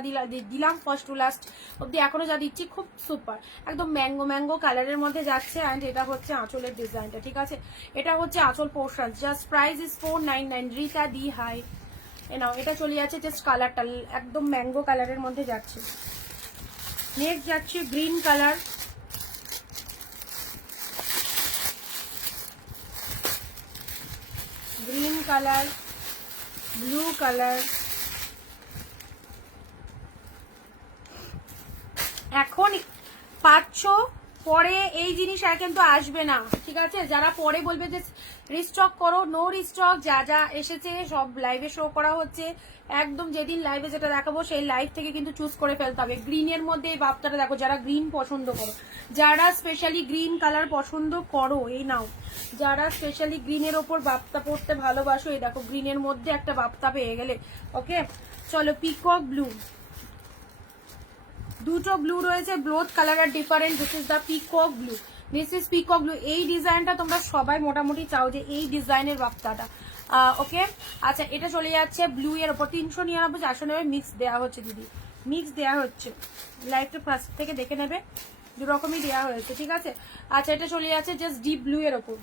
দিলাম ফার্স্ট টু লাস্ট অব্দি এখনো যা দিচ্ছি খুব সুপার, একদম ম্যাঙ্গো ম্যাঙ্গো কালারের মধ্যে যাচ্ছে। অ্যান্ড এটা হচ্ছে আঁচলের ডিজাইনটা, ঠিক আছে, এটা হচ্ছে আঁচল portion. Just price is 499। Rita di hi নাও, এটা চলে যাচ্ছে জাস্ট কালারটা একদম ম্যাঙ্গো কালারের মধ্যে যাচ্ছে। নেক্সট যাচ্ছে green colour, green colour, blue colour. এখন পাচ্ছ, পরে এই জিনিস আর কিন্তু আসবে না, ঠিক আছে। যারা পরে বলবে যে রিস্টক করো, নো রিস্টক। যা যা এসেছে সব লাইভে শো করা হচ্ছে, একদম যেদিন লাইভে যেটা দেখাবো সেই লাইভ থেকে কিন্তু চুজ করে ফেলতে হবে। গ্রিনের মধ্যে এই বাপ্তাটা দেখো, যারা গ্রিন পছন্দ করো, যারা স্পেশালি গ্রিন কালার পছন্দ করো, এই নাও। যারা স্পেশালি গ্রিনের ওপর বাপ্তা পড়তে ভালোবাসো, এই দেখো গ্রিনের মধ্যে একটা বাপ্তা পেয়ে গেলে। ওকে, চলো পিকক ব্লু, দুটো ব্লু রয়েছে, বোথ কালার আর different. This is the peacock blue, this is peacock blue. এই ডিজাইনটা তোমরা সবাই মোটামুটি চাও যে এই ডিজাইনের বাপ্তাটা। ওকে, আচ্ছা এটা চলে যাচ্ছে ব্লু এর ওপর। 399 499 মিক্স দেওয়া হচ্ছে দিদি, মিক্স দেওয়া হচ্ছে। লাইভটা ফার্স্ট থেকে দেখে নেবে, দু রকমই দেওয়া হয়েছে, ঠিক আছে। আচ্ছা এটা চলে যাচ্ছে জাস্ট ডিপ ব্লু এর ওপর,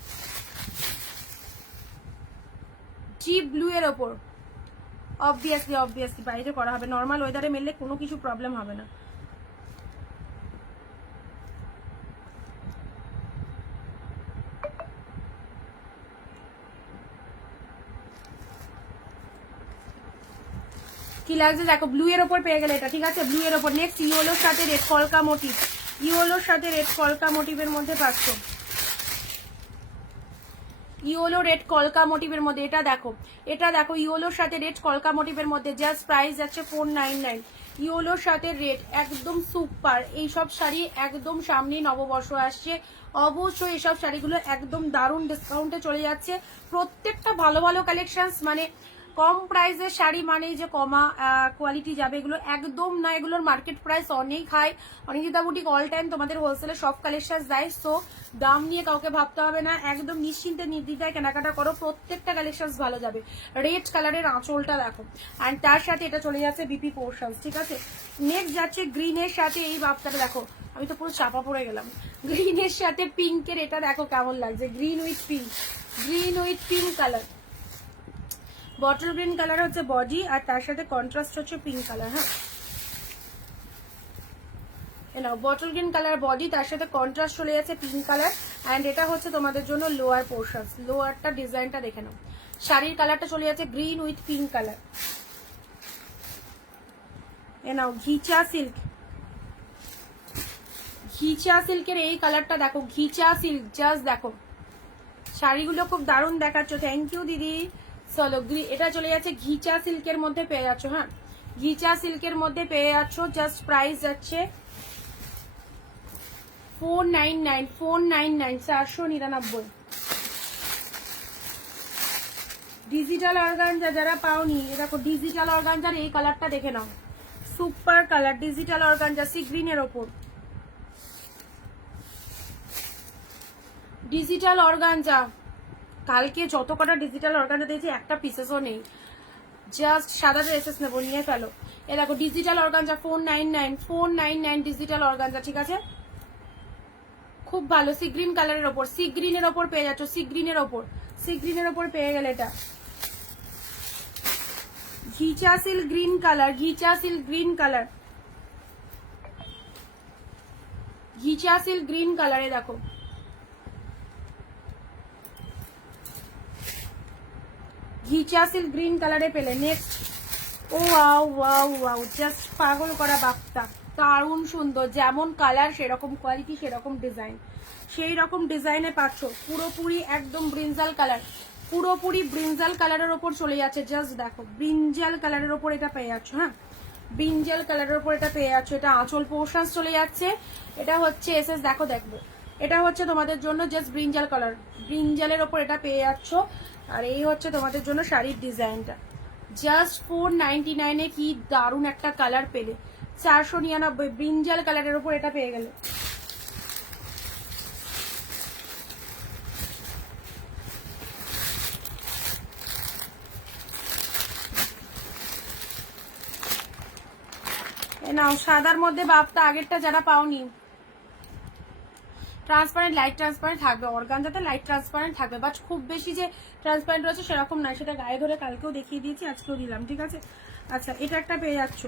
ডিপ ব্লু এর ওপর। অবভিয়াসলি বাইরে করা হবে, নর্মাল ওয়েদারে মেললে কোনো কিছু প্রবলেম হবে না। কি লাগছে দেখো, ব্লু এর ওপর পেয়ে গেলে এটা, ঠিক আছে, ব্লু এর ওপর। নেক্সট ইয়েলোর সাথে রেড কলকা মোটিভ, ইয়েলোর সাথে রেড কলকা মোটিভের মধ্যে পাচ্ছ, ইয়েলো রেড কলকা মোটিভের মধ্যে। এটা দেখো, এটা দেখো ইয়েলোর সাথে রেড কলকা মোটিভের মধ্যে, জাস্ট প্রাইস যাচ্ছে 499। ইয়েলোর সাথে রেড, একদম সুপার। এইসব শাড়ি একদম সামনেই নববর্ষ আসছে, অবশ্যই এসব শাড়িগুলো একদম দারুণ ডিসকাউন্টে চলে যাচ্ছে। প্রত্যেকটা ভালো ভালো কালেকশনস, মানে কম প্রাইসের শাড়ি মানেই যে কমা কোয়ালিটি যাবে, এগুলো একদম না। এগুলোর মার্কেট প্রাইস অনেক high. Anindita boutique all time তোমাদের হোলসেলে সব কালেকশন দেয়, সো দাম নিয়ে কাউকে ভাবতে হবে না, একদম নিশ্চিন্তে নির্দ্বিধায় কেনাকাটা করো, প্রত্যেকটা কালেকশন ভালো যাবে। রেড কালারের আঁচলটা দেখো, অ্যান্ড তার সাথে এটা চলে যাচ্ছে বিপি পোর্শন, ঠিক আছে। নেক্সট যাচ্ছে গ্রিনের সাথে এই বাপটাটা দেখো, আমি তো পুরো চাপা পড়ে গেলাম। গ্রিনের সাথে পিঙ্কের এটা দেখো কেমন লাগছে, green with pink, green with pink colour. Bottle green colour হচ্ছে বডি, আর তার সাথে কন্ট্রাস্ট হচ্ছে পিঙ্ক কালার। হ্যাঁ, বটল গ্রিন কালার বডি, তার সাথে কন্ট্রাস্ট চলে যাচ্ছে পিঙ্ক কালার। অ্যান্ড এটা হচ্ছে তোমাদের জন্য লোয়ার পোর্শন, লোয়ারটা ডিজাইনটা দেখে নাও। শাড়ির কালারটা চলে যাচ্ছে গ্রিন উইথ পিঙ্ক কালার। নাও ঘিচা সিল্ক, ঘিচা সিল্কের এই কালারটা দেখো, ঘিচা সিল্ক, জাস্ট দেখো শাড়িগুলো খুব দারুণ দেখাচ্ছ, থ্যাংক ইউ দিদি। চলো এটা চলে যাচ্ছে ঘিচা সিল্কের মধ্যে পেয়ে যাচ্ছ। হ্যাঁ, ঘিচা সিল্কের মধ্যে পেয়ে যাচ্ছ, জাস্ট প্রাইস যাচ্ছে 499, 499, 499। ডিজিটাল অর্গানজা যারা পাওনি, দেখো ডিজিটাল অর্গানজার এই কালারটা দেখে নাও, super colour. Digital organza sea গ্রিনের ওপর, ডিজিটাল অর্গানজা। কালকে যত কটা ডিজিটাল অর্গানজা দিয়েছি একটা পিসেসও নেই, জাস্ট সাদা ড্রেসেস নেবো, নিয়ে ফেলো। এ দেখো ডিজিটাল অর্গানজা 499, 499 ডিজিটাল অর্গানজা, ঠিক আছে, খুব ভালো। সি গ্রিন কালারের ওপর, সি গ্রিনের ওপর পেয়ে যাচ্ছ, সি গ্রিনের ওপর, সি গ্রিনের ওপর পেয়ে গেলে এটা ghicha silk green colour, ghicha silk green colour, ghicha silk green কালারে দেখো, ঘিচা সিল্ক গ্রিন কালারে পেলে। নেক্সট, ও ওয়াও ওয়াও ওয়াও, জাস্ট পাগল করা বাপ্তা, দারুণ সুন্দর। যেমন কালার সেরকম কোয়ালিটি, সেরকম ডিজাইন, সেই রকম ডিজাইনে পাচ্ছ। পুরোপুরি একদম ব্রিঞ্জাল কালার, পুরোপুরি ব্রিঞ্জাল কালারের ওপর চলে যাচ্ছে, জাস্ট দেখো ব্রিঞ্জাল কালারের ওপর এটা পেয়ে যাচ্ছ। হ্যাঁ, ব্রিঞ্জাল কালারের ওপর এটা পেয়ে যাচ্ছ। এটা আঁচল পোর্শন চলে যাচ্ছে, এটা হচ্ছে এসএস, দেখো দেখবো এটা হচ্ছে তোমাদের জন্য জাস্ট ব্রিঞ্জাল কালার, ব্রিঞ্জালের ওপর এটা পেয়ে যাচ্ছ। আর এই হচ্ছে তোমাদের জন্য শাড়ির ডিজাইনটা, জাস্ট 499 কি দারুণ একটা কালার পেলে। 499 ব্রিঞ্জাল কালারের ওপর এটা পেয়ে গেলে। নাও সাদার মধ্যে বাপটা আগেরটা যারা পাওনি, ট্রান্সপারেন্ট, লাইট ট্রান্সপারেন্ট থাকবে, অর্গানজাতে লাইট ট্রান্সপারেন্ট থাকবে, বাট খুব বেশি যে ট্রান্সপারেন্ট রয়েছে সেরকম নয়, সেটা গায়ে ধরে কালকেও দেখিয়ে দিয়েছি, আজকেও দিলাম, ঠিক আছে। আচ্ছা এটা একটা পেয়ে যাচ্ছ,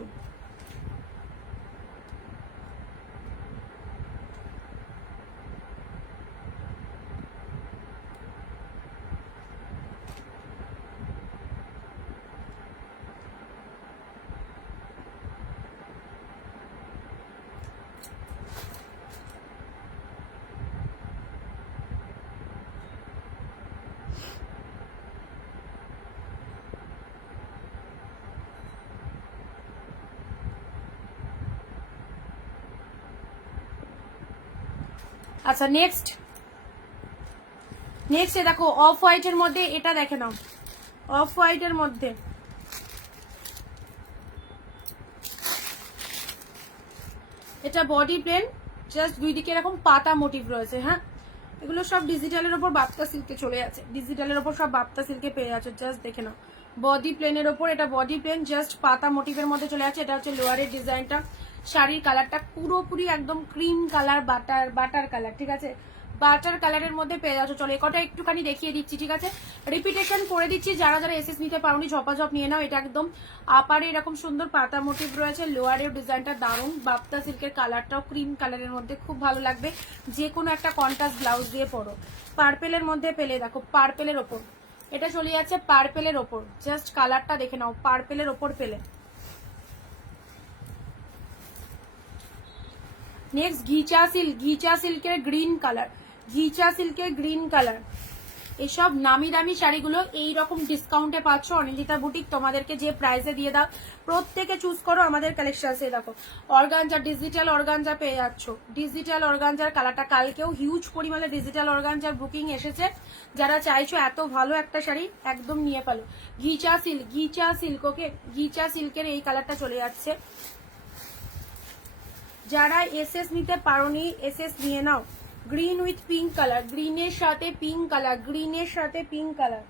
আচ্ছা নেক্সট নেক্সট দেখো অফ হোয়াইটের মধ্যে এটা দেখে নাও, অফ হোয়াইটের মধ্যে এটা বডি প্লেন, জাস্ট দুই দিকে এরকম পাতা মোটিভ রয়েছে। হ্যাঁ এগুলো সব ডিজিটালের ওপর বাপ্তা সিল্কে চলে আছে, ডিজিটালের ওপর সব বাপ্তা সিল্কে পেয়ে যাচ্ছে, জাস্ট দেখে নাও। বডি প্লেনের ওপর এটা বডি প্লেন, জাস্ট পাতা মোটিভের মধ্যে চলে আছে। এটা হচ্ছে লোয়ারের ডিজাইনটা, শাড়ির কালারটা পুরোপুরি একদম ক্রিম কালার, বাটার কালার, ঠিক আছে, বাটার কালারের মধ্যে পেয়ে যাচ্ছ। চলো একটা একটুখানি দেখিয়ে দিচ্ছি, ঠিক আছে, রিপিটেশন করে দিচ্ছি, যারা যারা এসএস নিতে পারোনি ঝপাঝপ নিয়ে নাও। এটা একদম আপারে এরকম সুন্দর পাতা মোটিভ রয়েছে, লোয়ারের ডিজাইনটা দারুণ, বাপ্তা সিল্কের কালারটাও ক্রিম কালারের মধ্যে খুব ভালো লাগবে, যে কোনো একটা কন্ট্রাস্ট ব্লাউজ দিয়ে পরো। পার্পেলের মধ্যে পেলে দেখো, পার্পেলের ওপর এটা চলে যাচ্ছে, পার্পেলের ওপর, জাস্ট কালারটা দেখে নাও, পার্পেলের ওপর পেলে। নেক্সট ঘিচা সিল্কের গ্রিন কালার, ঘিচা সিল্কের গ্রিন কালার। এসব নামি দামি শাড়িগুলো এইরকম ডিসকাউন্টে পাচ্ছ অনিন্দিতা বুটিক, তোমাদেরকে যে প্রাইসে দিয়ে দাও প্রত্যেকে চুজ করো আমাদের কালেকশনসে। দেখো অর্গানজা, ডিজিটাল অর্গানজা পেয়ে যাচ্ছ, ডিজিটাল অর্গানজার কালারটা, কালকেও হিউজ পরিমাণে ডিজিটাল অর্গানজার বুকিং এসেছে, যারা চাইছো এত ভালো একটা শাড়ি একদম নিয়ে পেলো। ঘিচা সিল্ক, ওকে, ঘিচা সিল্কের এই কালারটা চলে যাচ্ছে। যারা এসএস নিতে পারোনি এসএস নিয়ে নাও, গ্রিন উইথ পিঙ্ক কালার, গ্রিনের সাথে পিঙ্ক কালার, গ্রিনের সাথে পিঙ্ক কালার।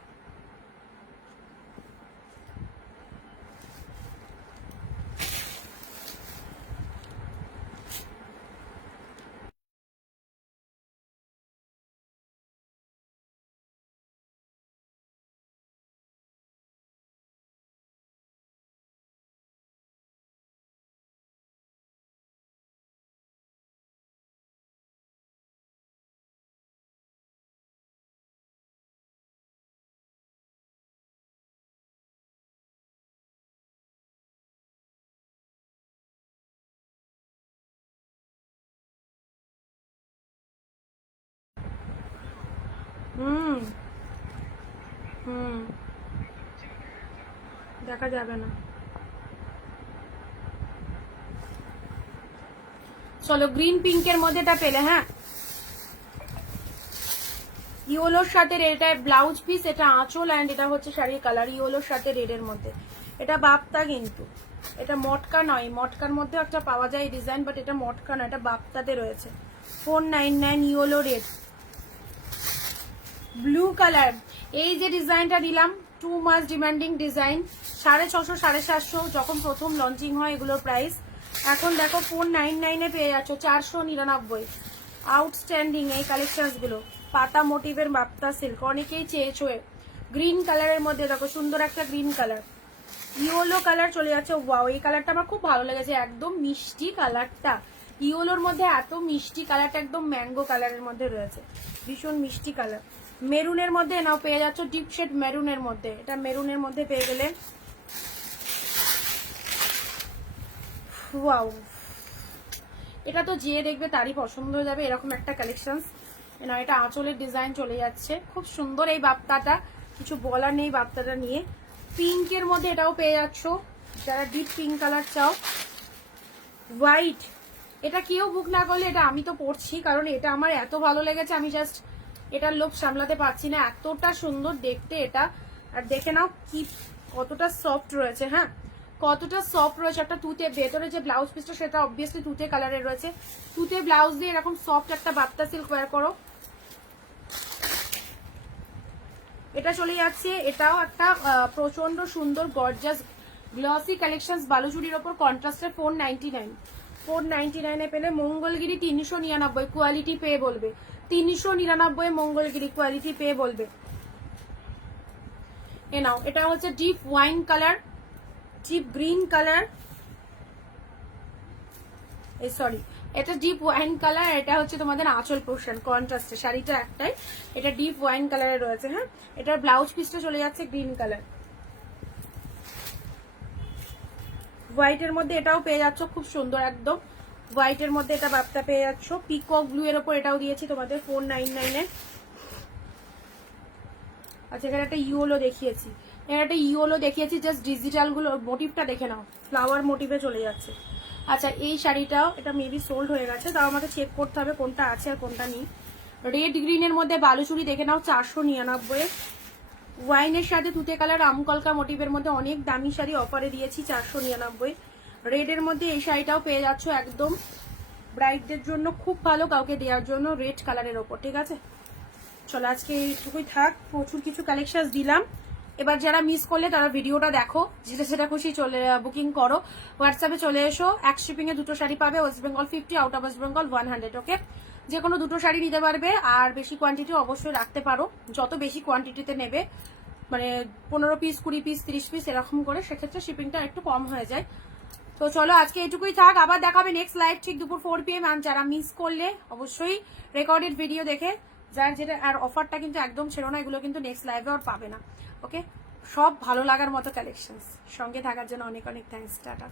দেখা যাবে না। চলো গ্রিন পিঙ্কের মধ্যে এটা পেলে। হ্যাঁ ইয়েলোর সাথে রেড, এটা ব্লাউজ পিস, এটা আঁচল, অ্যান্ড এটা হচ্ছে শাড়ির কালার, ইয়েলোর সাথে রেডের মধ্যে। এটা বাপ্তা, কিন্তু এটা মটকা নয়, মটকার মধ্যে একটা পাওয়া যায় ডিজাইন, বাট এটা মটকা নয়, এটা বাপ্তাতে রয়েছে। 499 ইয়েলো রেড, ব্লু কালার। এই যে ডিজাইনটা দিলাম, টু মাস ডিমান্ডিং ডিজাইন, 650 750 যখন প্রথম লঞ্চিং হয় এগুলোর প্রাইস, এখন দেখো 499 পেয়ে যাচ্ছ, 499। আউটস্ট্যান্ডিং এই কালেকশনস গুলো, পাতা মোটিভের বাপ্তা সিল্ক, অনেকেই চেয়েছো। গ্রিন কালারের মধ্যে দেখো সুন্দর একটা গ্রিন কালার, ইয়েলো কালার চলে যাচ্ছে। ওয়াও, এই কালারটা আমার খুব ভালো লেগেছে, একদম মিষ্টি কালারটা, ইয়েলোর মধ্যে এত মিষ্টি কালারটা, একদম ম্যাঙ্গো কালারের মধ্যে রয়েছে, ভীষণ মিষ্টি কালার। মেরুনের মধ্যে নাও পেয়ে যাচ্ছ, ডিপ শেড মেরুনের মধ্যে, এটা মেরুনের মধ্যে পেয়ে গেলে। ওয়াও, এটা তো যে দেখবে তারই পছন্দ হয়ে যাবে, এরকম একটা কালেকশন না। এটা আঁচলের ডিজাইন চলে যাচ্ছে, খুব সুন্দর এই বাপ্তাটা, কিছু বলার নেই বাপ্তাটা নিয়ে। পিঙ্কের মধ্যে এটাও পেয়ে যাচ্ছ, যারা ডিপ পিঙ্ক কালার চাও। হোয়াইট, এটা কেউ বুক না করলে এটা আমি তো পড়ছি, কারণ এটা আমার এত ভালো লেগেছে, আমি জাস্ট এটার লোভ সামলাতে পারছি না, এতটা সুন্দর দেখতে এটা। আর দেখে নাও কি কতটা সফট রয়েছে, হ্যাঁ কতটা সফট রয়েছে। একটা তুতে ভেতরে যে ব্লাউজ পিসটা সেটা অবভিয়াসলি তুতে কালারের রয়েছে, তুতে ব্লাউজ দিয়ে এরকম সফট একটা বাপ্তা সিল্ক ওয়্যার করো। এটা চলে যাচ্ছে, এটাও একটা প্রচন্ড সুন্দর গর্জাস গ্লসি কালেকশন বালুচুরির ওপর কন্ট্রাস্টের 499 পেলে মঙ্গলগিরি 399 কোয়ালিটি পেয়ে বলবে, 399 মঙ্গলগিরি কোয়ালিটি পেয়ে বলবে। এ নাও, এটা হচ্ছে deep wine colour, deep green colour, sorry এটা ডিপ ওয়াইন কালার, এটা হচ্ছে তোমাদের আঁচল পোর্শন কন্ট্রাস্টে, শাড়িটা একটাই, এটা ডিপ ওয়াইন কালারে রয়েছে। হ্যাঁ এটার ব্লাউজ পিসটা চলে যাচ্ছে গ্রিন কালার, হোয়াইটের মধ্যে এটাও পেয়ে যাচ্ছ, খুব সুন্দর একদম হোয়াইটের মধ্যে এটা বাপ্তা পেয়ে যাচ্ছ। পিকক ব্লু এর ওপর এটাও দিয়েছি তোমাদের 499 এ। আচ্ছা এখানে একটা ইয়োলো দেখিয়েছি, এখানে একটা ইয়োলো দেখিয়েছি, জাস্ট ডিজিটাল গুলো মোটিভটা দেখে নাও, ফ্লাওয়ার মোটিভে চলে যাচ্ছে। আচ্ছা এই শাড়িটাও, এটা মেবি সোল্ড হয়ে গেছে, তাও আমাকে চেক করতে হবে কোনটা আছে আর কোনটা নেই। রেড গ্রিনের মধ্যে বালুচুরি দেখে নাও 499, ওয়াইনের সাথে তুতে কালার আমকলকা মোটিভের মধ্যে অনেক দামি শাড়ি অফারে দিয়েছি 499। রেডের মধ্যে এই শাড়িটাও পেয়ে যাচ্ছ একদম ব্রাইডদের জন্য খুব ভালো, কাউকে দেওয়ার জন্য রেড কালারের ওপর। ঠিক আছে চলো আজকে এইটুকুই থাক, প্রচুর কিছু কালেকশন দিলাম। এবার যারা মিস করলে তারা ভিডিওটা দেখো, যেটা সেটা খুশি চলে বুকিং করো, হোয়াটসঅ্যাপে চলে এসো। এক শিপিং এ দুটো শাড়ি পাবে, West Bengal 50, out of West Bengal 100। ওকে যে কোনো দুটো শাড়ি নিতে পারবে, আর বেশি কোয়ান্টিটি অবশ্যই রাখতে পারো, যত বেশি কোয়ান্টিটিতে নেবে মানে 15 পিস 20 পিস 30 পিস এরকম করে, সেক্ষেত্রে শিপিংটা একটু কম হয়ে যায়। তো চলো আজকে এইটুকুই থাক, আবার দেখাবে নেক্সট লাইভ ঠিক দুপুর 4 PM। আর যারা মিস করলে অবশ্যই রেকর্ডেড ভিডিও দেখে যার যেটা, আর অফারটা কিন্তু একদম ছেড়ো না, এগুলো কিন্তু নেক্সট লাইভে আর পাবে না। ওকে সব ভালো লাগার মতো কালেকশন, সঙ্গে থাকার জন্য অনেক অনেক থ্যাঙ্কস, টাটা।